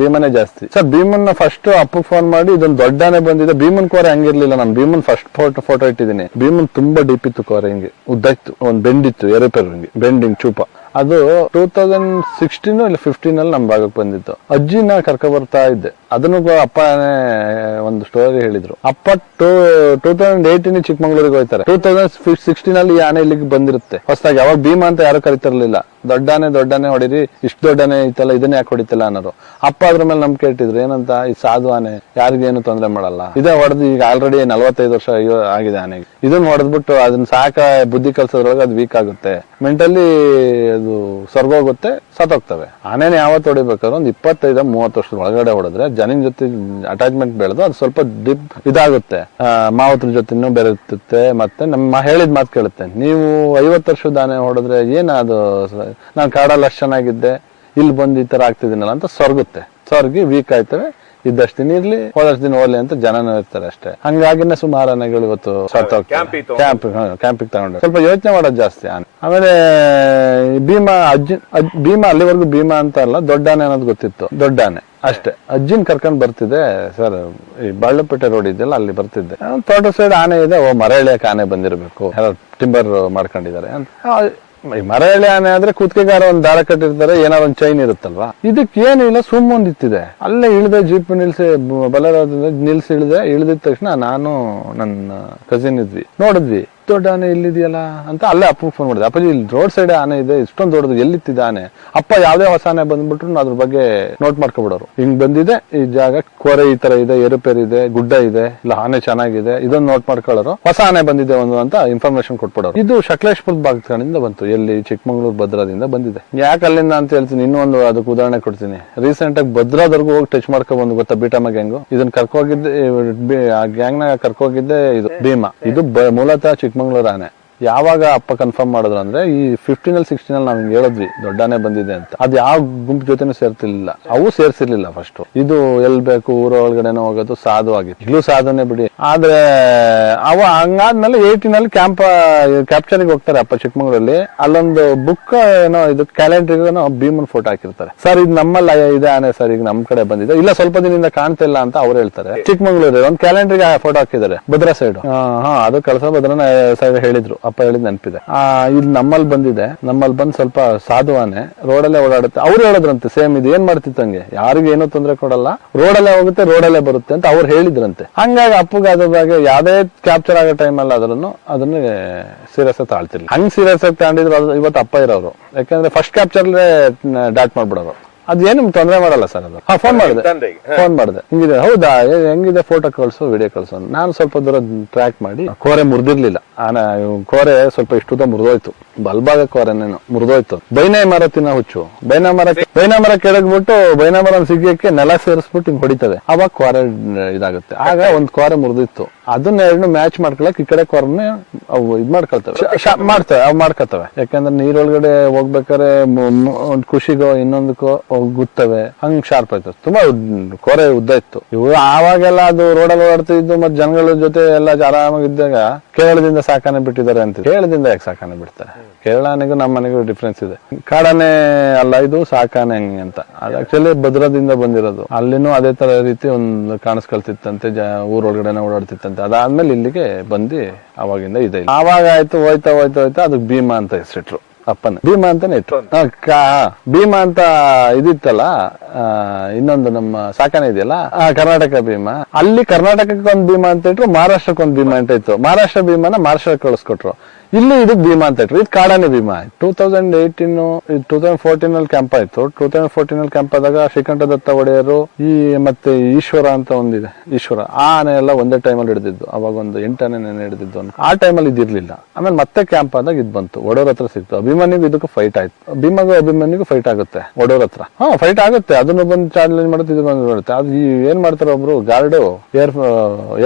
ಭೀಮನೇ ಜಾಸ್ತಿ ಸರ್. ಭೀಮನ್ನ ಫಸ್ಟ್ ಅಪ್ಪ ಫೋನ್ ಮಾಡಿ ಇದೊಂದು ದೊಡ್ಡ ಆನೆ ಬಂದಿದೆ. ಭೀಮನ್ ಕೋರೆ ಹಂಗಿರ್ಲಿಲ್ಲ, ನಾನು ಭೀಮನ್ ಫಸ್ಟ್ ಫೋಟೋ ಇಟ್ಟಿದ್ದೀನಿ. ಭೀಮನ್ ತುಂಬಾ ಡೀಪ್ ಇತ್ತು ಕೋರೆ, ಹಿಂಗೆ ಉದ್ದ ಇತ್ತು, ಒಂದ್ ಬೆಂಡಿತ್ತು, ಏರೋಪೇರ್ ಹಿಂಗೆ ಬೆಂಡಿಂಗ್ ಚೂಪ. ಅದು 2016 ಇಲ್ಲ 15 ಅಲ್ಲಿ ನಮ್ ಭಾಗಕ್ಕೆ ಬಂದಿತ್ತು. ಅಜ್ಜಿನ ಕರ್ಕ ಬರ್ತಾ ಇದ್ದೆ. ಅದನ್ನು ಅಪ್ಪನೇ ಒಂದು ಸ್ಟೋರಿ ಹೇಳಿದ್ರು. ಅಪ್ಪ 2018 ಚಿಕ್ಕಮಂಗ್ಳೂರಿಗೆ ಹೋಗ್ತಾರೆ. 2016 ಅಲ್ಲಿ ಈ ಆನೆ ಇಲ್ಲಿಗೆ ಬಂದಿರುತ್ತೆ ಹೊಸದಾಗಿ. ಅವಾಗ ಭೀಮಾ ಅಂತ ಯಾರು ಕರಿತಿರ್ಲಿಲ್ಲ. ದೊಡ್ಡಾನೆ ಹೊಡಿರಿ, ಇಷ್ಟು ದೊಡ್ಡಾನೆ ಐತಲ್ಲ, ಇದನ್ನ ಯಾಕೆ ಹೊಡಿತಿಲ್ಲ ಅನ್ನೋರು. ಅಪ್ಪ ಅದ್ರ ಮೇಲೆ ನಮ್ಗೆ ಕೇಳ್ತಿದ್ರು, ಏನಂತ, ಈ ಸಾಧು ಆನೆ ಯಾರಿಗೇನು ತೊಂದರೆ ಮಾಡಲ್ಲ, ಇದೇ ಹೊಡೆದು ಈಗ ಆಲ್ರೆಡಿ 45 ವರ್ಷ ಆಗಿದೆ ಆನೆಗೆ. ಇದನ್ನ ಹೊಡೆದ್ಬಿಟ್ಟು ಅದನ್ನ ಸಾಕ ಬುದ್ಧಿ ಕಲ್ಸೋದ್ರೊಳಗೆ ಅದು ವೀಕ್ ಆಗುತ್ತೆ, ಮೆಂಟಲಿ ಅದು ಸ್ವರ್ಗೋಗುತ್ತೆ, ಸತ್ತೋಗ್ತವೆ. ಆನೆನ ಯಾವತ್ತು ಹೊಡಿಬೇಕಾದ್ರೆ ಒಂದು 25-30 ವರ್ಷದ ಒಳಗಡೆ ಹೊಡೆದ್ರೆ ಜನಿನ್ ಜೊತೆ ಅಟ್ಯಾಚ್ಮೆಂಟ್ ಬೆಳೆದು ಅದು ಸ್ವಲ್ಪ ಡಿಪ್ ಇದಾಗುತ್ತೆ. ಮಾವತ್ರ ಜೊತೆನೂ ಬೆರೆಯುತ್ತೆ, ಮತ್ತೆ ನಮ್ಮ ಹೇಳಿದ ಮಾತು ಕೇಳುತ್ತೆ. ನೀವು 50 ವರ್ಷದ ಆನೆ ಹೊಡೆದ್ರೆ ಏನದು, ನಾನು ಕಾಡಲ್ಲಿ ಅಷ್ಟು ಚೆನ್ನಾಗಿದ್ದೆ, ಇಲ್ಲಿ ಬಂದು ಈ ತರ ಆಗ್ತಿದ್ದೀನಲ್ಲ ಅಂತ ಸ್ವರ್ಗಿ ವೀಕ್ ಆಯ್ತವೆ. ಇದ್ದಷ್ಟು ದಿನ ಇರ್ಲಿ, ಹೋದಷ್ಟು ದಿನ ಹೋಗ್ಲಿ ಅಂತ ಜನನೂ ಇರ್ತಾರೆ ಅಷ್ಟೇ. ಹಂಗಾಗಿನೇ ಸುಮಾರು ಆನೆಗಳು ಇವತ್ತು ಕ್ಯಾಂಪಿಗೆ ತಗೊಂಡು ಸ್ವಲ್ಪ ಯೋಚನೆ ಮಾಡೋದು ಜಾಸ್ತಿ ಆನೆ. ಆಮೇಲೆ ಭೀಮಾ ಅಲ್ಲಿವರೆಗೂ ಭೀಮಾ ಅಂತ ಅಲ್ಲ, ದೊಡ್ಡ ಆನೆ ಅನ್ನೋದು ಗೊತ್ತಿತ್ತು, ದೊಡ್ಡ ಆನೆ ಅಷ್ಟೇ. ಅಜ್ಜಿನ್ ಕರ್ಕೊಂಡ್ ಬರ್ತಿದ್ದೆ ಸರ್, ಈ ಬಾಳ್ಳೆಪೇಟೆ ರೋಡ್ ಇದೆಯಲ್ಲ ಅಲ್ಲಿ ಬರ್ತಿದ್ದೆ. ತೋಟ ಸೈಡ್ ಆನೆ ಇದೆ, ಮರ ಎಳೆಯಕ್ಕೆ ಆನೆ ಬಂದಿರಬೇಕು, ಯಾರು ಟಿಂಬರ್ ಮಾಡ್ಕೊಂಡಿದ್ದಾರೆ ಅಂತ. ಮರ ಎಳೆ ಆನೆ ಆದ್ರೆ ಕುತ್ತಿಗೆಗಾರ ಒಂದ್ ದಾರ ಕಟ್ಟಿರ್ತಾರೆ, ಏನಾರ ಒಂದ್ ಚೈನ್ ಇರುತ್ತಲ್ವಾ. ಇದಕ್ಕೆ ಏನಿಲ್ಲ, ಸುಮ್ಮೊಂದಿತ್ತಿದೆ. ಅಲ್ಲೇ ಇಳಿದೆ, ಜೀಪ್ ನಿಲ್ಸಿ ಇಳಿದಿದ ತಕ್ಷಣ ನಾನು ನನ್ನ ಕಸಿನ್ ಇದ್ವಿ, ನೋಡಿದ್ವಿ ದೊಡ್ಡ ಆನೆ ಇಲ್ಲಿದೆಯಲ್ಲ ಅಂತ. ಅಲ್ಲೇ ಅಪ್ಪ ಫೋನ್ ಮಾಡಿದೆ, ಅಪ್ಪಾಜಿ ಇಲ್ಲಿ ರೋಡ್ ಸೈಡ್ ಆನೆ ಇದೆ, ಇಷ್ಟೊಂದು ದೊಡ್ಡದು, ಎಲ್ಲಿತ್ತಿದೆ ಆನೆ? ಅಪ್ಪ ಯಾವ್ದೇ ಹೊಸ ಆನೆ ಬಂದ್ಬಿಟ್ರು ಅದ್ರ ಬಗ್ಗೆ ನೋಟ್ ಮಾಡ್ಕೊಬಿಡೋರು. ಹಿಂಗ್ ಬಂದಿದೆ ಈ ಜಾಗ, ಕೋರೆ ಈ ತರ ಇದೆ, ಏರುಪೇರ್ ಇದೆ, ಗುಡ್ಡ ಇದೆ, ಇಲ್ಲ ಆನೆ ಚೆನ್ನಾಗಿದೆ, ಇದನ್ನ ನೋಟ್ ಮಾಡ್ಕೊಳ್ಳೋರು. ಹೊಸ ಆನೆ ಬಂದಿದೆ ಒಂದು ಅಂತ ಇನ್ಫಾರ್ಮೇಶನ್ ಕೊಟ್ಬಿಡೋರು. ಇದು ಸಕಲೇಶ್ಪುರದ ಭಾಗದಿಂದ ಬಂತು, ಎಲ್ಲಿ ಚಿಕ್ಕಮಂಗ್ಳೂರು ಭದ್ರಾದಿಂದ ಬಂದಿದೆ. ಯಾಕೆ ಅಲ್ಲಿಂದ ಅಂತ ಹೇಳ್ತೀನಿ, ಇನ್ನೊಂದು ಅದಕ್ಕೆ ಉದಾಹರಣೆ ಕೊಡ್ತೀನಿ. ರೀಸೆಂಟ್ ಆಗಿ ಭದ್ರಾದವರೆಗೂ ಹೋಗಿ ಟಚ್ ಮಾಡ್ಕೊ ಬಂದು, ಗೊತ್ತಾ ಬೀಟಮ್ಮ ಗ್ಯಾಂಗು. ಇದನ್ನ ಕರ್ಕೋಗಿದ್ದೆ, ಆ ಗ್ಯಾಂಗ್ ನಾಗ ಕರ್ಕೋಗಿದ್ದೆ ಇದು ಭೀಮಾ. ಇದು ಮೂಲತಃ ಚಿಕ್ಕಮಂಗ್ಳೂರು ಆನೆ. ಯಾವಾಗ ಅಪ್ಪ ಕನ್ಫರ್ಮ್ ಮಾಡಿದ್ರು ಅಂದ್ರೆ ಈ 15-16 ನಾವ್ ಹಿಂಗ್ ಹೇಳಿದ್ವಿ ದೊಡ್ಡಾನೆ ಬಂದಿದೆ ಅಂತ. ಅದ್ ಯಾವ ಗುಂಪು ಜೊತೆನೂ ಸೇರ್ತಿರ್ಲಿಲ್ಲ, ಅವು ಸೇರ್ಸಿರ್ಲಿಲ್ಲ. ಫಸ್ಟ್ ಇದು ಎಲ್ ಬೇಕು ಊರ ಒಳಗಡೆನೋ ಹೋಗೋದು ಸಾಧು ಆಗಿತ್ತು, ಈಗಲೂ ಸಾಧುನೇ ಬಿಡಿ. ಆದ್ರೆ ಅವ ಹಂಗಾದ್ಮೇಲೆ 18 ಕ್ಯಾಪ್ಚರ್ಗೆ ಹೋಗ್ತಾರೆ ಅಪ್ಪ ಚಿಕ್ಕಮಂಗ್ಳೂರಲ್ಲಿ. ಅಲ್ಲೊಂದು ಬುಕ್ ಏನೋ ಇದು ಕ್ಯಾಲೆಂಡರ್ ಭೀಮನ್ ಫೋಟೋ ಹಾಕಿರ್ತಾರೆ. ಸರ್ ಇದು ನಮ್ಮಲ್ಲಿ ಇದೆ ಆನೆ ಸರ್, ಈಗ ನಮ್ ಕಡೆ ಬಂದಿದೆ, ಇಲ್ಲ ಸ್ವಲ್ಪ ದಿನದಿಂದ ಕಾಣ್ತಿಲ್ಲ ಅಂತ ಅವ್ರು ಹೇಳ್ತಾರೆ. ಚಿಕ್ಕಮಂಗ್ಳೂರಲ್ಲಿ ಒಂದ್ ಕ್ಯಾಲೆಂಡರ್ಗೆ ಫೋಟೋ ಹಾಕಿದ್ದಾರೆ, ಭದ್ರಾ ಸೈಡ್. ಅದು ಕಳಸ ಭದ್ರನ ಸೈಡ್ ಹೇಳಿದ್ರು, ಅಪ್ಪ ಹೇಳಿದ್ ನೆನಪಿದೆ. ಇಲ್ಲಿ ನಮ್ಮಲ್ಲಿ ಬಂದಿದೆ, ನಮ್ಮಲ್ಲಿ ಬಂದ್ ಸ್ವಲ್ಪ ಸಾಧು ಆನೆ ರೋಡಲ್ಲೇ ಓಡಾಡುತ್ತೆ. ಅವ್ರು ಹೇಳಿದ್ರಂತೆ ಸೇಮ್ ಇದು ಏನ್ ಮಾಡ್ತಿತ್ತಂಗೆ, ಯಾರಿಗೂ ಏನೋ ತೊಂದರೆ ಕೊಡಲ್ಲ, ರೋಡಲ್ಲೇ ಹೋಗುತ್ತೆ, ರೋಡಲ್ಲೇ ಬರುತ್ತೆ ಅಂತ ಅವ್ರು ಹೇಳಿದ್ರಂತೆ. ಹಂಗಾಗಿ ಅಪ್ಪಗೆ ಅದ್ರ ಬಗ್ಗೆ ಯಾವ್ದೇ ಕ್ಯಾಪ್ಚರ್ ಆಗೋ ಟೈಮ್ ಅಲ್ಲಿ ಅದನ್ನ ಸೀರಿಯಸ್ ಆಗಿ ತಾಳ್ತಿರ್ಲಿಲ್ಲ. ಹಂಗ್ ಸೀರಿಯಸ್ ಆಗಿ ತಗೊಂಡಿದ್ರು ಇವತ್ತು ಅಪ್ಪ ಇರೋರು. ಯಾಕಂದ್ರೆ ಫಸ್ಟ್ ಕ್ಯಾಪ್ಚರ್ಲೇ ಡಾಟ್ ಮಾಡ್ಬಿಡೋರು. ಅದೇನು ತೊಂದರೆ ಮಾಡಲ್ಲ ಸರ್. ಅದು ಫೋನ್ ಮಾಡಿದೆ ಹಿಂಗಿದೆ, ಹೌದಾ ಹೆಂಗಿದೆ, ಫೋಟೋ ಕಳ್ಸು, ವಿಡಿಯೋ ಕಳ್ಸು. ನಾನು ಸ್ವಲ್ಪ ದೂರ ಟ್ರ್ಯಾಕ್ ಮಾಡಿ, ಕೋರೆ ಮುರಿದಿರ್ಲಿಲ್ಲ ಆನೆ, ಕೋರೆ ಸ್ವಲ್ಪ ಇಷ್ಟುದ ಮುರಿದೋಯ್ತು, ಬಲ್ಭಾಗ ಕೋರೆನೇನು ಮುರಿದೋಯ್ತು. ಬೈನಾಯಿ ಮರ ತಿನ್ನೋ ಹುಚ್ಚು, ಬೈನಾ ಮರ ಕೆಳಗ್ಬಿಟ್ಟು ಬೈನಾ ಮರ ಸಿಗಿಯಕ್ಕೆ ನೆಲ ಸೇರಿಸ್ಬಿಟ್ಟು ಹಿಂಗ್ ಹೊಡಿತದೆ, ಅವಾಗ ಕೋರೆ ಇದಾಗುತ್ತೆ. ಆಗ ಒಂದ್ ಕೋರೆ ಮುರಿದಿತ್ತು, ಅದನ್ನ ಎರಡನ್ನೂ ಮ್ಯಾಚ್ ಮಾಡ್ಕೊಳಕ್ ಈ ಕಡೆ ಕೋರನ್ನೇ ಅವು ಇದ್ ಮಾಡ್ಕೊಳ್ತವೆ, ಮಾಡ್ಕೊತವೆ. ಯಾಕಂದ್ರೆ ನೀರೊಳಗಡೆ ಹೋಗ್ಬೇಕಾದ್ರೆ ಒಂದ್ ಖುಷಿಗೋ ಇನ್ನೊಂದಕ್ಕೋ ಗುತ್ತವೆ, ಹಂಗ್ ಶಾರ್ಪ್ ಆಯ್ತು. ತುಂಬಾ ಕೋರೆ ಉದ್ದ ಇತ್ತು. ಇವು ಆವಾಗೆಲ್ಲ ಅದು ರೋಡಲ್ಲಿ ಓಡಾಡ್ತಿದ್ದು ಮತ್ತೆ ಜನಗಳ ಜೊತೆ ಎಲ್ಲ ಆರಾಮಾಗಿದ್ದಾಗ ಕೇರಳದಿಂದ ಸಾಕಾನೆ ಬಿಟ್ಟಿದ್ದಾರೆ ಅಂತ. ಕೇರಳದಿಂದ ಯಾಕೆ ಸಾಕಾನೆ ಬಿಡ್ತಾರೆ? ಕೇರಳ ಆನೆಗೂ ನಮ್ಮ ಮನೆಗೂ ಡಿಫ್ರೆನ್ಸ್ ಇದೆ. ಕಾಡಾನೆ ಅಲ್ಲ ಇದು, ಸಾಕಾನೆ ಹಂಗೆ ಅಂತ. ಅದು ಆಕ್ಚುಲಿ ಭದ್ರದಿಂದ ಬಂದಿರೋದು. ಅಲ್ಲಿನೂ ಅದೇ ತರ ರೀತಿ ಒಂದು ಕಾಣಿಸ್ಕೊಳ್ತಿತ್ತಂತೆ, ಊರೊಳಗಡೆನೆ ಓಡಾಡ್ತಿತ್ತಂತೆ. ಅದಾದ್ಮೇಲೆ ಇಲ್ಲಿಗೆ ಬಂದು ಅವಾಗಿಂದ ಇದೆ. ಆವಾಗ ಆಯ್ತು, ಹೋಯ್ತಾ ಹೋಯ್ತಾ ಹೋಯ್ತಾ ಅದಕ್ಕೆ ಭೀಮಾ ಅಂತ ಹೆಸರಿಟ್ರು. ಅಪ್ಪನ ಭೀಮಾ ಅಂತಾನೆ ಇಟ್ರು. ಭೀಮಾ ಅಂತ ಇದಿತ್ತಲ್ಲ, ಇನ್ನೊಂದು ನಮ್ಮ ಸಾಕಾನೆ ಇದೆಯಲ್ಲ ಕರ್ನಾಟಕ ಭೀಮಾ, ಅಲ್ಲಿ ಕರ್ನಾಟಕಕ್ಕೆ ಒಂದು ಭೀಮಾ ಅಂತ ಇಟ್ರು, ಮಹಾರಾಷ್ಟ್ರಕ್ಕೆ ಒಂದು ಭೀಮಾ ಅಂತ ಇತ್ತು. ಮಹಾರಾಷ್ಟ್ರ ಭೀಮಾನ ಮಹಾರಾಷ್ಟ್ರಕ್ಕೆ ಕಳಿಸ್ಕೊಟ್ರು. ಇಲ್ಲಿ ಇದಕ್ಕೆ ಭೀಮಾ ಅಂತ ಇಟ್ರು. ಇದು ಕಾಡಾನೆ ಭೀಮಾ. 2014 ಅಲ್ಲಿ ಕ್ಯಾಂಪ್ ಆಯ್ತು. 2014 ಅಲ್ಲಿ ಕ್ಯಾಂಪ್ ಆದಾಗ ಶ್ರೀಕಂಠ ದತ್ತ ಒಡೆಯರು ಮತ್ತೆ ಈಶ್ವರ ಅಂತ ಒಂದಿದೆ, ಈಶ್ವರ ಆ ಆನೆ ಎಲ್ಲ ಒಂದೇ ಟೈಮಲ್ಲಿ ಹಿಡಿದಿದ್ದು. ಅವಾಗ ಒಂದು 8 ಆನೆ ಹಿಡಿದಿದ್ದು. ಆ ಟೈಮಲ್ಲಿ ಇದಿರ್ಲಿಲ್ಲ. ಆಮೇಲೆ ಮತ್ತೆ ಕ್ಯಾಂಪ್ ಆದಾಗ ಇದು ಬಂತು, ಒಡೆಯವ್ರ ಹತ್ರ ಸಿಕ್ತು. ಅಭಿಮನ್ಯುಗೂ ಇದಕ್ಕೂ ಫೈಟ್ ಆಯ್ತು. ಭೀಮಾಗೂ ಅಭಿಮನ್ಯುಗೂ ಫೈಟ್ ಆಗುತ್ತೆ ಒಡೆಯವ್ರ ಹತ್ರ. ಫೈಟ್ ಆಗುತ್ತೆ. ಅದನ್ನು ಬಂದು ಚಾಲೆಂಜ್ ಮಾಡುತ್ತೆ, ಇದು ಬಂದು ಮಾಡುತ್ತೆ. ಅದು ಏನ್ ಮಾಡ್ತಾರೆ, ಒಬ್ರು ಗಾರ್ಡು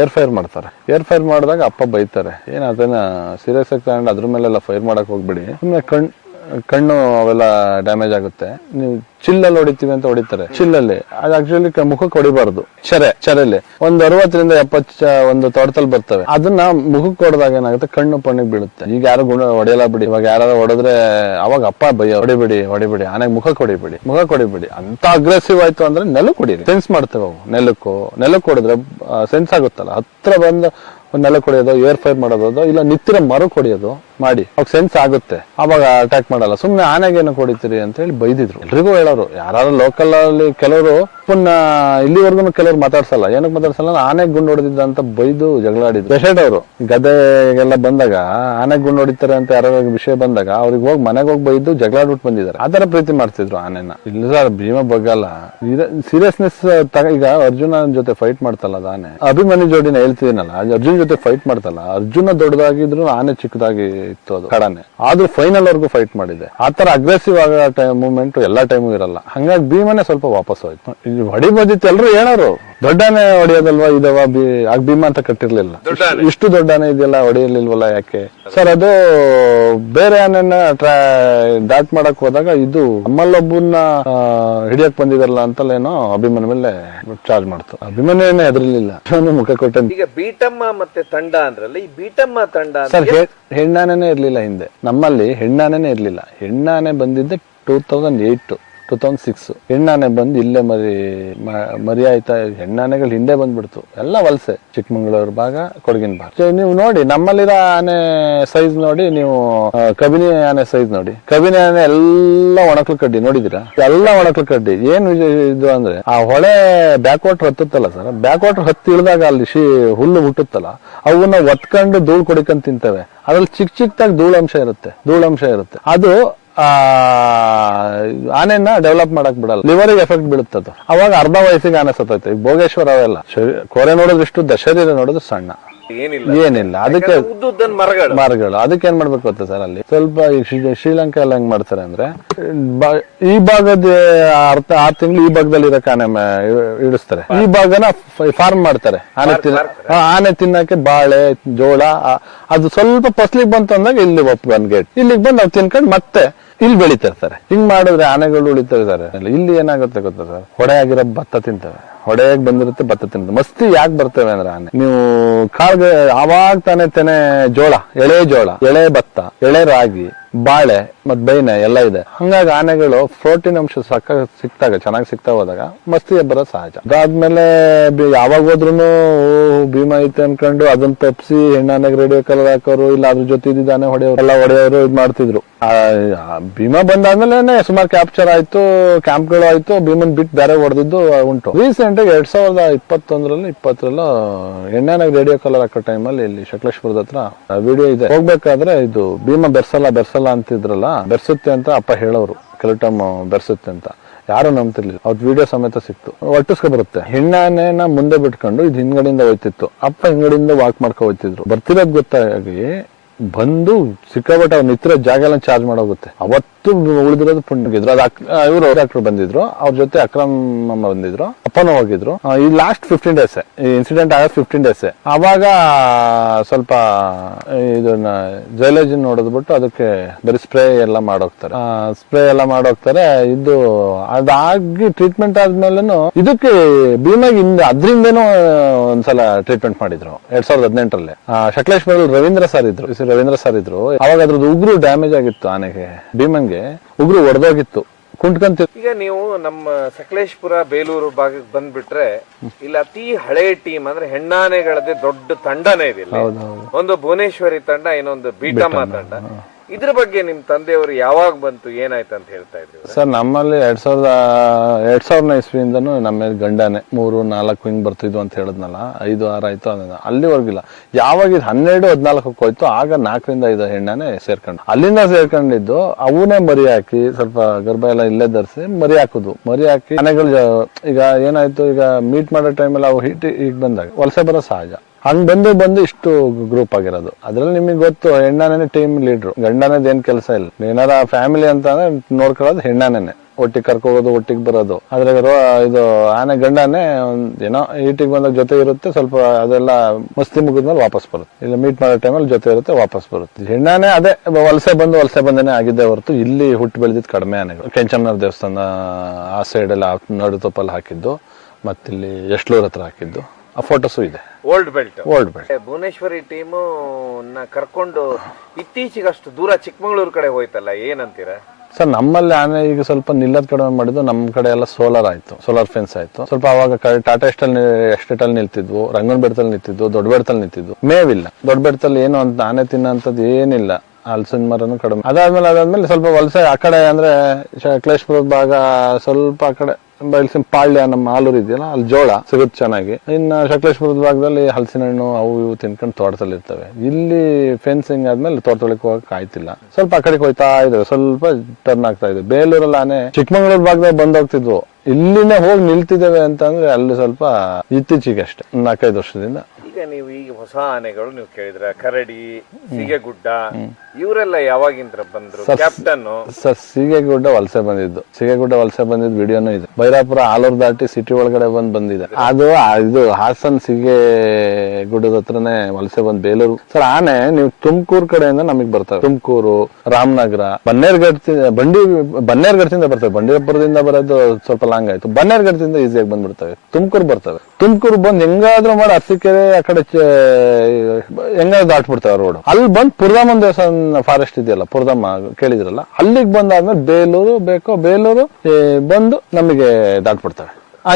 ಏರ್ ಫೈರ್ ಮಾಡ್ತಾರೆ. ಏರ್ ಫೈರ್ ಮಾಡಿದಾಗ ಅಪ್ಪ ಬೈತಾರೆ, ಏನ್ ಅದನ್ನ ಸೀರಿಯಸ್ ಆಗಿ ತಗೊಂಡು ಅದ್ರ ಮೇಲೆಲ್ಲ ಫೈರ್ ಮಾಡಕ್ ಹೋಗ್ಬಿಡಿ, ಸುಮ್ಮನೆ ಕಣ್ಣು ಅವೆಲ್ಲ ಡ್ಯಾಮೇಜ್ ಆಗುತ್ತೆ. ನೀವು ಚಿಲ್ಲಲ್ಲಿ ಹೊಡಿತೀವಿ ಅಂತ ಹೊಡಿತಾರೆ. ಚಿಲ್ಲಲ್ಲಿ ಅದು ಆಕ್ಚುಲಿ ಮುಖಕ್ಕೆ ಹೊಡಿಬಾರ್ದು. ಚೆರೆಲಿ ಒಂದು 60ರಿಂದ 70 ಒಂದು ತೊಡತಲ್ ಬರ್ತವೆ. ಅದನ್ನ ಮುಖಕ್ಕೆ ಹೊಡೆದಾಗ ಏನಾಗುತ್ತೆ, ಕಣ್ಣು ಪಣ್ಣಿಗೆ ಬೀಳುತ್ತೆ. ಈಗ ಯಾರು ಹೊಡೆಯಲ್ಲ ಬಿಡಿ. ಇವಾಗ ಯಾರು ಹೊಡೆದ್ರೆ ಅವಾಗ ಅಪ್ಪ ಬಯ್ಯ, ಹೊಡಿಬಿಡಿ ಆನೆಗೆ ಮುಖಕ್ಕೆ ಹೊಡಿಬಿಡಿ ಅಂತ ಅಗ್ರೆಸಿವ್ ಆಯ್ತು ಅಂದ್ರೆ ನೆಲಕ್ಕೆ ಹೊಡೀರಿ. ಸೆನ್ಸ್ ಮಾಡ್ತೇವೆ ಅವು. ನೆಲಕ್ಕೆ ಹೊಡೆದ್ರೆ ಸೆನ್ಸ್ ಆಗುತ್ತಲ್ಲ, ಹತ್ರ ಬಂದು ನೆಲಕ್ಕೆ ಹೊಡೆಯೋದು, ಏರ್ ಫೈರ್ ಮಾಡೋದು, ಇಲ್ಲ ನಿತ್ತಿರ ಮರಕ್ಕೆ ಹೊಡೆಯೋದು ಮಾಡಿ ಅವಾಗ ಸೆನ್ಸ್ ಆಗುತ್ತೆ. ಅವಾಗ ಅಟ್ಯಾಕ್ ಮಾಡಲ್ಲ. ಸುಮ್ನೆ ಆನೆಗೆ ಏನಕ್ಕೆ ಹೊಡಿತೀರಿ ಅಂತ ಹೇಳಿ ಬೈದಿದ್ರು. ಎಲ್ರಿಗೂ ಹೇಳೋರು. ಯಾರು ಲೋಕಲ್ ಅಲ್ಲಿ ಕೆಲವರು ಇಲ್ಲಿವರೆಗೂ ಕೆಲವರು ಮಾತಾಡ್ಸಲ್ಲ. ಏನಕ್ಕೆ ಮಾತಾಡ್ಸಲ್ಲ, ಆನೆಗೆ ಗುಂಡು ಹೊಡೆದಿದ್ದ ಅಂತ ಬೈದು ಜಗಳಾಡಿದ್ರು. ಪೇಷೆಂಟ್ ಅವರು ಗದ್ದೆಗೆಲ್ಲ ಬಂದಾಗ ಆನೆಗೆ ಗುಂಡು ಹೊಡಿತಾರೆ ಅಂತ ಯಾರೋ ವಿಷಯ ಬಂದಾಗ ಅವ್ರಿಗೆ ಹೋಗಿ ಮನೆಗೆ ಹೋಗಿ ಬೈದು ಜಗಳಾಡ್ಬಿಟ್ಟು ಬಂದಿದ್ದಾರೆ. ಆತರ ಪ್ರೀತಿ ಮಾಡ್ತಿದ್ರು ಆನೆನ. ಇಲ್ಲ ಸರ್, ಭೀಮಾ ಬಗ್ಗಲ್ಲ. ಸೀರಿಯಸ್ನೆಸ್ ಈಗ ಅರ್ಜುನ ಜೊತೆ ಫೈಟ್ ಮಾಡ್ತಲ್ಲ ಅದು ಆನೆ. ಅಭಿಮನ್ಯು ಜೋಡಿನ ಹೇಳ್ತಿದ್ದೀನಲ್ಲ, ಅರ್ಜುನ್ ಜೊತೆ ಫೈಟ್ ಮಾಡ್ತಲ್ಲ. ಅರ್ಜುನ ದೊಡ್ಡದಾಗಿದ್ರು ಆನೆ ಚಿಕ್ಕದಾಗಿ ಇತ್ತು. ಅದು ಕಡಾನೆ ಆದ್ರೂ ಫೈನಲ್ ವರ್ಗು ಫೈಟ್ ಮಾಡಿದೆ. ಆತರ ಅಗ್ರೆಸಿವ್ ಆಗೋ ಮೂವ್ಮೆಂಟ್ ಎಲ್ಲಾ ಟೈಮು ಇರಲ್ಲ. ಹಂಗಾಗಿ ಭೀಮನೆ ಸ್ವಲ್ಪ ವಾಪಸ್ ಹೋಯ್ತು. ಹೊಡಿಬೋದಿತ್ತು. ಎಲ್ರು ಹೇಳೋರು ದೊಡ್ಡಾನೆ ಹೊಡಿಯೋದಲ್ವಾ ಇದವ, ಆಗ ಭೀಮಾ ಅಂತ ಕಟ್ಟಿರ್ಲಿಲ್ಲ. ಇಷ್ಟು ದೊಡ್ಡಾನೆ ಇದೆಯಲ್ಲ ಹೊಡಿಯಲಿಲ್ವಲ್ಲ ಯಾಕೆ ಸರ್? ಅದು ಬೇರೆ ಆನೆನ ಡಾಟ್ ಮಾಡಕ್ ಹೋದಾಗ ಇದು ನಮ್ಮಲ್ಲೊಬ್ಬನ್ನ ಹಿಡಿಯಕ್ ಬಂದಿದಾರಲ್ಲ ಅಂತಲೇನೋ ಅಭಿಮನ್ಯು ಮೇಲೆ ಚಾರ್ಜ್ ಮಾಡ್ತು. ಅಭಿಮನ್ಯು ಹೆದರ್ಲಿಲ್ಲ, ಮುಖ ಕೊಟ್ಟ. ಈಗ ಬೀಟಮ್ಮ ಮತ್ತೆ ತಂಡ ಅಂದ್ರಲ್ಲ, ಈ ಬೀಟಮ್ಮ ತಂಡ ಸರ್ ಹೆಣ್ಣಾನೆನೇ ಇರ್ಲಿಲ್ಲ ಹಿಂದೆ. ನಮ್ಮಲ್ಲಿ ಹೆಣ್ಣಾನೆನೇ ಇರ್ಲಿಲ್ಲ. ಹೆಣ್ಣಾನೆ ಬಂದಿದ್ದೆ 2006. ಹೆಣ್ಣಾನೆ ಬಂದು ಇಲ್ಲೇ ಮರಿ ಆಯ್ತಾ. ಹೆಣ್ಣಾನೆಗಳು ಹಿಂದೆ ಬಂದ್ಬಿಡ್ತು. ಎಲ್ಲ ವಲಸೆ. ಚಿಕ್ಕಮಂಗ್ಳೂರು ಭಾಗ, ಕೊಡಗಿನ ಭಾಗ. ನೀವು ನೋಡಿ ನಮ್ಮಲ್ಲಿರೋ ಆನೆ ಸೈಜ್ ನೋಡಿ, ನೀವು ಕಬಿನಿ ಆನೆ ಸೈಜ್ ನೋಡಿ. ಕಬಿನಿ ಆನೆ ಎಲ್ಲ ಒಣಕಲು ಕಡ್ಡಿ ನೋಡಿದೀರಾ? ಎಲ್ಲ ಒಣಕಲು ಕಡ್ಡಿ. ಏನು ಇದು ಅಂದ್ರೆ ಆ ಹೊಳೆ ಬ್ಯಾಕ್ ವಾಟರ್ ಹತ್ತುತ್ತಲ್ಲ ಸರ್, ಬ್ಯಾಕ್ ವಾಟರ್ ಹತ್ತಿ ಇಳಿದಾಗ ಅಲ್ಲಿ ಹುಲ್ಲು ಹುಟ್ಟುತ್ತಲ್ಲ, ಅವನ್ನ ಒತ್ಕೊಂಡು ಧೂಳು ಕೊಡಿಕೊಂಡ್ ತಿಂತವೆ. ಅದ್ರಲ್ಲಿ ಚಿಕ್ಕದಾಗಿ ಧೂಳಂಶ ಇರುತ್ತೆ. ಅದು ಆನೆನ ಡೆವಲಪ್ ಮಾಡಕ್ ಬಿಡಲ್ಲ. ಲಿವರಿಗೆ ಎಫೆಕ್ಟ್ ಬೀಳುತ್ತದು. ಅವಾಗ ಅರ್ಧ ವಯಸ್ಸಿಗೆ ಆನೆ ಸತ್ತೋಯ್ತು. ಈಗ ಭೋಗೇಶ್ವರ ಅವೆಲ್ಲ ಕೋರೆ ನೋಡಿದ್ರೆ ಇಷ್ಟು, ಶರೀರ ನೋಡಿದ್ರೆ ಸಣ್ಣ, ಏನಿಲ್ಲ. ಅದಕ್ಕೆ ಮರಗಳು. ಅದಕ್ಕೆ ಏನ್ ಮಾಡ್ಬೇಕು ಗೊತ್ತಾ ಸರ್, ಅಲ್ಲಿ ಸ್ವಲ್ಪ ಶ್ರೀಲಂಕಾ ಎಲ್ಲ ಹೆಂಗ್ ಮಾಡ್ತಾರೆ ಅಂದ್ರೆ, ಈ ಭಾಗದ 6 ತಿಂಗಳು ಈ ಭಾಗದಲ್ಲಿ ಇರಕ್ಕೆ ಆನೆ ಇಡಿಸ್ತಾರೆ. ಈ ಭಾಗನ ಫಾರ್ಮ್ ಮಾಡ್ತಾರೆ. ಆನೆ ತಿನ್ನಕ್ಕೆ ಬಾಳೆ, ಜೋಳ, ಅದು ಸ್ವಲ್ಪ ಫಸ್ಲಿಗೆ ಬಂತು ಅಂದಾಗ ಇಲ್ಲಿ ಒಪ್ಕೊಂಡ್ ಗೇಟ್ ಇಲ್ಲಿಗೆ ಬಂದು ನಾವು ತಿನ್ಕೊಂಡು ಮತ್ತೆ ಇಲ್ಲಿ ಬೆಳಿತಿರ್ತಾರೆ. ಹಿಂಗ್ ಮಾಡಿದ್ರೆ ಆನೆಗಳು ಉಳಿತಿರ್ತಾರೆ. ಇಲ್ಲಿ ಏನಾಗುತ್ತೆ ಗೊತ್ತಾ ಸರ್, ಹೊಡೆ ಆಗಿರೋ ಭತ್ತ ತಿಂತವೆ. ಹೊಡೆಯಾಗಿ ಬಂದಿರುತ್ತೆ, ಭತ್ತ ತಿಂತವೆ. ಮಸ್ತಿ ಯಾಕೆ ಬರ್ತವೆ ಅಂದ್ರೆ ಆನೆ, ನೀವು ಕಾಳ್ಗೆ ಆವಾಗ ತೆನೆ ಜೋಳ, ಎಳೆ ಭತ್ತ, ಎಳೆ ರಾಗಿ, ಬಾಳೆ ಮತ್ ಬೈನೆ ಎಲ್ಲ ಇದೆ. ಹಂಗಾಗಿ ಆನೆಗಳು ಪ್ರೋಟೀನ್ ಅಂಶ ಸಿಕ್ತಾಗ, ಚೆನ್ನಾಗಿ ಸಿಗ್ತಾ ಹೋದಾಗ ಮಸ್ತಿ ಬರೋ ಸಹಜ. ಅದಾದ್ಮೇಲೆ ಯಾವಾಗ ಹೋದ್ರು ಭೀಮಾ ಐತೆ ಅನ್ಕೊಂಡು ಅದನ್ನ ತಪ್ಪಿಸಿ ಹೆಣ್ಣಾನೆಗೆ ರೇಡಿಯೋ ಕಲರ್ ಹಾಕೋರು, ಇಲ್ಲ ಅದ್ರ ಜೊತೆ ಇದ್ದಾನೆ ಹೊಡೆಯೋರು ಇದ್ ಮಾಡ್ತಿದ್ರು. ಭೀಮಾ ಬಂದಾದ್ಮೇಲೆ ಸುಮಾರು ಕ್ಯಾಪ್ಚರ್ ಆಯ್ತು, ಕ್ಯಾಂಪ್ಗಳು ಆಯ್ತು. ಭೀಮನ್ ಬಿಟ್ಟು ಬೇರೆ ಹೊಡೆದಿದ್ದು ಉಂಟು. ರೀಸೆಂಟ್ ಆಗಿ 2020 ಹೆಣ್ಣಾನೆಗೆ ರೇಡಿಯೋ ಕಲರ್ ಹಾಕೋ ಟೈಮಲ್ಲಿ ಇಲ್ಲಿ ಶಕ್ಲೇಶ್ಪುರದ ಹತ್ರ ವಿಡಿಯೋ ಇದೆ. ಹೋಗ್ಬೇಕಾದ್ರೆ ಇದು ಭೀಮಾ ಬೆರ್ಸಲ್ಲ ಅಂತಿದ್ರಲ್ಲ, ಬೆರ್ಸುತ್ತೆ ಅಂತ ಅಪ್ಪ ಹೇಳೋರು. ಕೆಲವು ಟೈಮ್ ಬೆರ್ಸುತ್ತೆ ಅಂತ ಯಾರು ನಂಬ್ತಿರ್ಲಿಲ್ಲ. ಅವ್ರ ವಿಡಿಯೋ ಸಮೇತ ಸಿಕ್ತು. ಒಟ್ಟಿಸ್ಕೊ ಬರುತ್ತೆ. ಹೆಣ್ಣಾನೆನ ಮುಂದೆ ಬಿಟ್ಕೊಂಡು ಇದು ಹಿಂದ್ಗಡೆಯಿಂದ ಹೋಯ್ತಿತ್ತು. ಅಪ್ಪ ಹಿಂದ್ಗಡೆಯಿಂದ ವಾಕ್ ಮಾಡ್ಕೊ ಹೋಯ್ತಿದ್ರು. ಬರ್ತಿರೋದ್ ಗೊತ್ತಾಗಿ ಬಂದು ಸಿಕ್ಕಾಬಿಟ್ಟು ಅವ್ರು ನಿಂತಿರೋ ಜಾಗ ಎಲ್ಲ ಚಾರ್ಜ್ ಮಾಡೋಗುತ್ತೆ. ಅವತ್ತು ಮತ್ತು ಉಳಿದಿರೋದು ಪುಂಡಿದ್ರು. ಅದು ಇವರು ಡಾಕ್ಟರ್ ಬಂದಿದ್ರು, ಅವ್ರ ಜೊತೆ ಅಕ್ರಮ್ ಬಂದಿದ್ರು, ಅಪ್ಪನೂ ಹೋಗಿದ್ರು. ಈ ಲಾಸ್ಟ್ 15 days ಈ ಇನ್ಸಿಡೆಂಟ್ ಆಗೋದು 15 days. ಅವಾಗ ಸ್ವಲ್ಪ ಇದನ್ನ ಜೈಲಜಿ ನೋಡಿದ್ಬಿಟ್ಟು ಅದಕ್ಕೆ ಬರೀ ಸ್ಪ್ರೇ ಎಲ್ಲ ಮಾಡೋಗ್ತಾರೆ. ಇದು ಅದಾಗಿ ಟ್ರೀಟ್ಮೆಂಟ್ ಆದ್ಮೇಲೆನು ಇದಕ್ಕೆ ಭೀಮಾಗಿ ಅದ್ರಿಂದೇನೋ ಒಂದ್ಸಲ ಟ್ರೀಟ್ಮೆಂಟ್ ಮಾಡಿದ್ರು 2018ರಲ್ಲಿ. ಶಕ್ಲೇಶ್ವರಲ್ಲಿ ರವೀಂದ್ರ ಸರ್ ಇದ್ರು. ಅವಾಗ ಅದ್ರದ್ದು ಉಗುರು ಡ್ಯಾಮೇಜ್ ಆಗಿತ್ತು, ಆನೆಗೆ ಭೀಮನ್ಗೆ ಉಗುರು ಒಡೆದೋಗಿತ್ತು, ಕುಂಟ್ಕಂತ. ಈಗ ನೀವು ನಮ್ಮ ಸಕಲೇಶ್ಪುರ ಬೇಲೂರು ಭಾಗಕ್ಕೆ ಬಂದ್ಬಿಟ್ರೆ ಇಲ್ಲಿ ಅತಿ ಹಳೆ ಟೀಮ್ ಅಂದ್ರೆ ಹೆಣ್ಣಾನೆಗಳದ್ದೇ ದೊಡ್ಡ ತಂಡನೇ ಇದೆ. ಒಂದು ಭುವನೇಶ್ವರಿ ತಂಡ, ಇನ್ನೊಂದು ಬೀಟಮ್ಮ ತಂಡ. ಇದ್ರ ಬಗ್ಗೆ ನಿಮ್ ತಂದೆಯವರು ಯಾವಾಗ ಬಂತು, ಏನಾಯ್ತು ಅಂತ ಹೇಳ್ತಾ ಇದ್ರು ಸರ್? ನಮ್ಮಲ್ಲಿ 2000 ಇಸ್ವಿಯಿಂದನೂ ನಮ್ಮ ಗಂಡಾನೆ 3-4 ಹಿಂಗ್ ಬರ್ತಿದ್ವು ಅಂತ ಹೇಳಿದ್ನಲ್ಲ, 5-6 ಆಯ್ತು. ಅಲ್ಲಿವರೆಗಿಲ್ಲ. ಯಾವಾಗ ಇದು 12-14 ಹೋಯ್ತು, ಆಗ 4-5 ಹೆಣ್ಣಾನೆ ಸೇರ್ಕೊಂಡು ಅಲ್ಲಿಂದ ಸೇರ್ಕೊಂಡಿದ್ದು. ಅವನೇ ಮರಿ ಹಾಕಿ ಸ್ವಲ್ಪ ಗರ್ಭ ಎಲ್ಲ ಇಲ್ಲೇ ಧರಿಸಿ ಮರಿ ಹಾಕುದು. ಮರಿ ಹಾಕಿ ಆನೆಗಳು ಈಗ ಏನಾಯ್ತು, ಈಗ ಮೀಟ್ ಮಾಡೋ ಟೈಮಲ್ಲಿ ಅವು ಈಗ ಬಂದಾಗ ವಲಸೆ ಬರೋ ಸಹಜ. ಹಂಗ್ ಬಂದು ಇಷ್ಟು ಗ್ರೂಪ್ ಆಗಿರೋದು. ಅದ್ರಲ್ಲಿ ನಿಮಗೆ ಗೊತ್ತು, ಹೆಣ್ಣಾನೇ ಟೀಮ್ ಲೀಡ್ರು, ಗಂಡನದ ಏನ್ ಕೆಲಸ ಇಲ್ಲ. ಏನಾರ ಫ್ಯಾಮಿಲಿ ಅಂತ ಅಂದ್ರೆ ನೋಡ್ಕೊಳ್ಳೋದು ಹೆಣ್ಣಾನೇನೆ, ಒಟ್ಟಿಗೆ ಕರ್ಕೋಗೋದು, ಒಟ್ಟಿಗೆ ಬರೋದು. ಆದ್ರೆ ಇದು ಆನೆ ಗಂಡನೇ ಏನೋ ಈಟಿಗೆ ಬಂದಾಗ ಜೊತೆ ಇರುತ್ತೆ, ಸ್ವಲ್ಪ ಅದೆಲ್ಲ ಮಸ್ತಿ ಮುಗಿದ್ಮೇಲೆ ವಾಪಸ್ ಬರುತ್ತೆ. ಇಲ್ಲ ಮೀಟ್ ಮಾಡೋ ಟೈಮಲ್ಲಿ ಜೊತೆ ಇರುತ್ತೆ, ವಾಪಸ್ ಬರುತ್ತೆ. ಹೆಣ್ಣಾನೆ ಅದೇ ವಲಸೆ ಬಂದೇನೆ ಆಗಿದ್ದೇ ಹೊರತು ಇಲ್ಲಿ ಹುಟ್ಟು ಬೆಳೆದಿದ್ದು ಕಡಿಮೆ ಆನೆಗಳು. ಕೆಂಚಮ್ಮನವ್ರ ದೇವಸ್ಥಾನ ಆ ಸೈಡ್ ಎಲ್ಲ ನಡುತೊಪ್ಪಲ್ಲಿ ಹಾಕಿದ್ದು, ಮತ್ತಿಲ್ಲಿ ಎಷ್ಟ್ಲೂರ್ ಹತ್ರ ಹಾಕಿದ್ದು, ಆ ಫೋಟೋಸು ಇದೆ. ಓಲ್ಡ್ ಬೆಲ್ಟ್ ಭುವನೇಶ್ವರಿ ಟೀಮು ಕರ್ಕೊಂಡು ಇತ್ತೀಚೆಗಷ್ಟು ದೂರ ಚಿಕ್ಕಮಗಳೂರು ಕಡೆ ಹೋಯ್ತಲ್ಲ, ಏನಂತೀರಾ ಸರ್? ನಮ್ಮಲ್ಲಿ ಆನೆ ಈಗ ಸ್ವಲ್ಪ ನಿಲ್ಲದ್ ಕಡಿಮೆ ಮಾಡಿದ್ದು. ನಮ್ಮ ಕಡೆ ಎಲ್ಲ ಸೋಲಾರ್ ಫೆನ್ಸ್ ಆಯ್ತು. ಸ್ವಲ್ಪ ಅವಾಗ ಟಾಟಾ ಎಸ್ಟೇಟಲ್ಲಿ ನಿಲ್ತಿದ್ವು, ರಂಗನ ಬೆಟ್ಟದಲ್ಲಿ ನಿಂತಿದ್ವು, ದೊಡ್ಡ ಬೆಟ್ಟದಲ್ಲಿ ನಿಂತಿದ್ವು. ಮೇವಿಲ್ಲ. ದೊಡ್ಡ ಬೆಟ್ಟದಲ್ಲಿ ಏನು ಅಂತ ಆನೆ ತಿನ್ನೋಂಥದ್ದು ಏನಿಲ್ಲ. ಹಲಸಿನ ಮರನು ಕಡಿಮೆ. ಅದಾದ್ಮೇಲೆ ಸ್ವಲ್ಪ ವಲಸೆ ಆ ಕಡೆ ಅಂದ್ರೆ ಶಕ್ಲೇಶ್ಪುರದ ಭಾಗ, ಸ್ವಲ್ಪ ಆ ಕಡೆ ಬಯಲ್ಸಿನ ಪಾಳ್ಯ, ನಮ್ಮ ಆಲೂರು ಇದೆಯಲ್ಲ, ಅಲ್ಲಿ ಜೋಳ ಸಿಗುತ್ತೆ ಚೆನ್ನಾಗಿ. ಇನ್ನು ಶಕ್ಲೇಶ್ಪುರದ ಭಾಗದಲ್ಲಿ ಹಲಸಿನ ಹಣ್ಣು ಅವು ಇವು ತಿನ್ಕೊಂಡು ತೋಟದಲ್ಲಿ ಇರ್ತವೆ. ಇಲ್ಲಿ ಫೆನ್ಸಿಂಗ್ ಆದ್ಮೇಲೆ ತೋಟದೊಳಗೆ ಹೋಗಕ್ ಆಯ್ತಿಲ್ಲ. ಸ್ವಲ್ಪ ಆ ಕಡೆಗೆ ಹೋಯ್ತಾ ಇದಾವೆ, ಸ್ವಲ್ಪ ಟರ್ನ್ ಆಗ್ತಾ ಇದೆ. ಬೇಲೂರಲ್ಲಿ ಆನೆ ಚಿಕ್ಕಮಗಳೂರು ಭಾಗದಾಗ ಬಂದೋಗ್ತಿದ್ವು, ಇಲ್ಲಿನೇ ಹೋಗಿ ನಿಲ್ತಿದ್ದೇವೆ ಅಂತ ಅಂದ್ರೆ ಅಲ್ಲಿ ಸ್ವಲ್ಪ ಇತ್ತೀಚೆಗೆ ಅಷ್ಟೇ 4-5 ವರ್ಷದಿಂದ. ಈಗ ನೀವು ಹೊಸ ಆನೆಗಳು ನೀವು ಕೇಳಿದ್ರ, ಕರಡಿ, ಸೀಗೆಗುಡ್ಡ, ಇವರೆಲ್ಲ ಯಾವಾಗಿಂದ ಬಂದ್ರು? ಕ್ಯಾಪ್ಟನ್ ಸರ್ ಸೀಗೆಗುಡ್ಡ ವಲಸೆ ಬಂದಿದ್ದು ವಿಡಿಯೋನು ಇದೆ. ಬೈರಾಪುರ ಆಲೂರು ದಾಟಿ ಸಿಟಿ ಒಳಗಡೆ ಬಂದಿದೆ. ಅದು ಇದು ಹಾಸನ್ ಸೀಗೆ ಗುಡ್ಡದ ಹತ್ರನೇ ವಲಸೆ ಬಂದ್ ಬೇಲೂರು. ಸರ್ ಆನೆ ನೀವು ತುಮಕೂರು ಕಡೆಯಿಂದ ನಮಗ್ ಬರ್ತವೆ. ತುಮಕೂರು, ರಾಮನಗರ, ಬನ್ನೇರ್ಗಢದಿಂದ ಬರ್ತವೆ. ಬಂಡೀಪುರದಿಂದ ಬರೋದು ಸ್ವಲ್ಪ ಲಾಂಗ್ ಆಯ್ತು. ಬನ್ನೇರ್ಗಢದಿಂದ ಈಸಿಯಾಗಿ ಬಂದ್ಬಿಡ್ತವೆ. ತುಮಕೂರು ಬರ್ತವೆ. ತುಮಕೂರು ಬಂದ್ ಹೆಂಗಾದ್ರೂ ಮಾಡಿ ಅರಸೀಕೆರೆ ಆ ಕಡೆ ಹೆಂಗಾದ್ರೂ ದಾಟ್ಬಿಡ್ತವೆ ರೋಡ್. ಅಲ್ಲಿ ಬಂದ್ ಪುರದಮ್ಮ ದೇವಸ್ಥಾನ ಫಾರೆಸ್ಟ್ ಇದೆಯಲ್ಲ, ಪುರದಮ್ಮ ಕೇಳಿದ್ರಲ್ಲ, ಅಲ್ಲಿಗೆ ಬಂದಾದ್ಮೇಲೆ ಬೇಲೂರು ಬಂದು ನಮಗೆ ದಾಟ್ಬಿಡ್ತವೆ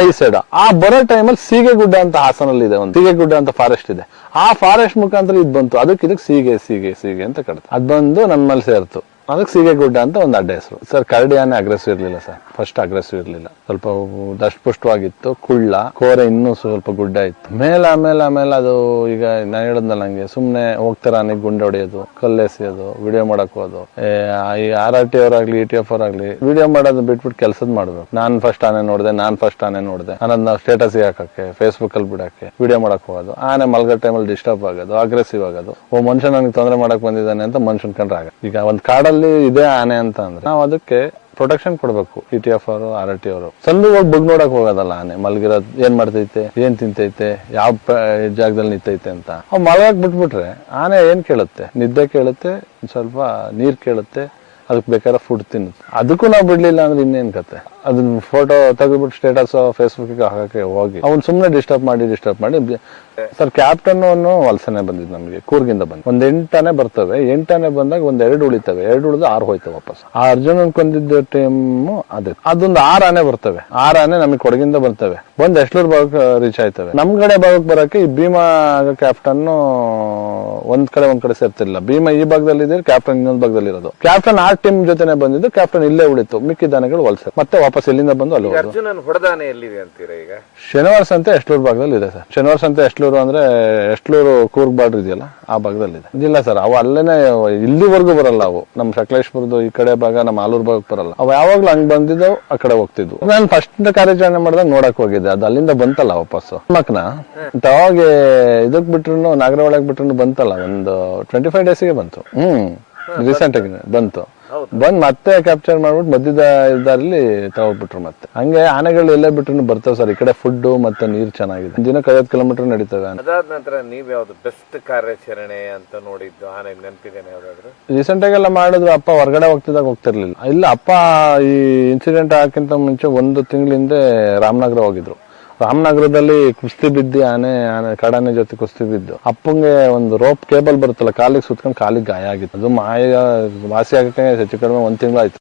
ಈ ಸೈಡ್. ಆ ಬರೋ ಟೈಮಲ್ಲಿ ಸೀಗೆಗುಡ್ಡ ಅಂತ ಹಾಸನಲ್ಲಿ ಇದೆ, ಒಂದು ಸೀಗೆಗುಡ್ಡ ಅಂತ ಫಾರೆಸ್ಟ್ ಇದೆ. ಆ ಫಾರೆಸ್ಟ್ ಮುಖಾಂತರ ಇದು ಬಂತು. ಇದಕ್ಕೆ ಸೀಗೆ ಅಂತ ಕಡುತ್ತೆ. ಅದ್ ಬಂದು ನಮ್ಮಲ್ಲಿ ಸೇರ್ತು. ಅದಕ್ಕೆ ಸೀಗೆಗುಡ್ಡ ಅಂತ ಒಂದು ಅಡ್ಡ ಹೆಸರು. ಸರ್ ಕರಡಿ ಆನೆ ಅಗ್ರೆಸಿವ್ ಇರ್ಲಿಲ್ಲ ಸರ್. ಫಸ್ಟ್ ಅಗ್ರೆಸಿವ್ ಇರ್ಲಿಲ್ಲ, ಸ್ವಲ್ಪ ದಷ್ಟಪುಷ್ಟವಾಗಿತ್ತು. ಕೋರೆ ಇನ್ನೂ ಸ್ವಲ್ಪ ಗುಡ್ಡ ಇತ್ತು. ಆಮೇಲೆ ಅದು ಈಗ ನಾ ಹೇಳದ್ನಲ್ಲ, ನಂಗೆ ಸುಮ್ನೆ ಹೋಗ್ತಾರ ಆನೆಗೆ ಗುಂಡೆ ಹೊಡೆಯೋದು, ಕಲ್ಲೆಸೆಯೋದು, ವಿಡಿಯೋ ಮಾಡಕ್ ಹೋದು. ಈ RRT ಅವರಾಗ್ಲಿ ETF ಅವರಾಗ್ಲಿ ವಿಡಿಯೋ ಮಾಡೋದು ಬಿಟ್ಬಿಟ್ಟು ಕೆಲ್ಸದ್ ಮಾಡ್ಬೇಕು. ನಾನ್ ಫಸ್ಟ್ ಆನೆ ನೋಡ್ದೆ ಅನ್ನೋದ್ ನಾವು ಸ್ಟೇಟಸ್ ಹಾಕಕ್ಕೆ, ಫೇಸ್ಬುಕ್ ಅಲ್ಲಿ ಬಿಡಕ್ಕೆ, ವಿಡಿಯೋ ಮಾಡಕ್ ಹೋಗೋದು. ಆನೆ ಮಲ್ಗೋ ಟೈಮಲ್ಲಿ ಡಿಸ್ಟರ್ಬ್ ಆಗೋದು, ಅಗ್ರೆಸಿವ್ ಆಗೋದು. ಮನುಷ್ಯ ನನಗೆ ತೊಂದರೆ ಮಾಡಕ್ ಬಂದಿದ್ದಾನೆ ಅಂತ ಮನುಷ್ಯನ್ ಕಂಡ್ರೆ ಆಗ. ಈಗ ಒಂದ್ ಕಾಡಲ್ಲಿ ಇದೆ ಆನೆ ಅಂತ ಅಂದ್ರೆ ನಾವು ಅದಕ್ಕೆ ಪ್ರೊಟೆಕ್ಷನ್ ಕೊಡ್ಬೇಕು. ETF ಅವರು, RRT ಅವರು. ಸಂದು ಹೋಗಿ ಬಗ್ ನೋಡಕ್ ಹೋಗೋದಲ್ಲ. ಆನೆ ಮಲ್ಗಿರೋದ್ ಏನ್ ಮಾಡ್ತೈತೆ, ಏನ್ ತಿಂತೈತೆ, ಯಾವ ಜಾಗದಲ್ಲಿ ನಿಂತೈತೆ ಅಂತ. ಅವ್ ಮಲ್ಗಕ್ ಬಿಟ್ಬಿಟ್ರೆ ಆನೆ ಏನ್ ಕೇಳುತ್ತೆ? ನಿದ್ದೆ ಕೇಳುತ್ತೆ, ಸ್ವಲ್ಪ ನೀರ್ ಕೇಳುತ್ತೆ, ಅದಕ್ಕೆ ಬೇಕಾದ್ರೆ ಫುಡ್ ತಿನ್ನುತ್ತೆ. ಅದಕ್ಕೂ ನಾವು ಬಿಡ್ಲಿಲ್ಲ ಅಂದ್ರೆ ಇನ್ನೇನ್ ಕತೆ? ಅದನ್ನ ಫೋಟೋ ತೆಗೆದ್ಬಿಟ್ಟು ಸ್ಟೇಟಸ್ ಫೇಸ್ಬುಕ್ ಹಾಕಕ್ಕೆ ಹೋಗಿ ಅವ್ನು ಸುಮ್ನೆ ಡಿಸ್ಟರ್ಬ್ ಮಾಡಿ ಸರ್ ಕ್ಯಾಪ್ಟನ್ ವಲಸನೆ ಬಂದಿದ್ದು ನಮಗೆ ಕೂರ್ಗಿಂದ ಬಂದು ಒಂದ್ 8 ಆನೆ ಬರ್ತವೆ. 8 ಆನೆ ಬಂದಾಗ 2 ಉಳಿತವೆ, 2 ಉಳಿದು 6 ಹೋಯ್ತವೆ ವಾಪಸ್. ಆ ಅರ್ಜುನನ್ ಕೊಂದಿದ್ದ ಟೈಮ್ ಅದೊಂದು 6 ಆನೆ ಬರ್ತವೆ. 6 ಆನೆ ನಮಗೆ ಕೊಡಗಿಂದ ಬರ್ತವೆ, ಬಂದ್ ಎಷ್ಟ್ಲೂರ್ ಭಾಗಕ್ಕೆ ರೀಚ್ ಆಯ್ತವೆ. ನಮ್ ಕಡೆ ಭಾಗಕ್ಕೆ ಬರಕ್ಕೆ ಈ ಭೀಮಾ ಕ್ಯಾಪ್ಟನ್ ಒಂದ್ ಕಡೆ ಸೇರ್ತಿರ್ಲಿಲ್ಲ. ಭೀಮಾ ಈ ಭಾಗದಲ್ಲಿ ಇದೆ, ಕ್ಯಾಪ್ಟನ್ ಇನ್ನೊಂದ್ ಭಾಗದಲ್ಲಿ ಇರೋದು. ಕ್ಯಾಪ್ಟನ್ ಆ ಟೀಮ್ ಜೊತೆನೆ ಬಂದಿದ್ದು, ಕ್ಯಾಪ್ಟನ್ ಇಲ್ಲೇ ಉಳಿತು. ಮಿಕ್ಕಿದ ಆನೆಗಳು ವಲಸೆ ಮತ್ತೆ ವಾಪಸ್ ಎಲ್ಲಿಂದ ಬಂದು ಅಲ್ಲಿ ಅರ್ಜುನನ್ ಹೊಡೆದಾನೆ ಎಲ್ಲಿದೆ ಅಂತೀರಾ? ಈಗ ಶನಿವಾರ ಸಂತೆ ಎಷ್ಟ್ಲೂರ್ ಭಾಗದಲ್ಲಿ ಇದೆ ಸರ್. ಶನಿವಾರ ಸಂತೆ ಎಷ್ಟ್ಲೂರು ಅಂದ್ರೆ ಎಷ್ಟ್ಲೂರು ಕೂರ್ಗ್ ಬಾರ್ಡರ್ ಇದೆಯಲ್ಲ, ಆ ಭಾಗದಲ್ಲಿ ಇದೆ. ಇಲ್ಲ ಸರ್, ಅವು ಅಲ್ಲೇನೆ ಇಲ್ಲಿವರೆಗೂ ಬರಲ್ಲ. ಅವು ನಮ್ ಶಕ್ಲೇಶ್ಪುರದ ಈ ಕಡೆ ಭಾಗ, ನಮ್ಮ ಆಲೂರ್ ಭಾಗಕ್ಕೆ ಬರಲ್ಲ. ಅವು ಯಾವಾಗ್ಲೂ ಹಂಗ್ ಬಂದಿದ್ದವು, ಆ ಕಡೆ ಹೋಗ್ತಿದ್ವು. ನಾನು ಫಸ್ಟ್ ಕಾರ್ಯಾಚರಣೆ ಮಾಡಿದಾಗ ನೋಡಕ್ ಹೋಗಿದ್ದೆ, ಅದು ಅಲ್ಲಿಂದ ಬಂತಲ್ಲ ವಾಪಸ್ ಮಕ್ನ. ಅವಾಗ ಇದಕ್ ಬಿಟ್ರು, ನಾಗರಹೊಳೆಗ್ ಬಿಟ್ರು ಬಂತಲ್ಲ, ಒಂದು 25 ಡೇಸ್ಗೆ ಬಂತು. ರೀಸೆಂಟ್ ಆಗಿ ಬಂತು. ಬಂದ್ ಮತ್ತೆ ಕ್ಯಾಪ್ಚರ್ ಮಾಡ್ಬಿಟ್ಟು ಮಧ್ಯದ ಇದಾರಲ್ಲಿ ತಗೊಳ್ಬಿಟ್ರು ಮತ್ತೆ. ಹಂಗೆ ಆನೆಗಳು ಎಲ್ಲೇ ಬಿಟ್ರು ಬರ್ತವೆ ಸರ್. ಈ ಕಡೆ ಫುಡ್ ಮತ್ತೆ ನೀರ್ ಚೆನ್ನಾಗಿದೆ. ದಿನಕ್ಕೆ 50 ಕಿಲೋಮೀಟರ್ ನಡೀತವೆ. ಅದಾದ ನಂತರ ನೀವ್ ಯಾವ್ದು ಬೆಸ್ಟ್ ಕಾರ್ಯಾಚರಣೆ ಅಂತ ನೋಡಿದ್ದು ಆನೆ ನೆನಪಿದ್ದೇನೆ ಯಾವ್ದಾದ್ರು? ರೀಸೆಂಟ್ ಆಗೆಲ್ಲ ಮಾಡಿದ್ರು. ಅಪ್ಪ ಹೊರಗಡೆ ಹೋಗ್ತಿರ್ಲಿಲ್ಲ. ಇಲ್ಲ, ಅಪ್ಪ ಈ ಇನ್ಸಿಡೆಂಟ್ ಆಗಕ್ಕಿಂತ ಮುಂಚೆ 1 ತಿಂಗಳ ಹಿಂದೆ ರಾಮನಗರ ಹೋಗಿದ್ರು. ರಾಮನಗರದಲ್ಲಿ ಕುಸ್ತಿ ಬಿದ್ದು ಆನೆ ಕಾಡಾನೆ ಜೊತೆ ಕುಸ್ತಿ ಬಿದ್ದು ಅಪ್ಪಂಗೆ ಒಂದು ರೋಪ್ ಕೇಬಲ್ ಬರುತ್ತಲ್ಲ ಕಾಲಿಗೆ ಸುತ್ಕೊಂಡು ಕಾಲಿಗೆ ಗಾಯ ಆಗಿತ್ತು. ಅದು ವಾಸಿ ಆಗಕ್ಕೆ ಹೆಚ್ಚು ಕಡಿಮೆ 1 ತಿಂಗಳು ಆಯ್ತು.